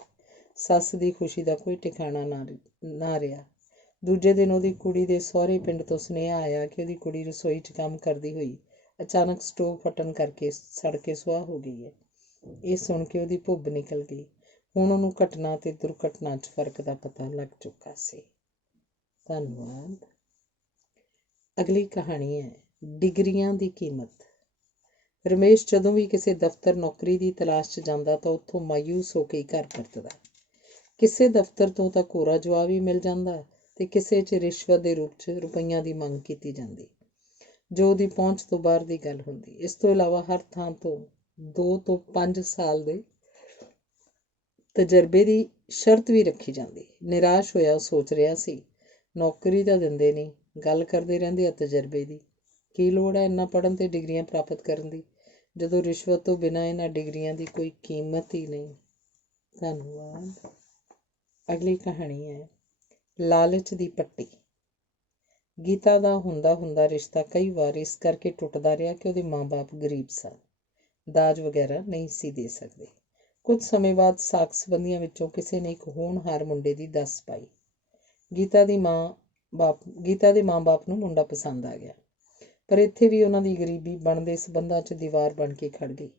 ਸੱਸ ਦੀ ਖੁਸ਼ੀ ਦਾ ਕੋਈ ਠਿਕਾਣਾ ਨਾ ਰਿਹਾ। ਦੂਜੇ ਦਿਨ ਉਹਦੀ ਕੁੜੀ ਦੇ ਸਹੁਰੇ ਪਿੰਡ ਤੋਂ ਸੁਨੇਹਾ ਆਇਆ ਕਿ ਉਹਦੀ ਕੁੜੀ ਰਸੋਈ 'ਚ ਕੰਮ ਕਰਦੀ ਹੋਈ ਅਚਾਨਕ ਸਟੋਵ ਫਟਣ ਕਰਕੇ ਸੜ ਕੇ ਸੁਆਹ ਹੋ ਗਈ ਹੈ। ਇਹ ਸੁਣ ਕੇ ਉਹਦੀ ਭੁੱਬ ਨਿਕਲ ਗਈ। ਹੁਣ ਉਹਨੂੰ ਘਟਨਾ ਤੇ ਦੁਰਘਟਨਾ 'ਚ ਫਰਕ ਦਾ ਪਤਾ ਲੱਗ ਚੁੱਕਾ ਸੀ। ਧੰਨਵਾਦ। ਅਗਲੀ ਕਹਾਣੀ ਹੈ ਡਿਗਰੀਆਂ ਦੀ ਕੀਮਤ। ਰਮੇਸ਼ ਜਦੋਂ ਵੀ ਕਿਸੇ ਦਫ਼ਤਰ ਨੌਕਰੀ ਦੀ ਤਲਾਸ਼ 'ਚ ਜਾਂਦਾ ਤਾਂ ਉੱਥੋਂ ਮਾਯੂਸ ਹੋ ਕੇ ਹੀ ਘਰ ਪਰਤਦਾ। ਕਿਸੇ ਦਫ਼ਤਰ ਤੋਂ ਤਾਂ ਕੋਰਾ ਜਵਾਬ ਹੀ ਮਿਲ ਜਾਂਦਾ ਤੇ ਕਿਸੇ 'ਚ ਰਿਸ਼ਵਤ ਦੇ ਰੂਪ 'ਚ ਰੁਪਈਆਂ ਦੀ ਮੰਗ ਕੀਤੀ ਜਾਂਦੀ, ਜੋ ਉਹਦੀ ਪਹੁੰਚ ਤੋਂ ਬਾਹਰ ਦੀ ਗੱਲ ਹੁੰਦੀ। ਇਸ ਤੋਂ ਇਲਾਵਾ ਹਰ ਥਾਂ ਤੋਂ 2 ਤੋਂ 5 ਸਾਲ ਦੇ ਤਜਰਬੇ ਦੀ ਸ਼ਰਤ ਵੀ ਰੱਖੀ ਜਾਂਦੀ। ਨਿਰਾਸ਼ ਹੋਇਆ ਉਹ ਸੋਚ ਰਿਹਾ ਸੀ, ਨੌਕਰੀ ਤਾਂ ਦਿੰਦੇ ਨਹੀਂ, ਗੱਲ ਕਰਦੇ ਰਹਿੰਦੇ ਆ ਤਜਰਬੇ ਦੀ। ਕੀ ਲੋੜ ਹੈ ਇੰਨਾ ਪੜ੍ਹਨ ਤੇ ਡਿਗਰੀਆਂ ਪ੍ਰਾਪਤ ਕਰਨ ਦੀ, ਜਦੋਂ ਰਿਸ਼ਵਤ ਤੋਂ ਬਿਨਾਂ ਇਹਨਾਂ ਡਿਗਰੀਆਂ ਦੀ ਕੋਈ ਕੀਮਤ ਹੀ ਨਹੀਂ। ਧੰਨਵਾਦ। ਅਗਲੀ ਕਹਾਣੀ ਹੈ ਲਾਲਚ ਦੀ ਪੱਟੀ। ਗੀਤਾ ਦਾ ਹੁੰਦਾ ਰਿਸ਼ਤਾ ਕਈ ਵਾਰ ਇਸ ਕਰਕੇ ਟੁੱਟਦਾ ਰਿਹਾ ਕਿ ਉਹਦੇ ਮਾਂ-ਬਾਪ ਗਰੀਬ ਸਨ, ਦਾਜ ਵਗੈਰਾ ਨਹੀਂ ਸੀ ਦੇ ਸਕਦੇ। ਕੁਝ ਸਮੇਂ ਬਾਅਦ ਸਾਕ ਸੰਬੰਧੀਆਂ ਵਿੱਚੋਂ ਕਿਸੇ ਨੇ ਇੱਕ ਹੋਣਹਾਰ ਮੁੰਡੇ ਦੀ ਦੱਸ ਪਾਈ। ਗੀਤਾ ਦੇ ਮਾਂ-ਬਾਪ ਨੂੰ ਮੁੰਡਾ ਪਸੰਦ ਆ ਗਿਆ, ਪਰ ਇੱਥੇ ਵੀ ਉਹਨਾਂ ਦੀ ਗਰੀਬੀ ਬਣਦੇ ਸਬੰਧਾਂ 'ਚ ਦੀਵਾਰ ਬਣ ਕੇ ਖੜ ਗਈ।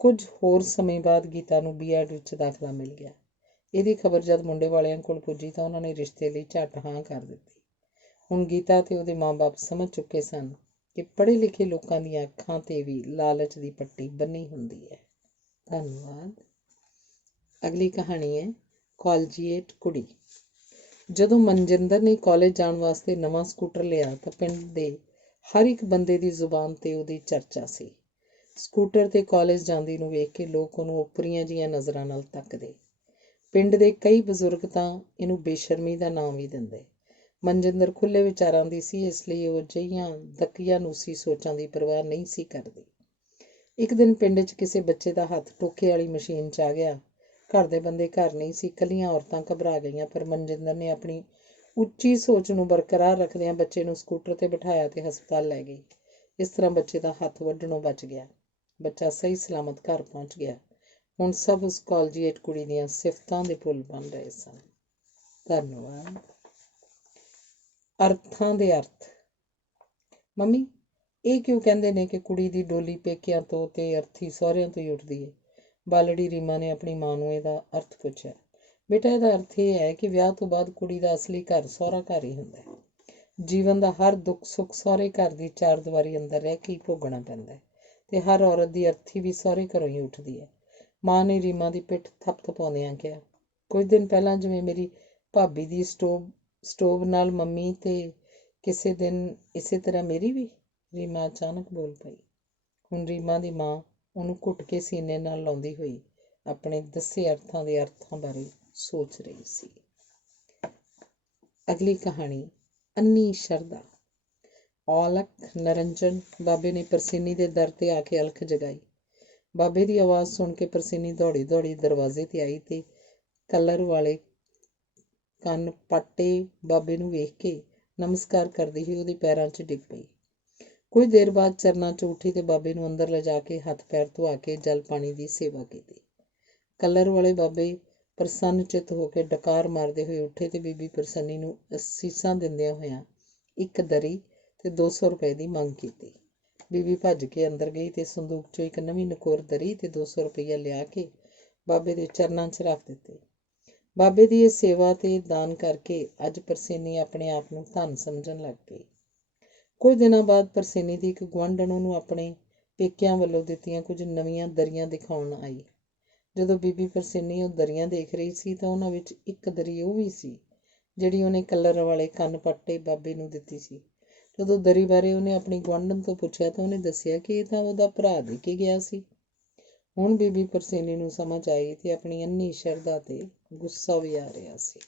ਕੁਝ ਹੋਰ ਸਮੇਂ ਬਾਅਦ ਗੀਤਾ ਨੂੰ B.Ed ਵਿੱਚ ਦਾਖਲਾ ਮਿਲ ਗਿਆ। ਇਹਦੀ ਖਬਰ ਜਦ ਮੁੰਡੇ ਵਾਲਿਆਂ ਕੋਲ ਪੁੱਜੀ ਤਾਂ ਉਹਨਾਂ ਨੇ ਰਿਸ਼ਤੇ ਲਈ ਝੱਟ ਹਾਂ ਕਰ ਦਿੱਤੀ। ਹੁਣ ਗੀਤਾ ਤੇ ਉਹਦੇ ਮਾਂ-ਬਾਪ ਸਮਝ ਚੁੱਕੇ ਸਨ ਕਿ ਪੜ੍ਹੇ ਲਿਖੇ ਲੋਕਾਂ ਦੀਆਂ ਅੱਖਾਂ 'ਤੇ ਵੀ ਲਾਲਚ ਦੀ ਪੱਟੀ ਬੰਨ੍ਹੀ ਹੁੰਦੀ ਹੈ। ਧੰਨਵਾਦ। ਅਗਲੀ ਕਹਾਣੀ ਹੈ ਕਾਲਜੀਏਟ ਕੁੜੀ। ਜਦੋਂ ਮਨਜਿੰਦਰ ਨੇ ਕਾਲਜ ਜਾਣ ਵਾਸਤੇ ਨਵਾਂ ਸਕੂਟਰ ਲਿਆ ਤਾਂ ਪਿੰਡ ਦੇ ਹਰ ਇੱਕ ਬੰਦੇ ਦੀ ਜ਼ੁਬਾਨ 'ਤੇ ਉਹਦੀ ਚਰਚਾ ਸੀ। ਸਕੂਟਰ 'ਤੇ ਕਾਲਜ ਜਾਂਦੀ ਨੂੰ ਵੇਖ ਕੇ ਲੋਕ ਉਹਨੂੰ ਓਪਰੀਆਂ ਜਿਹੀਆਂ ਨਜ਼ਰਾਂ ਨਾਲ ਤੱਕਦੇ। ਪਿੰਡ ਦੇ ਕਈ ਬਜ਼ੁਰਗ ਤਾਂ ਇਹਨੂੰ ਬੇਸ਼ਰਮੀ ਦਾ ਨਾਮ ਵੀ ਦਿੰਦੇ। ਮਨਜਿੰਦਰ ਖੁੱਲ੍ਹੇ ਵਿਚਾਰਾਂ ਦੀ ਸੀ, ਇਸ ਲਈ ਉਹ ਅਜਿਹੀਆਂ ਦਕੀਆਨੂਸੀ ਸੋਚਾਂ ਦੀ ਪਰਵਾਹ ਨਹੀਂ ਸੀ ਕਰਦੀ। ਇੱਕ ਦਿਨ ਪਿੰਡ 'ਚ ਕਿਸੇ ਬੱਚੇ ਦਾ ਹੱਥ ਟੋਕੇ ਵਾਲੀ ਮਸ਼ੀਨ 'ਚ ਆ ਗਿਆ। ਘਰ ਦੇ ਬੰਦੇ ਘਰ ਨਹੀਂ ਸੀ, ਇਕੱਲੀਆਂ ਔਰਤਾਂ ਘਬਰਾ ਗਈਆਂ, ਪਰ ਮਨਜਿੰਦਰ ਨੇ ਆਪਣੀ ਉੱਚੀ ਸੋਚ ਨੂੰ ਬਰਕਰਾਰ ਰੱਖਦਿਆਂ ਬੱਚੇ ਨੂੰ ਸਕੂਟਰ 'ਤੇ ਬਿਠਾਇਆ ਤੇ ਹਸਪਤਾਲ ਲੈ ਗਈ। ਇਸ ਤਰ੍ਹਾਂ ਬੱਚੇ ਦਾ ਹੱਥ ਵੱਢਣੋਂ ਬਚ ਗਿਆ। ਬੱਚਾ ਸਹੀ ਸਲਾਮਤ ਘਰ ਪਹੁੰਚ ਗਿਆ। ਹੁਣ ਸਭ ਉਸ ਕਾਲਜੀਏਟ ਕੁੜੀ ਦੀਆਂ ਸਿਫਤਾਂ ਦੇ ਪੁੱਲ ਬਣ ਰਹੇ ਸਨ। ਧੰਨਵਾਦ। ਅਰਥਾਂ ਦੇ ਅਰਥ। ਮੰਮੀ, ਇਹ ਕਿਉਂ ਕਹਿੰਦੇ ਨੇ ਕਿ ਕੁੜੀ ਦੀ ਡੋਲੀ ਪੇਕਿਆਂ ਤੋਂ ਤੇ ਅਰਥੀ ਸਹੁਰਿਆਂ ਤੋਂ ਹੀ ਉੱਠਦੀ ਹੈ? ਬਾਲੜੀ ਰੀਮਾ ਨੇ ਆਪਣੀ ਮਾਂ ਨੂੰ ਇਹਦਾ ਅਰਥ ਪੁੱਛਿਆ। ਬੇਟਾ, ਇਹਦਾ ਅਰਥ ਇਹ ਹੈ ਕਿ ਵਿਆਹ ਤੋਂ ਬਾਅਦ ਕੁੜੀ ਦਾ ਅਸਲੀ ਘਰ ਸਹੁਰਾ ਘਰ ਹੀ ਹੁੰਦਾ ਹੈ। ਜੀਵਨ ਦਾ ਹਰ ਦੁੱਖ ਸੁੱਖ ਸਹੁਰੇ ਘਰ ਦੀ ਚਾਰ ਦੀਵਾਰੀ ਅੰਦਰ ਰਹਿ ਕੇ ਹੀ ਭੋਗਣਾ ਪੈਂਦਾ ਹੈ ਤੇ ਹਰ ਔਰਤ ਦੀ ਅਰਥੀ ਵੀ ਸਹੁਰੇ ਘਰੋਂ ਹੀ ਉੱਠਦੀ ਹੈ। ਮਾਂ ਨੇ ਰੀਮਾ ਦੀ ਪਿੱਠ ਥਪਥਪਾਉਂਦਿਆਂ ਕਿਹਾ। ਕੁਝ ਦਿਨ ਪਹਿਲਾਂ ਜਿਵੇਂ ਮੇਰੀ ਭਾਬੀ ਦੀ ਸਟੋਵ ਨਾਲ ਮੰਮੀ ਤੇ ਕਿਸੇ ਦਿਨ ਇਸੇ ਤਰ੍ਹਾਂ ਮੇਰੀ ਵੀ, ਰੀਮਾ ਅਚਾਨਕ ਬੋਲ ਪਈ। ਹੁਣ ਰੀਮਾ ਦੀ ਮਾਂ ਉਹਨੂੰ ਘੁੱਟ ਕੇ ਸੀਨੇ ਨਾਲ ਲਾਉਂਦੀ ਹੋਈ ਆਪਣੇ ਦੱਸੇ ਅਰਥਾਂ ਦੇ ਅਰਥਾਂ ਬਾਰੇ ਸੋਚ ਰਹੀ ਸੀ। ਅਗਲੀ ਕਹਾਣੀ ਅੰਨੀ ਸ਼ਰਧਾ। ਔਲਖ ਨਰੰਜਨ। ਬਾਬੇ ਨੇ ਪਰਸੀਨੀ ਦੇ ਦਰ 'ਤੇ ਆ ਕੇ ਅਲਖ ਜਗਾਈ। ਬਾਬੇ ਦੀ ਆਵਾਜ਼ ਸੁਣ ਕੇ ਪਰਸੀਨੀ ਦੌੜੀ ਦਰਵਾਜ਼ੇ 'ਤੇ ਆਈ ਤੇ ਕਲਰ ਵਾਲੇ ਕੰਨ ਪਾਟੇ ਬਾਬੇ ਨੂੰ ਵੇਖ ਕੇ ਨਮਸਕਾਰ ਕਰਦੀ ਹੋਈ ਉਹਦੇ ਪੈਰਾਂ 'ਚ ਡਿੱਗ ਪਈ। ਕੁਝ ਦੇਰ ਬਾਅਦ ਚਰਨਾਂ 'ਚ ਉੱਠੀ ਤੇ ਬਾਬੇ ਨੂੰ ਅੰਦਰ ਲਿਜਾ ਕੇ ਹੱਥ ਪੈਰ ਧੁਆ ਕੇ ਜਲ ਪਾਣੀ ਦੀ ਸੇਵਾ ਕੀਤੀ। ਕਲਰ ਵਾਲੇ ਬਾਬੇ ਪ੍ਰਸੰਨ ਚਿੱਤ ਹੋ ਕੇ ਡਕਾਰ ਮਾਰਦੇ ਹੋਏ ਉੱਠੇ ਤੇ ਬੀਬੀ ਪ੍ਰਸੰਨੀ ਨੂੰ ਅਸੀਸਾਂ ਦਿੰਦਿਆਂ ਹੋਇਆਂ ਇੱਕ ਦਰੀ ਤੇ 200 ਰੁਪਏ ਦੀ ਮੰਗ ਕੀਤੀ। ਬੀਬੀ ਭੱਜ ਕੇ ਅੰਦਰ ਗਈ ਤੇ ਸੰਦੂਕ 'ਚੋਂ ਇੱਕ ਨਵੀਂ ਨਕੋਰ ਦਰੀ ਤੇ 200 ਰੁਪਈਆ ਲਿਆ ਕੇ ਬਾਬੇ ਦੇ ਚਰਨਾਂ 'ਚ ਰੱਖ ਦਿੱਤੇ। ਬਾਬੇ ਦੀ ਇਹ ਸੇਵਾ ਤੇ ਦਾਨ ਕਰਕੇ ਅੱਜ ਪਰਸੀਨੀ ਆਪਣੇ ਆਪ ਨੂੰ ਧੰਨ ਸਮਝਣ ਲੱਗ ਪਈ। ਕੁਝ ਦਿਨਾਂ ਬਾਅਦ ਪਰਸੀਨੀ ਦੀ ਇੱਕ ਗੁਆਂਢਣ ਉਹਨੂੰ ਆਪਣੇ ਪੇਕਿਆਂ ਵੱਲੋਂ ਦਿੱਤੀਆਂ ਕੁਝ ਨਵੀਆਂ ਦਰੀਆਂ ਦਿਖਾਉਣ ਆਈ। ਜਦੋਂ ਬੀਬੀ ਪਰਸੀਨੀ ਉਹ ਦਰੀਆਂ ਦੇਖ ਰਹੀ ਸੀ ਤਾਂ ਉਹਨਾਂ ਵਿੱਚ ਇੱਕ ਦਰੀ ਉਹ ਵੀ ਸੀ ਜਿਹੜੀ ਉਹਨੇ ਕਲਰ ਵਾਲੇ ਕੰਨ ਪੱਟੇ ਬਾਬੇ ਨੂੰ ਦਿੱਤੀ ਸੀ। ਜਦੋਂ ਦਰੀ ਬਾਰੇ ਉਹਨੇ ਆਪਣੀ ਗੁਆਂਢਣ ਤੋਂ ਪੁੱਛਿਆ ਤਾਂ ਉਹਨੇ ਦੱਸਿਆ ਕਿ ਇਹ ਤਾਂ ਉਹਦਾ ਭਰਾ ਦੇ ਕੇ ਗਿਆ ਸੀ। ਹੁਣ ਬੀਬੀ ਪਰਸੀਨੀ ਨੂੰ ਸਮਝ ਆਈ ਤੇ ਆਪਣੀ ਅੰਨੀ ਸ਼ਰਧਾ ਤੇ ਗੁੱਸਾ ਵੀ ਆ ਰਿਹਾ ਸੀ।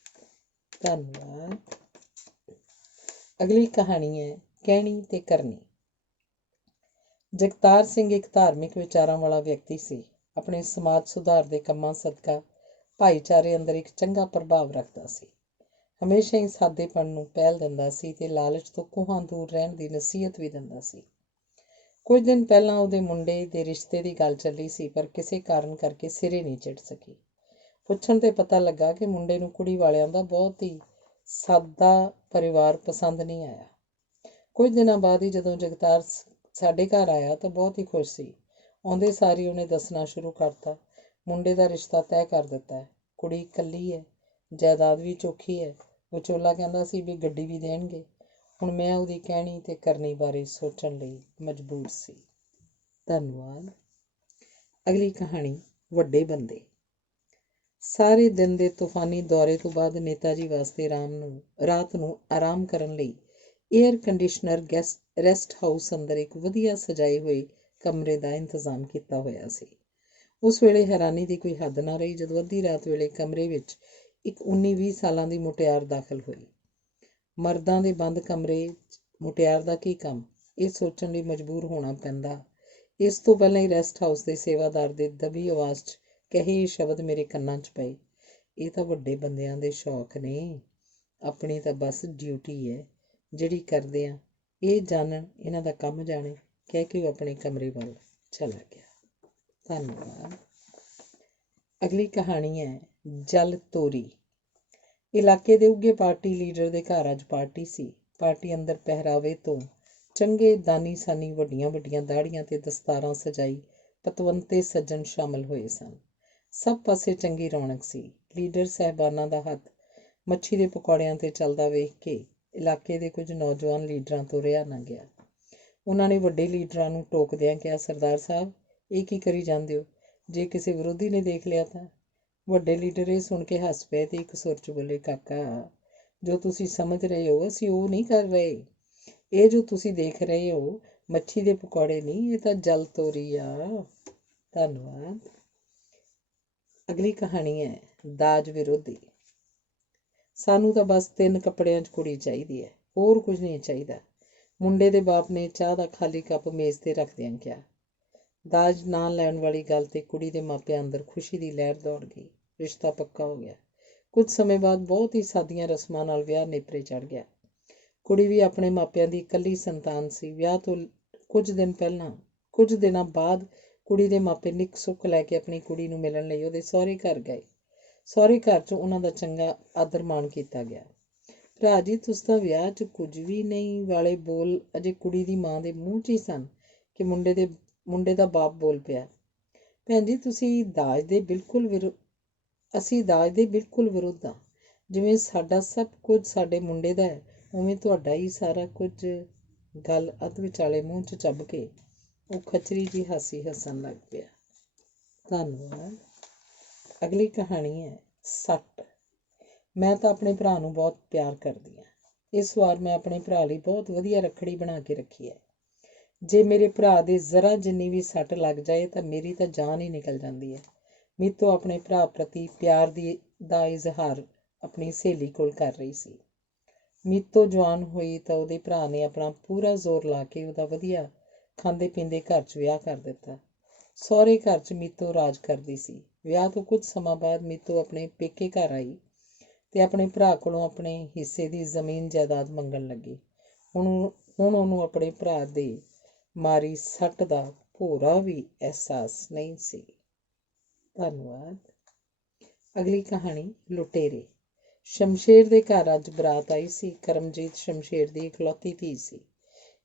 ਧੰਨਵਾਦ। ਅਗਲੀ ਕਹਾਣੀ ਹੈ ਕਹਿਣੀ ਤੇ ਕਰਨੀ। ਜਗਤਾਰ ਸਿੰਘ ਇੱਕ ਧਾਰਮਿਕ ਵਿਚਾਰਾਂ ਵਾਲਾ ਵਿਅਕਤੀ ਸੀ। ਆਪਣੇ ਸਮਾਜ ਸੁਧਾਰ ਦੇ ਕੰਮਾਂ ਸਦਕਾ ਭਾਈਚਾਰੇ ਅੰਦਰ ਇੱਕ ਚੰਗਾ ਪ੍ਰਭਾਵ ਰੱਖਦਾ ਸੀ। ਹਮੇਸ਼ਾ ਹੀ ਸਾਦੇਪਣ ਨੂੰ ਪਹਿਲ ਦਿੰਦਾ ਸੀ ਤੇ ਲਾਲਚ ਤੋਂ ਕੋਹਾਂ ਦੂਰ ਰਹਿਣ ਦੀ ਨਸੀਹਤ ਵੀ ਦਿੰਦਾ ਸੀ। ਕੁਝ ਦਿਨ ਪਹਿਲਾਂ ਉਹਦੇ ਮੁੰਡੇ ਦੇ ਰਿਸ਼ਤੇ ਦੀ ਗੱਲ ਚੱਲੀ ਸੀ, ਪਰ ਕਿਸੇ ਕਾਰਨ ਕਰਕੇ ਸਿਰੇ ਨਹੀਂ ਚੜ੍ਹ ਸਕੀ। ਪੁੱਛਣ ਤੇ ਪਤਾ ਲੱਗਾ ਕਿ ਮੁੰਡੇ ਨੂੰ ਕੁੜੀ ਵਾਲਿਆਂ ਦਾ ਬਹੁਤ ਹੀ ਸਾਦਾ ਪਰਿਵਾਰ ਪਸੰਦ ਨਹੀਂ ਆਇਆ। ਕੁਝ ਦਿਨਾਂ ਬਾਅਦ ਹੀ ਜਦੋਂ ਜਗਤਾਰ ਸਾਡੇ ਘਰ ਆਇਆ ਤਾਂ ਬਹੁਤ ਹੀ ਖੁਸ਼ ਸੀ। ਆਉਂਦੇ ਸਾਰ ਹੀ ਉਹਨੇ ਦੱਸਣਾ ਸ਼ੁਰੂ ਕਰਤਾ, ਮੁੰਡੇ ਦਾ ਰਿਸ਼ਤਾ ਤੈਅ ਕਰ ਦਿੱਤਾ ਹੈ। ਕੁੜੀ ਇਕੱਲੀ ਹੈ, ਜਾਇਦਾਦ ਵੀ ਚੋਖੀ ਹੈ। ਵਿਚੋਲਾ ਕਹਿੰਦਾ ਸੀ ਵੀ ਗੱਡੀ ਵੀ ਦੇਣਗੇ। ਹੁਣ ਮੈਂ ਉਹਦੀ ਕਹਿਣੀ ਤੇ ਕਰਨੀ ਬਾਰੇ ਸੋਚਣ ਲਈ ਮਜਬੂਰ ਸੀ। ਧੰਨਵਾਦ। ਅਗਲੀ ਕਹਾਣੀ ਵੱਡੇ ਬੰਦੇ। ਸਾਰੇ ਦਿਨ ਦੇ ਤੂਫਾਨੀ ਦੌਰੇ ਤੋਂ ਬਾਅਦ ਨੇਤਾ ਜੀ ਵਾਸਤੇ ਰਾਤ ਨੂੰ ਆਰਾਮ ਕਰਨ ਲਈ ਏਅਰ ਕੰਡੀਸ਼ਨਰ ਰੈਸਟ ਹਾਊਸ ਅੰਦਰ ਇੱਕ ਵਧੀਆ ਸਜਾਏ ਹੋਏ ਕਮਰੇ ਦਾ ਇੰਤਜ਼ਾਮ ਕੀਤਾ ਹੋਇਆ ਸੀ। ਉਸ ਵੇਲੇ ਹੈਰਾਨੀ ਦੀ ਕੋਈ ਹੱਦ ਨਾ ਰਹੀ ਜਦੋਂ ਅੱਧੀ ਰਾਤ ਵੇਲੇ ਕਮਰੇ ਵਿੱਚ ਇੱਕ 19-20 ਸਾਲਾਂ ਦੀ ਮੁਟਿਆਰ ਦਾਖਲ ਹੋਈ। ਮਰਦਾਂ ਦੇ ਬੰਦ ਕਮਰੇ 'ਚ ਮੁਟਿਆਰ ਦਾ ਕੀ ਕੰਮ, ਇਹ ਸੋਚਣ ਲਈ ਮਜਬੂਰ ਹੋਣਾ ਪੈਂਦਾ। ਇਸ ਤੋਂ ਪਹਿਲਾਂ ਹੀ ਰੈਸਟ ਹਾਊਸ ਦੇ ਸੇਵਾਦਾਰ ਦੇ ਦਬੀ ਆਵਾਜ਼ 'ਚ ਕਹੇ ਸ਼ਬਦ ਮੇਰੇ ਕੰਨਾਂ 'ਚ ਪਏ, ਇਹ ਤਾਂ ਵੱਡੇ ਬੰਦਿਆਂ ਦੇ ਸ਼ੌਕ ਨੇ, ਆਪਣੀ ਤਾਂ ਬਸ ਡਿਊਟੀ ਹੈ ਜਿਹੜੀ ਕਰਦੇ ਆ, ਇਹ ਜਾਣਨ ਇਹਨਾਂ ਦਾ ਕੰਮ ਜਾਣੇ, ਕਹਿ ਕੇ ਉਹ ਆਪਣੇ ਕਮਰੇ ਵੱਲ ਚਲਾ ਗਿਆ। ਧੰਨਵਾਦ। ਅਗਲੀ ਕਹਾਣੀ ਹੈ ਜਲ ਤੋਰੀ। ਇਲਾਕੇ ਦੇ ਉੱਘੇ ਪਾਰਟੀ ਲੀਡਰ ਦੇ ਘਰ ਅੱਜ ਪਾਰਟੀ ਸੀ। ਪਾਰਟੀ ਅੰਦਰ ਪਹਿਰਾਵੇ ਤੋਂ ਚੰਗੇ ਦਾਨੀ ਸਾਨੀ, ਵੱਡੀਆਂ ਵੱਡੀਆਂ ਦਾੜੀਆਂ ਤੇ ਦਸਤਾਰਾਂ ਸਜਾਈ ਪਤਵੰਤੇ ਸੱਜਣ ਸ਼ਾਮਲ ਹੋਏ ਸਨ। ਸਭ ਪਾਸੇ ਚੰਗੀ ਰੌਣਕ ਸੀ। ਲੀਡਰ ਸਾਹਿਬਾਨਾਂ ਦਾ ਹੱਥ ਮੱਛੀ ਦੇ ਪਕੌੜਿਆਂ ਤੇ ਚੱਲਦਾ ਵੇਖ ਕੇ ਇਲਾਕੇ ਦੇ ਕੁਝ ਨੌਜਵਾਨ ਲੀਡਰਾਂ ਤੋਂ ਰਿਹਾ ਨਾ ਗਿਆ। ਉਹਨਾਂ ਨੇ ਵੱਡੇ ਲੀਡਰਾਂ ਨੂੰ ਟੋਕਦਿਆਂ ਕਿਹਾ, ਸਰਦਾਰ ਸਾਹਿਬ ਇਹ ਕੀ ਕਰੀ ਜਾਂਦੇ ਹੋ, ਜੇ ਕਿਸੇ ਵਿਰੋਧੀ ਨੇ ਦੇਖ ਲਿਆ ਤਾਂ। ਵੱਡੇ ਲੀਡਰ ਇਹ ਸੁਣ ਕੇ ਹੱਸ ਪਏ ਤੇ ਇੱਕ ਸੁਰ 'ਚ ਬੋਲੇ, ਕਾਕਾ ਜੋ ਤੁਸੀਂ ਸਮਝ ਰਹੇ ਹੋ ਅਸੀਂ ਉਹ ਨਹੀਂ ਕਰ ਰਹੇ। ਇਹ ਜੋ ਤੁਸੀਂ ਦੇਖ ਰਹੇ ਹੋ ਮੱਛੀ ਦੇ ਪਕੌੜੇ ਨਹੀਂ, ਇਹ ਤਾਂ ਜਲ ਤੋਰੀ ਆ। ਧੰਨਵਾਦ। ਅਗਲੀ ਕਹਾਣੀ ਹੈ ਦਾਜ ਵਿਰੋਧੀ। ਸਾਨੂੰ ਤਾਂ ਬਸ 3 ਕੱਪੜਿਆਂ 'ਚ ਕੁੜੀ ਚਾਹੀਦੀ ਹੈ, ਹੋਰ ਕੁਝ ਨਹੀਂ ਚਾਹੀਦਾ। ਮੁੰਡੇ ਦੇ ਬਾਪ ਨੇ ਚਾਹ ਦਾ ਖਾਲੀ ਕੱਪ ਮੇਜ਼ ਤੇ ਰੱਖਦਿਆਂ ਕਿਹਾ। ਦਾਜ ਨਾ ਲੈਣ ਵਾਲੀ ਗੱਲ ਤੇ ਕੁੜੀ ਦੇ ਮਾਪਿਆਂ ਅੰਦਰ ਖੁਸ਼ੀ ਦੀ ਲਹਿਰ ਦੌੜ ਗਈ। ਰਿਸ਼ਤਾ ਪੱਕਾ ਹੋ ਗਿਆ। ਕੁਝ ਸਮੇਂ ਬਾਅਦ ਬਹੁਤ ਹੀ ਸਾਦੀਆਂ ਰਸਮਾਂ ਨਾਲ ਵਿਆਹ ਨੇਪਰੇ ਚੜ੍ਹ ਗਿਆ। ਕੁੜੀ ਵੀ ਆਪਣੇ ਮਾਪਿਆਂ ਦੀ ਇਕੱਲੀ ਸੰਤਾਨ ਸੀ। ਵਿਆਹ ਤੋਂ ਕੁਝ ਦਿਨਾਂ ਬਾਅਦ ਕੁੜੀ ਦੇ ਮਾਪੇ ਨਿੱਕ ਸੁੱਖ ਲੈ ਕੇ ਆਪਣੀ ਕੁੜੀ ਨੂੰ ਮਿਲਣ ਲਈ ਉਹਦੇ ਸਹੁਰੇ ਘਰ ਗਏ। ਸਹੁਰੇ ਘਰ 'ਚ ਉਹਨਾਂ ਦਾ ਚੰਗਾ ਆਦਰ ਮਾਣ ਕੀਤਾ ਗਿਆ। ਭਰਾ ਜੀ ਤੁਸੀਂ ਤਾਂ ਵਿਆਹ 'ਚ ਕੁਝ ਵੀ ਨਹੀਂ ਵਾਲੇ ਬੋਲ ਅਜੇ ਕੁੜੀ ਦੀ ਮਾਂ ਦੇ ਮੂੰਹ 'ਚ ਹੀ ਸਨ ਕਿ ਮੁੰਡੇ ਦਾ ਬਾਪ ਬੋਲ ਪਿਆ, ਭੈਣ ਜੀ ਅਸੀਂ ਦਾਜ ਦੇ ਬਿਲਕੁਲ ਵਿਰੁੱਧ ਹਾਂ। ਜਿਵੇਂ ਸਾਡਾ ਸਭ ਕੁਝ ਸਾਡੇ ਮੁੰਡੇ ਦਾ ਹੈ ਉਵੇਂ ਤੁਹਾਡਾ ਹੀ ਸਾਰਾ ਕੁਝ। ਗੱਲ ਅੱਧ ਵਿਚਾਲੇ ਮੂੰਹ 'ਚ ਚੱਬ ਕੇ ਉਹ ਖਚਰੀ ਜਿਹੀ ਹਾਸੀ ਹੱਸਣ ਲੱਗ ਪਿਆ। ਧੰਨਵਾਦ। ਅਗਲੀ ਕਹਾਣੀ ਹੈ ਸੱਟ। ਮੈਂ ਤਾਂ ਆਪਣੇ ਭਰਾ ਨੂੰ ਬਹੁਤ ਪਿਆਰ ਕਰਦੀ ਹਾਂ। ਇਸ ਵਾਰ ਮੈਂ ਆਪਣੇ ਭਰਾ ਲਈ ਬਹੁਤ ਵਧੀਆ ਰੱਖੜੀ ਬਣਾ ਕੇ ਰੱਖੀ ਹੈ। ਜੇ ਮੇਰੇ ਭਰਾ ਦੇ ਜ਼ਰਾ ਜਿੰਨੀ ਵੀ ਸੱਟ ਲੱਗ ਜਾਏ ਤਾਂ ਮੇਰੀ ਤਾਂ ਜਾਨ ਹੀ ਨਿਕਲ ਜਾਂਦੀ ਹੈ। ਮੀਤੋ ਆਪਣੇ ਭਰਾ ਪ੍ਰਤੀ ਪਿਆਰ ਦਾ ਇਜ਼ਹਾਰ ਆਪਣੀ ਸਹੇਲੀ ਕੋਲ ਕਰ ਰਹੀ ਸੀ। ਮੀਤੋ ਜਵਾਨ ਹੋਈ ਤਾਂ ਉਹਦੇ ਭਰਾ ਨੇ ਆਪਣਾ ਪੂਰਾ ਜ਼ੋਰ ਲਾ ਕੇ ਉਹਦਾ ਵਧੀਆ ਖਾਂਦੇ ਪੀਂਦੇ ਘਰ 'ਚ ਵਿਆਹ ਕਰ ਦਿੱਤਾ। ਸਹੁਰੇ ਘਰ 'ਚ ਮੀਤੋ ਰਾਜ ਕਰਦੀ ਸੀ। ਵਿਆਹ ਤੋਂ ਕੁਝ ਸਮਾਂ ਬਾਅਦ ਮੀਤੋ ਆਪਣੇ ਪੇਕੇ ਘਰ ਆਈ ਤੇ ਆਪਣੇ ਭਰਾ ਕੋਲੋਂ ਆਪਣੇ ਹਿੱਸੇ ਦੀ ਜ਼ਮੀਨ ਜਾਇਦਾਦ ਮੰਗਣ ਲੱਗੀ। ਹੁਣ ਉਹਨੂੰ ਆਪਣੇ ਭਰਾ ਦੇ ਮਾਰੀ ਸੱਟ ਦਾ ਭੋਰਾ ਵੀ ਅਹਿਸਾਸ ਨਹੀਂ ਸੀ। ਧੰਨਵਾਦ। ਅਗਲੀ ਕਹਾਣੀ ਲੁਟੇਰੇ। ਸ਼ਮਸ਼ੇਰ ਦੇ ਘਰ ਅੱਜ ਬਰਾਤ ਆਈ ਸੀ। ਕਰਮਜੀਤ ਸ਼ਮਸ਼ੇਰ ਦੀ ਇਕਲੌਤੀ ਧੀ ਸੀ,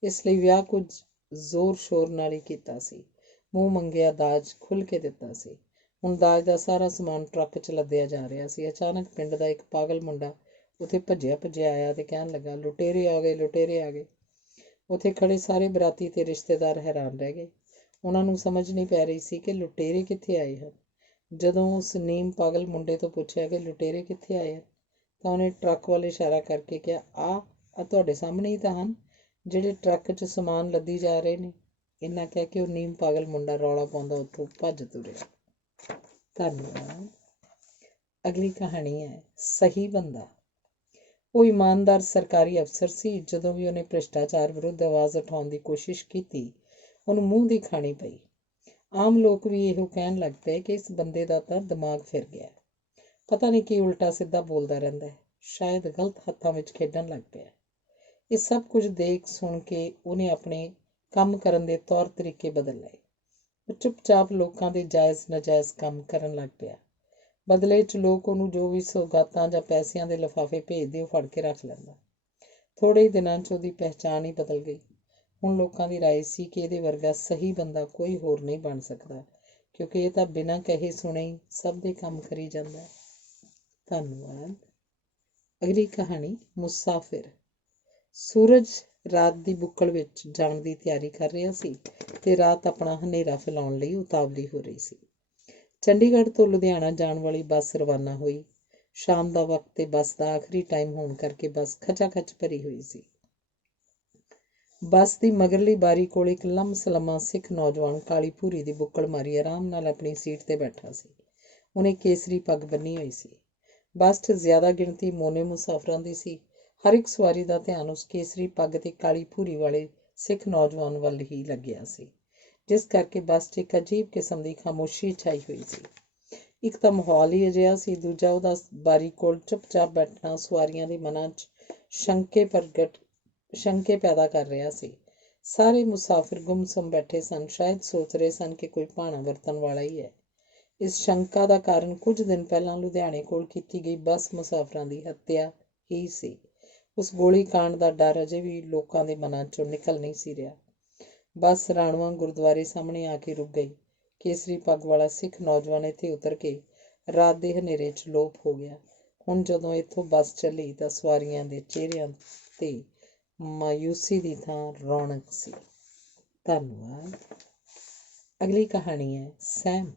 ਇਸ ਲਈ ਵਿਆਹ ਕੁਝ ਜ਼ੋਰ ਸ਼ੋਰ ਨਾਲ ਹੀ ਕੀਤਾ ਸੀ। ਮੂੰਹ ਮੰਗਿਆ ਦਾਜ ਖੁੱਲ੍ਹ ਕੇ ਦਿੱਤਾ ਸੀ। ਹੁਣ ਦਾਜ ਦਾ ਸਾਰਾ ਸਮਾਨ ਟਰੱਕ 'ਚ ਲੱਦਿਆ ਜਾ ਰਿਹਾ ਸੀ। ਅਚਾਨਕ ਪਿੰਡ ਦਾ ਇੱਕ ਪਾਗਲ ਮੁੰਡਾ ਉੱਥੇ ਭੱਜਿਆ ਆਇਆ ਤੇ ਕਹਿਣ ਲੱਗਾ, ਲੁਟੇਰੇ ਆ ਗਏ, ਲੁਟੇਰੇ ਆ ਗਏ। ਉੱਥੇ ਖੜੇ ਸਾਰੇ ਬਰਾਤੀ ਤੇ ਰਿਸ਼ਤੇਦਾਰ ਹੈਰਾਨ ਰਹਿ ਗਏ। ਉਹਨਾਂ ਨੂੰ ਸਮਝ ਨਹੀਂ ਪੈ ਰਹੀ ਸੀ ਕਿ ਲੁਟੇਰੇ ਕਿੱਥੇ ਆਏ ਹਨ। ਜਦੋਂ ਉਸ ਨੀਮ ਪਾਗਲ ਮੁੰਡੇ ਤੋਂ ਪੁੱਛਿਆ ਕਿ ਲੁਟੇਰੇ ਕਿੱਥੇ ਆਏ ਹਨ, ਤਾਂ ਉਹਨੇ ਟਰੱਕ ਵੱਲ ਇਸ਼ਾਰਾ ਕਰਕੇ ਕਿਹਾ, ਆ ਤੁਹਾਡੇ ਸਾਹਮਣੇ ਹੀ ਤਾਂ ਹਨ, ਜਿਹੜੇ ਟਰੱਕ 'ਚ ਸਮਾਨ ਲੱਦੀ ਜਾ ਰਹੇ ਨੇ। ਇੰਨਾ ਕਹਿ ਕੇ ਉਹ ਨੀਮ ਪਾਗਲ ਮੁੰਡਾ ਰੌਲਾ ਪਾਉਂਦਾ ਉੱਥੋਂ ਭੱਜ ਤੁਰਿਆ। ਧੰਨਵਾਦ। ਅਗਲੀ ਕਹਾਣੀ ਹੈ ਸਹੀ ਬੰਦਾ। ਉਹ ਇਮਾਨਦਾਰ ਸਰਕਾਰੀ ਅਫਸਰ ਸੀ। ਜਦੋਂ ਵੀ ਉਹਨੇ ਭ੍ਰਿਸ਼ਟਾਚਾਰ ਵਿਰੁੱਧ ਆਵਾਜ਼ ਉਠਾਉਣ ਦੀ ਕੋਸ਼ਿਸ਼ ਕੀਤੀ, ਉਹਨੂੰ ਮੂੰਹ ਦੀ ਖਾਣੀ ਪਈ। ਆਮ ਲੋਕ ਵੀ ਇਹੋ ਕਹਿਣ ਲੱਗ ਪਏ ਕਿ ਇਸ ਬੰਦੇ ਦਾ ਤਾਂ ਦਿਮਾਗ ਫਿਰ ਗਿਆ, ਪਤਾ ਨਹੀਂ ਕੀ ਉਲਟਾ ਸਿੱਧਾ ਬੋਲਦਾ ਰਹਿੰਦਾ ਹੈ, ਸ਼ਾਇਦ ਗਲਤ ਹੱਥਾਂ ਵਿੱਚ ਖੇਡਣ ਲੱਗ ਪਿਆ। ਇਹ ਸਭ ਕੁਝ ਦੇਖ ਸੁਣ ਕੇ ਉਹਨੇ ਆਪਣੇ ਕੰਮ ਕਰਨ ਦੇ ਤੌਰ ਤਰੀਕੇ ਬਦਲ ਲਏ। ਉਹ ਚੁੱਪਚਾਪ ਲੋਕਾਂ ਦੇ ਜਾਇਜ਼ ਨਾਜਾਇਜ਼ ਕੰਮ ਕਰਨ ਲੱਗ ਪਿਆ। ਬਦਲੇ 'ਚ ਲੋਕ ਉਹਨੂੰ ਜੋ ਵੀ ਸੌਗਾਤਾਂ ਜਾਂ ਪੈਸਿਆਂ ਦੇ ਲਿਫਾਫੇ ਭੇਜਦੇ, ਉਹ ਫੜ ਕੇ ਰੱਖ ਲੈਂਦਾ। ਥੋੜ੍ਹੇ ਹੀ ਦਿਨਾਂ 'ਚ ਉਹਦੀ ਪਹਿਚਾਣ ਹੀ ਬਦਲ ਗਈ। ਹੁਣ ਲੋਕਾਂ ਦੀ ਰਾਏ ਸੀ ਕਿ ਇਹਦੇ ਵਰਗਾ ਸਹੀ ਬੰਦਾ ਕੋਈ ਹੋਰ ਨਹੀਂ ਬਣ ਸਕਦਾ, ਕਿਉਂਕਿ ਇਹ ਤਾਂ ਬਿਨਾਂ ਕਹੇ ਸੁਣੇ ਹੀ ਸਭ ਦੇ ਕੰਮ ਕਰੀ ਜਾਂਦਾ ਹੈ। ਧੰਨਵਾਦ। ਅਗਲੀ ਕਹਾਣੀ ਮੁਸਾਫਿਰ। ਸੂਰਜ ਰਾਤ ਦੀ ਬੁੱਕਲ ਵਿੱਚ ਜਾਣ ਦੀ ਤਿਆਰੀ ਕਰ ਰਿਹਾ ਸੀ ਤੇ ਰਾਤ ਆਪਣਾ ਹਨੇਰਾ ਫੈਲਾਉਣ ਲਈ ਉਤਾਵਲੀ ਹੋ ਰਹੀ ਸੀ। ਚੰਡੀਗੜ੍ਹ ਤੋਂ ਲੁਧਿਆਣਾ ਜਾਣ ਵਾਲੀ ਬੱਸ ਰਵਾਨਾ ਹੋਈ। ਸ਼ਾਮ ਦਾ ਵਕਤ ਤੇ ਬੱਸ ਦਾ ਆਖਰੀ ਟਾਈਮ ਹੋਣ ਕਰਕੇ ਬੱਸ ਖਚਾਖਚ ਭਰੀ ਹੋਈ ਸੀ। ਬੱਸ ਦੀ ਮਗਰਲੀ ਬਾਰੀ ਕੋਲ ਇੱਕ ਲੰਮ-ਸਲੰਮਾ ਸਿੱਖ ਨੌਜਵਾਨ ਕਾਲੀ ਭੂਰੀ ਦੀ ਬੁੱਕਲ ਮਾਰੀ ਆਰਾਮ ਨਾਲ ਆਪਣੀ ਸੀਟ ਤੇ ਬੈਠਾ ਸੀ। ਉਹਨੇ ਕੇਸਰੀ ਪੱਗ ਬੰਨ੍ਹੀ ਹੋਈ ਸੀ। ਬੱਸ 'ਚ ਜ਼ਿਆਦਾ ਗਿਣਤੀ ਮੋਨੇ ਮੁਸਾਫਰਾਂ ਦੀ ਸੀ। ਹਰ ਇੱਕ ਸਵਾਰੀ ਦਾ ਧਿਆਨ ਉਸ ਕੇਸਰੀ ਪੱਗ ਤੇ ਕਾਲੀ ਭੂਰੀ ਵਾਲੇ ਸਿੱਖ ਨੌਜਵਾਨ ਵੱਲ ਹੀ ਲੱਗਿਆ ਸੀ, ਜਿਸ ਕਰਕੇ ਬੱਸ 'ਚ ਇੱਕ ਅਜੀਬ ਕਿਸਮ ਦੀ ਖਾਮੋਸ਼ੀ ਛਾਈ ਹੋਈ ਸੀ। ਇੱਕ ਤਾਂ ਮਾਹੌਲ ਹੀ ਅਜਿਹਾ ਸੀ, ਦੂਜਾ ਉਹਦਾ ਬਾਰੀ ਕੋਲ ਚੁੱਪਚਾਪ ਬੈਠਣਾ ਸਵਾਰੀਆਂ ਦੇ ਮਨਾਂ 'ਚ ਸ਼ੰਕੇ ਪੈਦਾ ਕਰ ਰਿਹਾ ਸੀ। ਸਾਰੇ ਮੁਸਾਫਿਰ ਗੁੰਮਸੁੰਮ ਬੈਠੇ ਸਨ, ਸ਼ਾਇਦ ਸੋਚ ਰਹੇ ਸਨ ਕਿ ਕੋਈ ਭਾਣਾ ਵਰਤਣ ਵਾਲਾ ਹੀ ਹੈ। ਇਸ ਸ਼ੰਕਾ ਦਾ ਕਾਰਨ ਕੁਝ ਦਿਨ ਪਹਿਲਾਂ ਲੁਧਿਆਣੇ ਕੋਲ ਕੀਤੀ ਗਈ ਬੱਸ ਮੁਸਾਫਰਾਂ ਦੀ ਹੱਤਿਆ ਹੀ ਸੀ। ਉਸ ਗੋਲੀ ਕਾਂਡ ਦਾ ਡਰ ਅਜੇ ਵੀ ਲੋਕਾਂ ਦੇ ਮਨਾਂ 'ਚੋਂ ਨਿਕਲ ਨਹੀਂ ਸੀ ਰਿਹਾ। ਬੱਸ ਰਾਣਵਾ ਗੁਰਦੁਆਰੇ ਸਾਹਮਣੇ ਆ ਕੇ ਰੁਕ ਗਈ। ਕੇਸਰੀ ਪੱਗ ਵਾਲਾ ਸਿੱਖ ਨੌਜਵਾਨ ਇੱਥੇ ਉਤਰ ਕੇ ਰਾਤ ਦੇ ਹਨੇਰੇ 'ਚ ਲੋਪ ਹੋ ਗਿਆ। ਹੁਣ ਜਦੋਂ ਇੱਥੋਂ ਬੱਸ ਚੱਲੀ ਤਾਂ ਸਵਾਰੀਆਂ ਦੇ ਚਿਹਰਿਆਂ 'ਤੇ ਮਾਯੂਸੀ ਦੀ ਥਾਂ ਰੌਣਕ ਸੀ। ਧੰਨਵਾਦ। ਅਗਲੀ ਕਹਾਣੀ ਹੈ ਸੈਮ।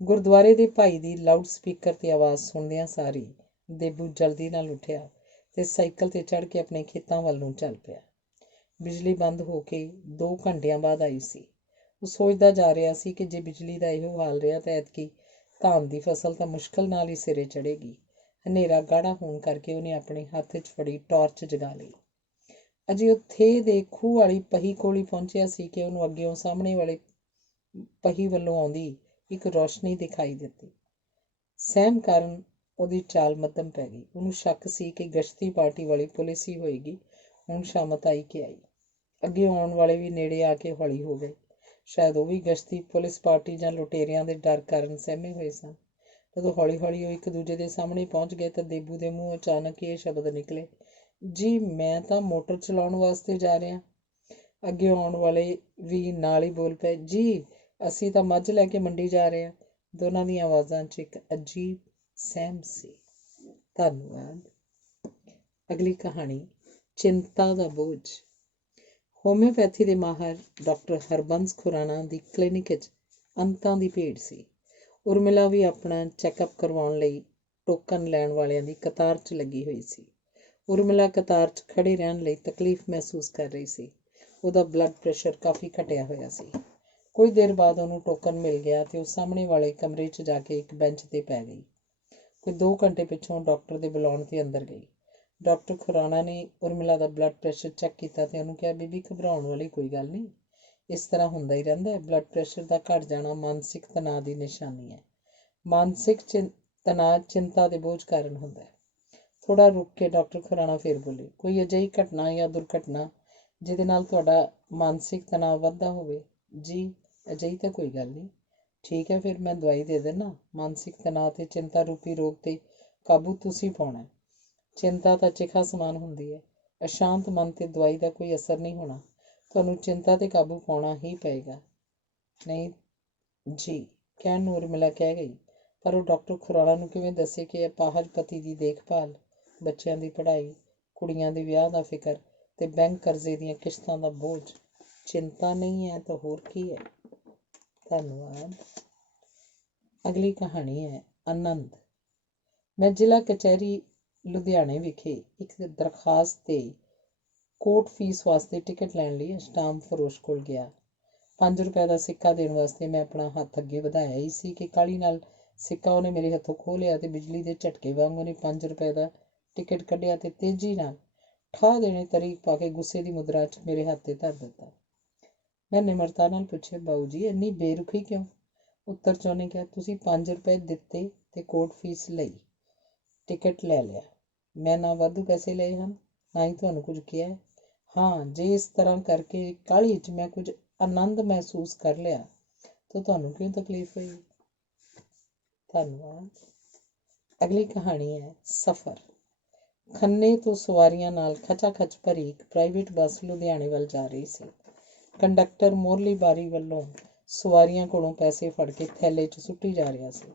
ਗੁਰਦੁਆਰੇ ਦੇ ਭਾਈ ਦੀ ਲਾਊਡ ਸਪੀਕਰ 'ਤੇ ਆਵਾਜ਼ ਸੁਣਦਿਆਂ ਸਾਰ ਹੀ ਦੇਬੂ ਜਲਦੀ ਨਾਲ ਉੱਠਿਆ ਤੇ ਸਾਈਕਲ 'ਤੇ ਚੜ੍ਹ ਕੇ ਆਪਣੇ ਖੇਤਾਂ ਵੱਲ ਨੂੰ ਚੱਲ ਪਿਆ। ਬਿਜਲੀ ਬੰਦ ਹੋ ਕੇ 2 ਘੰਟਿਆਂ ਬਾਅਦ ਆਈ ਸੀ। ਉਹ ਸੋਚਦਾ ਜਾ ਰਿਹਾ ਸੀ ਕਿ ਜੇ ਬਿਜਲੀ ਦਾ ਇਹੋ ਹਾਲ ਰਿਹਾ ਤਾਂ ਐਤਕੀ ਧਾਨ ਦੀ ਫਸਲ ਤਾਂ ਮੁਸ਼ਕਲ ਨਾਲ ਹੀ ਸਿਰੇ ਚੜ੍ਹੇਗੀ। ਹਨੇਰਾ ਗਾੜਾ ਹੋਣ ਕਰਕੇ ਉਹਨੇ ਆਪਣੇ ਹੱਥ 'ਚ ਫੜੀ ਟਾਰਚ ਜਗਾ ਲਈ। ਅਜੇ ਉਹ ਥੇ ਦੇ ਖੂਹ ਵਾਲੀ ਪਹੀ ਕੋਲ ਹੀ ਪਹੁੰਚਿਆ ਸੀ ਕਿ ਉਹਨੂੰ ਅੱਗਿਓਂ ਸਾਹਮਣੇ ਵਾਲੇ ਪਹੀ ਵੱਲੋਂ ਆਉਂਦੀ ਇੱਕ ਰੌਸ਼ਨੀ ਦਿਖਾਈ ਦਿੱਤੀ। ਸਹਿਮ ਕਾਰਨ ਉਹਦੀ ਚਾਲ ਮੱਧਮ ਪੈ ਗਈ। ਉਹਨੂੰ ਸ਼ੱਕ ਸੀ ਕਿ ਗਸ਼ਤੀ ਪਾਰਟੀ ਵਾਲੀ ਪੁਲਿਸ ਹੀ ਹੋਏਗੀ। ਹੁਣ ਸ਼ਾਮਤ ਆਈ ਕਿ ਆਈ। ਅੱਗੇ ਆਉਣ ਵਾਲੇ ਵੀ ਨੇੜੇ ਆ ਕੇ ਹੌਲੀ ਹੋ ਗਏ। ਸ਼ਾਇਦ ਉਹ ਵੀ ਗਸ਼ਤੀ ਪੁਲਿਸ ਪਾਰਟੀ ਜਾਂ ਲੁਟੇਰਿਆਂ ਦੇ ਡਰ ਕਾਰਨ ਸਹਿਮੇ ਹੋਏ ਸਨ। ਜਦੋਂ ਹੌਲੀ-ਹੌਲੀ ਉਹ ਇੱਕ ਦੂਜੇ ਦੇ ਸਾਹਮਣੇ ਪਹੁੰਚ ਗਏ ਤਾਂ ਦੇਬੂ ਦੇ ਮੂੰਹੋਂ ਅਚਾਨਕ ਇਹ ਸ਼ਬਦ ਨਿਕਲੇ, ਜੀ ਮੈਂ ਤਾਂ ਮੋਟਰ ਚਲਾਉਣ ਵਾਸਤੇ ਜਾ ਰਿਹਾ। ਅੱਗੇ ਆਉਣ ਵਾਲੇ ਵੀ ਨਾਲ ਹੀ ਬੋਲ ਪਏ, ਜੀ ਅਸੀਂ ਤਾਂ ਮੱਝ ਲੈ ਕੇ ਮੰਡੀ ਜਾ ਰਹੇ ਹਾਂ। ਦੋਨਾਂ ਦੀਆਂ ਆਵਾਜ਼ਾਂ 'ਚ ਇੱਕ ਅਜੀਬ ਸਹਿਮ ਸੀ। ਧੰਨਵਾਦ। ਅਗਲੀ ਕਹਾਣੀ ਚਿੰਤਾ ਦਾ ਬੋਝ। ਹੋਮਿਓਪੈਥੀ ਦੇ ਮਾਹਰ ਡਾਕਟਰ ਹਰਬੰਸ ਖੁਰਾਨਾ ਦੀ ਕਲੀਨਿਕ 'ਚ ਅੰਤਾਂ ਦੀ ਭੀੜ ਸੀ। ਉਰਮਿਲਾ ਵੀ ਆਪਣਾ ਚੈੱਕਅਪ ਕਰਵਾਉਣ ਲਈ ਟੋਕਨ ਲੈਣ ਵਾਲਿਆਂ ਦੀ ਕਤਾਰ 'ਚ ਲੱਗੀ ਹੋਈ ਸੀ। ਉਰਮਿਲਾ ਕਤਾਰ 'ਚ ਖੜ੍ਹੇ ਰਹਿਣ ਲਈ ਤਕਲੀਫ ਮਹਿਸੂਸ ਕਰ ਰਹੀ ਸੀ। ਉਹਦਾ ਬਲੱਡ ਪ੍ਰੈਸ਼ਰ ਕਾਫੀ ਘਟਿਆ ਹੋਇਆ ਸੀ। ਕੁਝ ਦੇਰ ਬਾਅਦ ਉਹਨੂੰ ਟੋਕਨ ਮਿਲ ਗਿਆ ਤੇ ਉਹ ਸਾਹਮਣੇ ਵਾਲੇ ਕਮਰੇ 'ਚ ਜਾ ਕੇ ਇੱਕ ਬੈਂਚ 'ਤੇ ਪੈ ਗਈ। ਕੋਈ 2 ਘੰਟੇ ਪਿੱਛੋਂ ਡਾਕਟਰ ਦੇ ਬੁਲਾਉਣ 'ਤੇ ਅੰਦਰ ਗਈ। ਡਾਕਟਰ ਖੁਰਾਨਾ ਨੇ ਉਰਮਿਲਾ ਦਾ ਬਲੱਡ ਪ੍ਰੈਸ਼ਰ ਚੈੱਕ ਕੀਤਾ ਤੇ ਉਹਨੂੰ ਕਿਹਾ, ਬੀਬੀ ਘਬਰਾਉਣ ਵਾਲੀ ਕੋਈ ਗੱਲ ਨਹੀਂ, ਇਸ ਤਰ੍ਹਾਂ ਹੁੰਦਾ ਹੀ ਰਹਿੰਦਾ ਹੈ। ਬਲੱਡ ਪ੍ਰੈਸ਼ਰ ਦਾ ਘਟ ਜਾਣਾ ਮਾਨਸਿਕ ਤਣਾਅ ਦੀ ਨਿਸ਼ਾਨੀ ਹੈ। ਮਾਨਸਿਕ ਤਣਾਅ ਚਿੰਤਾ ਦੇ ਬੋਝ ਕਾਰਨ ਹੁੰਦਾ ਹੈ। ਥੋੜ੍ਹਾ ਰੁਕ ਕੇ ਡਾਕਟਰ ਖੁਰਾਨਾ ਫਿਰ ਬੋਲੇ, ਕੋਈ ਅਜਿਹੀ ਘਟਨਾ ਜਾਂ ਦੁਰਘਟਨਾ ਜਿਹਦੇ ਨਾਲ ਤੁਹਾਡਾ ਮਾਨਸਿਕ ਤਣਾਅ ਵੱਧਦਾ ਹੋਵੇ? ਜੀ ਅਜਿਹੀ ਤਾਂ ਕੋਈ ਗੱਲ ਨਹੀਂ। ਠੀਕ ਹੈ, ਫਿਰ ਮੈਂ ਦਵਾਈ ਦੇ ਦਿੰਦਾ। ਮਾਨਸਿਕ ਤਣਾਅ ਤੇ ਚਿੰਤਾ ਰੂਪੀ ਰੋਗ 'ਤੇ ਕਾਬੂ ਤੁਸੀਂ ਪਾਉਣਾ। ਚਿੰਤਾ ਤਾਂ ਚਿਖਾ ਸਮਾਨ ਹੁੰਦੀ ਹੈ। ਅਸ਼ਾਂਤ ਮਨ 'ਤੇ ਦਵਾਈ ਦਾ ਕੋਈ ਅਸਰ ਨਹੀਂ ਹੋਣਾ। ਤੁਹਾਨੂੰ ਚਿੰਤਾ 'ਤੇ ਕਾਬੂ ਪਾਉਣਾ ਹੀ ਪਏਗਾ। ਨਹੀਂ ਜੀ, ਕਹਿਣ ਨੂੰ ਉਰਮਿਲਾ ਕਹਿ ਗਈ, ਪਰ ਉਹ ਡਾਕਟਰ ਖੁਰਾਨਾ ਨੂੰ ਕਿਵੇਂ ਦੱਸੇ ਕਿ ਅਪਾਹਜ ਪਤੀ ਦੀ ਦੇਖਭਾਲ, ਬੱਚਿਆਂ ਦੀ ਪੜ੍ਹਾਈ, ਕੁੜੀਆਂ ਦੇ ਵਿਆਹ ਦਾ ਫਿਕਰ ਤੇ ਬੈਂਕ ਕਰਜ਼ੇ ਦੀਆਂ ਕਿਸ਼ਤਾਂ ਦਾ ਬੋਝ चिंता नहीं है तो होर की है। धन्यवाद। अगली कहानी है आनंद। मैं जिला कचहरी लुधियाने विखे एक दरखास्त ते कोर्ट फीस वास्ते टिकट लैण लई स्टाम्प फरोश कोल गया। 5 रुपए ਦਾ ਸਿੱਕਾ ਦੇਣ ਵਾਸਤੇ ਮੈਂ ਆਪਣਾ ਹੱਥ ਅੱਗੇ ਵਧਾਇਆ ਹੀ ਸੀ ਕਿ ਕਾਹਲੀ ਨਾਲ ਸਿੱਕਾ ਉਹਨੇ ਮੇਰੇ ਹੱਥੋਂ ਖੋਹ ਲਿਆ ਤੇ ਬਿਜਲੀ ਦੇ ਝਟਕੇ ਵਾਂਗ ਉਹਨੇ 5 ਰੁਪਏ ਦਾ ਟਿਕਟ ਕੱਢਿਆ ਤੇ ਤੇਜ਼ੀ ਨਾਲ ਠਾਹ ਦੇਣੇ ਤਰੀਕ ਪਾ ਕੇ ਗੁੱਸੇ ਦੀ ਮੁਦਰਾ 'ਚ ਮੇਰੇ ਹੱਥ 'ਤੇ ਧਰ ਦਿੱਤਾ। ਮੈਂ ਨਿਮਰਤਾ ਨਾਲ ਪੁੱਛਿਆ, ਬਾਊ ਜੀ ਇੰਨੀ ਬੇਰੁਖੀ ਕਿਉਂ? ਉੱਤਰ 'ਚ ਉਹਨੇ ਕਿਹਾ, ਤੁਸੀਂ 5 ਰੁਪਏ ਦਿੱਤੇ ਤੇ ਕੋਰਟ ਫੀਸ ਲਈ, ਟਿਕਟ ਲੈ ਲਿਆ। ਮੈਂ ਨਾ ਵਾਧੂ ਪੈਸੇ ਲਏ ਹਨ, ਨਾ ਹੀ ਤੁਹਾਨੂੰ ਕੁਝ ਕਿਹਾ ਹੈ। ਹਾਂ, ਜੇ ਇਸ ਤਰ੍ਹਾਂ ਕਰਕੇ ਕਾਹਲੀ 'ਚ ਮੈਂ ਕੁਝ ਆਨੰਦ ਮਹਿਸੂਸ ਕਰ ਲਿਆ ਤਾਂ ਤੁਹਾਨੂੰ ਕਿਉਂ ਤਕਲੀਫ ਹੋਈ? ਧੰਨਵਾਦ। ਅਗਲੀ ਕਹਾਣੀ ਹੈ ਸਫ਼ਰ। ਖੰਨੇ ਤੋਂ ਸਵਾਰੀਆਂ ਨਾਲ ਖਚਾਖਚ ਭਰੀ ਇੱਕ ਪ੍ਰਾਈਵੇਟ ਬੱਸ ਲੁਧਿਆਣੇ ਵੱਲ ਜਾ ਰਹੀ ਸੀ। ਕੰਡਕਟਰ ਮੋਹਰਲੀ ਬਾਰੀ ਵੱਲੋਂ ਸਵਾਰੀਆਂ ਕੋਲੋਂ ਪੈਸੇ ਫੜ ਕੇ ਥੈਲੇ 'ਚ ਸੁੱਟੀ ਜਾ ਰਿਹਾ ਸੀ।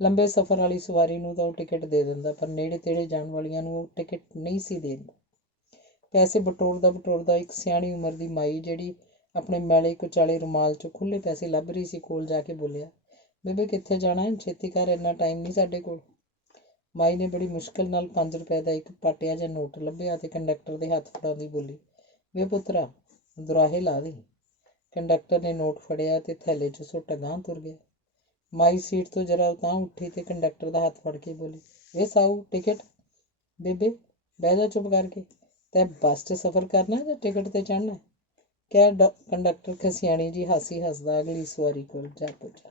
ਲੰਬੇ ਸਫ਼ਰ ਵਾਲੀ ਸਵਾਰੀ ਨੂੰ ਤਾਂ ਉਹ ਟਿਕਟ ਦੇ ਦਿੰਦਾ, ਪਰ ਨੇੜੇ ਤੇੜੇ ਜਾਣ ਵਾਲੀਆਂ ਨੂੰ ਉਹ ਟਿਕਟ ਨਹੀਂ ਸੀ ਦੇਂਦਾ। ਪੈਸੇ ਬਟੋਰਦਾ ਇੱਕ ਸਿਆਣੀ ਉਮਰ ਦੀ ਮਾਈ, ਜਿਹੜੀ ਆਪਣੇ ਮੈਲੇ ਕੁਚਾਲੇ ਰੁਮਾਲ 'ਚੋਂ ਖੁੱਲ੍ਹੇ ਪੈਸੇ ਲੱਭ ਰਹੀ ਸੀ, ਕੋਲ ਜਾ ਕੇ ਬੋਲਿਆ, ਬੇਬੇ ਕਿੱਥੇ ਜਾਣਾ ਹੈ? ਛੇਤੀ ਕਰ, ਇੰਨਾ ਟਾਈਮ ਨਹੀਂ ਸਾਡੇ ਕੋਲ। ਮਾਈ ਨੇ ਬੜੀ ਮੁਸ਼ਕਿਲ ਨਾਲ 5 ਰੁਪਏ ਦਾ ਇੱਕ ਪਾਟਿਆ ਜਿਹਾ ਨੋਟ ਲੱਭਿਆ ਤੇ ਕੰਡਕਟਰ ਦੇ ਹੱਥ ਫੜਾਉਂਦੀ ਬੋਲੀ, ਵੇ ਪੁੱਤਰਾ, ਦੁਰਾਹੇ ਲਾ ਦੇ। ਕੰਡਕਟਰ ਨੇ ਨੋਟ ਫੜਿਆ ਤੇ ਥੈਲੇ 'ਚ ਸੁੱਟ ਅਗਾਂਹ ਤੁਰ ਗਿਆ। ਮਾਈ ਸੀਟ ਤੋਂ ਜਰਾ ਉਤਾਂਹ ਉੱਠੀ ਤੇ ਕੰਡਕਟਰ ਦਾ ਹੱਥ ਫੜ ਕੇ ਬੋਲੀ, ਵੇ ਸਾਊ, ਟਿਕਟ। ਬੇਬੇ ਬਹਿ ਜਾ ਚੁੱਪ ਕਰਕੇ, ਤੈਂ ਬੱਸ 'ਚ ਸਫ਼ਰ ਕਰਨਾ ਜਾਂ ਟਿਕਟ 'ਤੇ ਚੜ੍ਹਨਾ? ਕਹਿ ਕੰਡਕਟਰ ਖਸਿਆਣੀ ਜੀ ਹਾਸੀ ਹੱਸਦਾ ਅਗਲੀ ਸਵਾਰੀ ਕੋਲ ਜਾ ਪੁੱਜਾ।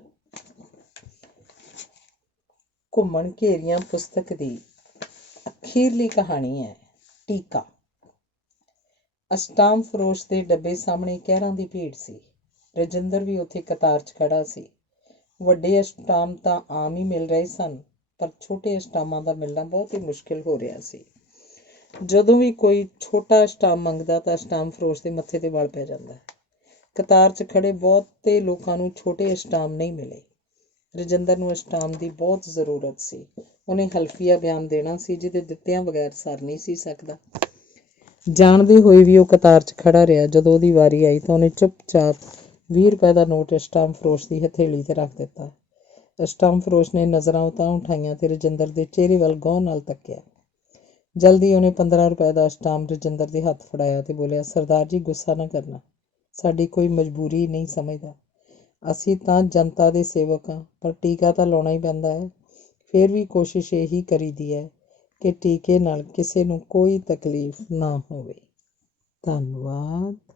ਘੁੰਮਣ ਘੇਰੀਆਂ ਪੁਸਤਕ ਦੀ ਅਖੀਰਲੀ ਕਹਾਣੀ ਹੈ ਟੀਕਾ। ਅਸਟਾਮ ਫਰੋਸ਼ ਦੇ ਡੱਬੇ ਸਾਹਮਣੇ ਕਹਿਰਾਂ ਦੀ ਭੀੜ ਸੀ। ਰਜਿੰਦਰ ਵੀ ਉੱਥੇ ਕਤਾਰ 'ਚ ਖੜਾ ਸੀ। ਵੱਡੇ ਅਸਟਾਮ ਤਾਂ ਆਮ ਹੀ ਮਿਲ ਰਹੇ ਸਨ, ਪਰ ਛੋਟੇ ਅਸਟਾਮਾਂ ਦਾ ਮਿਲਣਾ ਬਹੁਤ ਹੀ ਮੁਸ਼ਕਿਲ ਹੋ ਰਿਹਾ ਸੀ। ਜਦੋਂ ਵੀ ਕੋਈ ਛੋਟਾ ਅਸਟਾਮ ਮੰਗਦਾ ਤਾਂ ਅਸਟਾਮ ਫਰੋਸ਼ ਦੇ ਮੱਥੇ 'ਤੇ ਵਲ ਪੈ ਜਾਂਦਾ। ਕਤਾਰ 'ਚ ਖੜੇ ਬਹੁਤੇ ਲੋਕਾਂ ਨੂੰ ਛੋਟੇ ਅਸਟਾਮ ਨਹੀਂ ਮਿਲੇ। ਰਜਿੰਦਰ ਨੂੰ ਅਸਟਾਮ ਦੀ ਬਹੁਤ ਜ਼ਰੂਰਤ ਸੀ। ਉਹਨੇ ਹਲਫੀਆ ਬਿਆਨ ਦੇਣਾ ਸੀ, ਜਿਹਦੇ ਦਿੱਤਿਆਂ ਬਗੈਰ ਸਰ ਨਹੀਂ ਸੀ ਸਕਦਾ। ਜਾਣਦੇ ਹੋਏ ਵੀ ਉਹ ਕਤਾਰ 'ਚ ਖੜਾ ਰਿਹਾ। ਜਦੋਂ ਉਹਦੀ ਵਾਰੀ ਆਈ ਤਾਂ ਉਹਨੇ ਚੁੱਪਚਾਪ 20 ਰੁਪਏ ਦਾ ਨੋਟ ਅਸਟਾਮ ਫਰੋਸ਼ ਦੀ ਹਥੇਲੀ 'ਤੇ ਰੱਖ ਦਿੱਤਾ। ਅਸਟਾਮ ਫਰੋਸ਼ ਨੇ ਨਜ਼ਰਾਂ ਉਤਾਂਹ ਉਠਾਈਆਂ ਤੇ ਰਜਿੰਦਰ ਦੇ ਚਿਹਰੇ ਵੱਲ ਗੌਰ ਨਾਲ ਤੱਕਿਆ। ਜਲਦੀ ਉਹਨੇ 15 ਰੁਪਏ ਦਾ ਅਸਟਾਮ ਰਜਿੰਦਰ ਦੇ ਹੱਥ ਫੜਾਇਆ ਤੇ ਬੋਲਿਆ, ਸਰਦਾਰ ਜੀ, ਗੁੱਸਾ ਨਾ ਕਰਨਾ, ਸਾਡੀ ਕੋਈ ਮਜਬੂਰੀ ਨਹੀਂ ਸਮਝਦਾ। ਅਸੀਂ ਤਾਂ ਜਨਤਾ ਦੇ ਸੇਵਕ ਹਾਂ, ਪਰ ਟੀਕਾ ਤਾਂ ਲਾਉਣਾ ਹੀ ਪੈਂਦਾ ਹੈ। ਫਿਰ ਵੀ ਕੋਸ਼ਿਸ਼ ਇਹੀ ਕਰੀਦੀ ਹੈ ਕਿ ਟੀਕੇ ਨਾਲ ਕਿਸੇ ਨੂੰ ਕੋਈ ਤਕਲੀਫ ਨਾ ਹੋਵੇ। ਧੰਨਵਾਦ।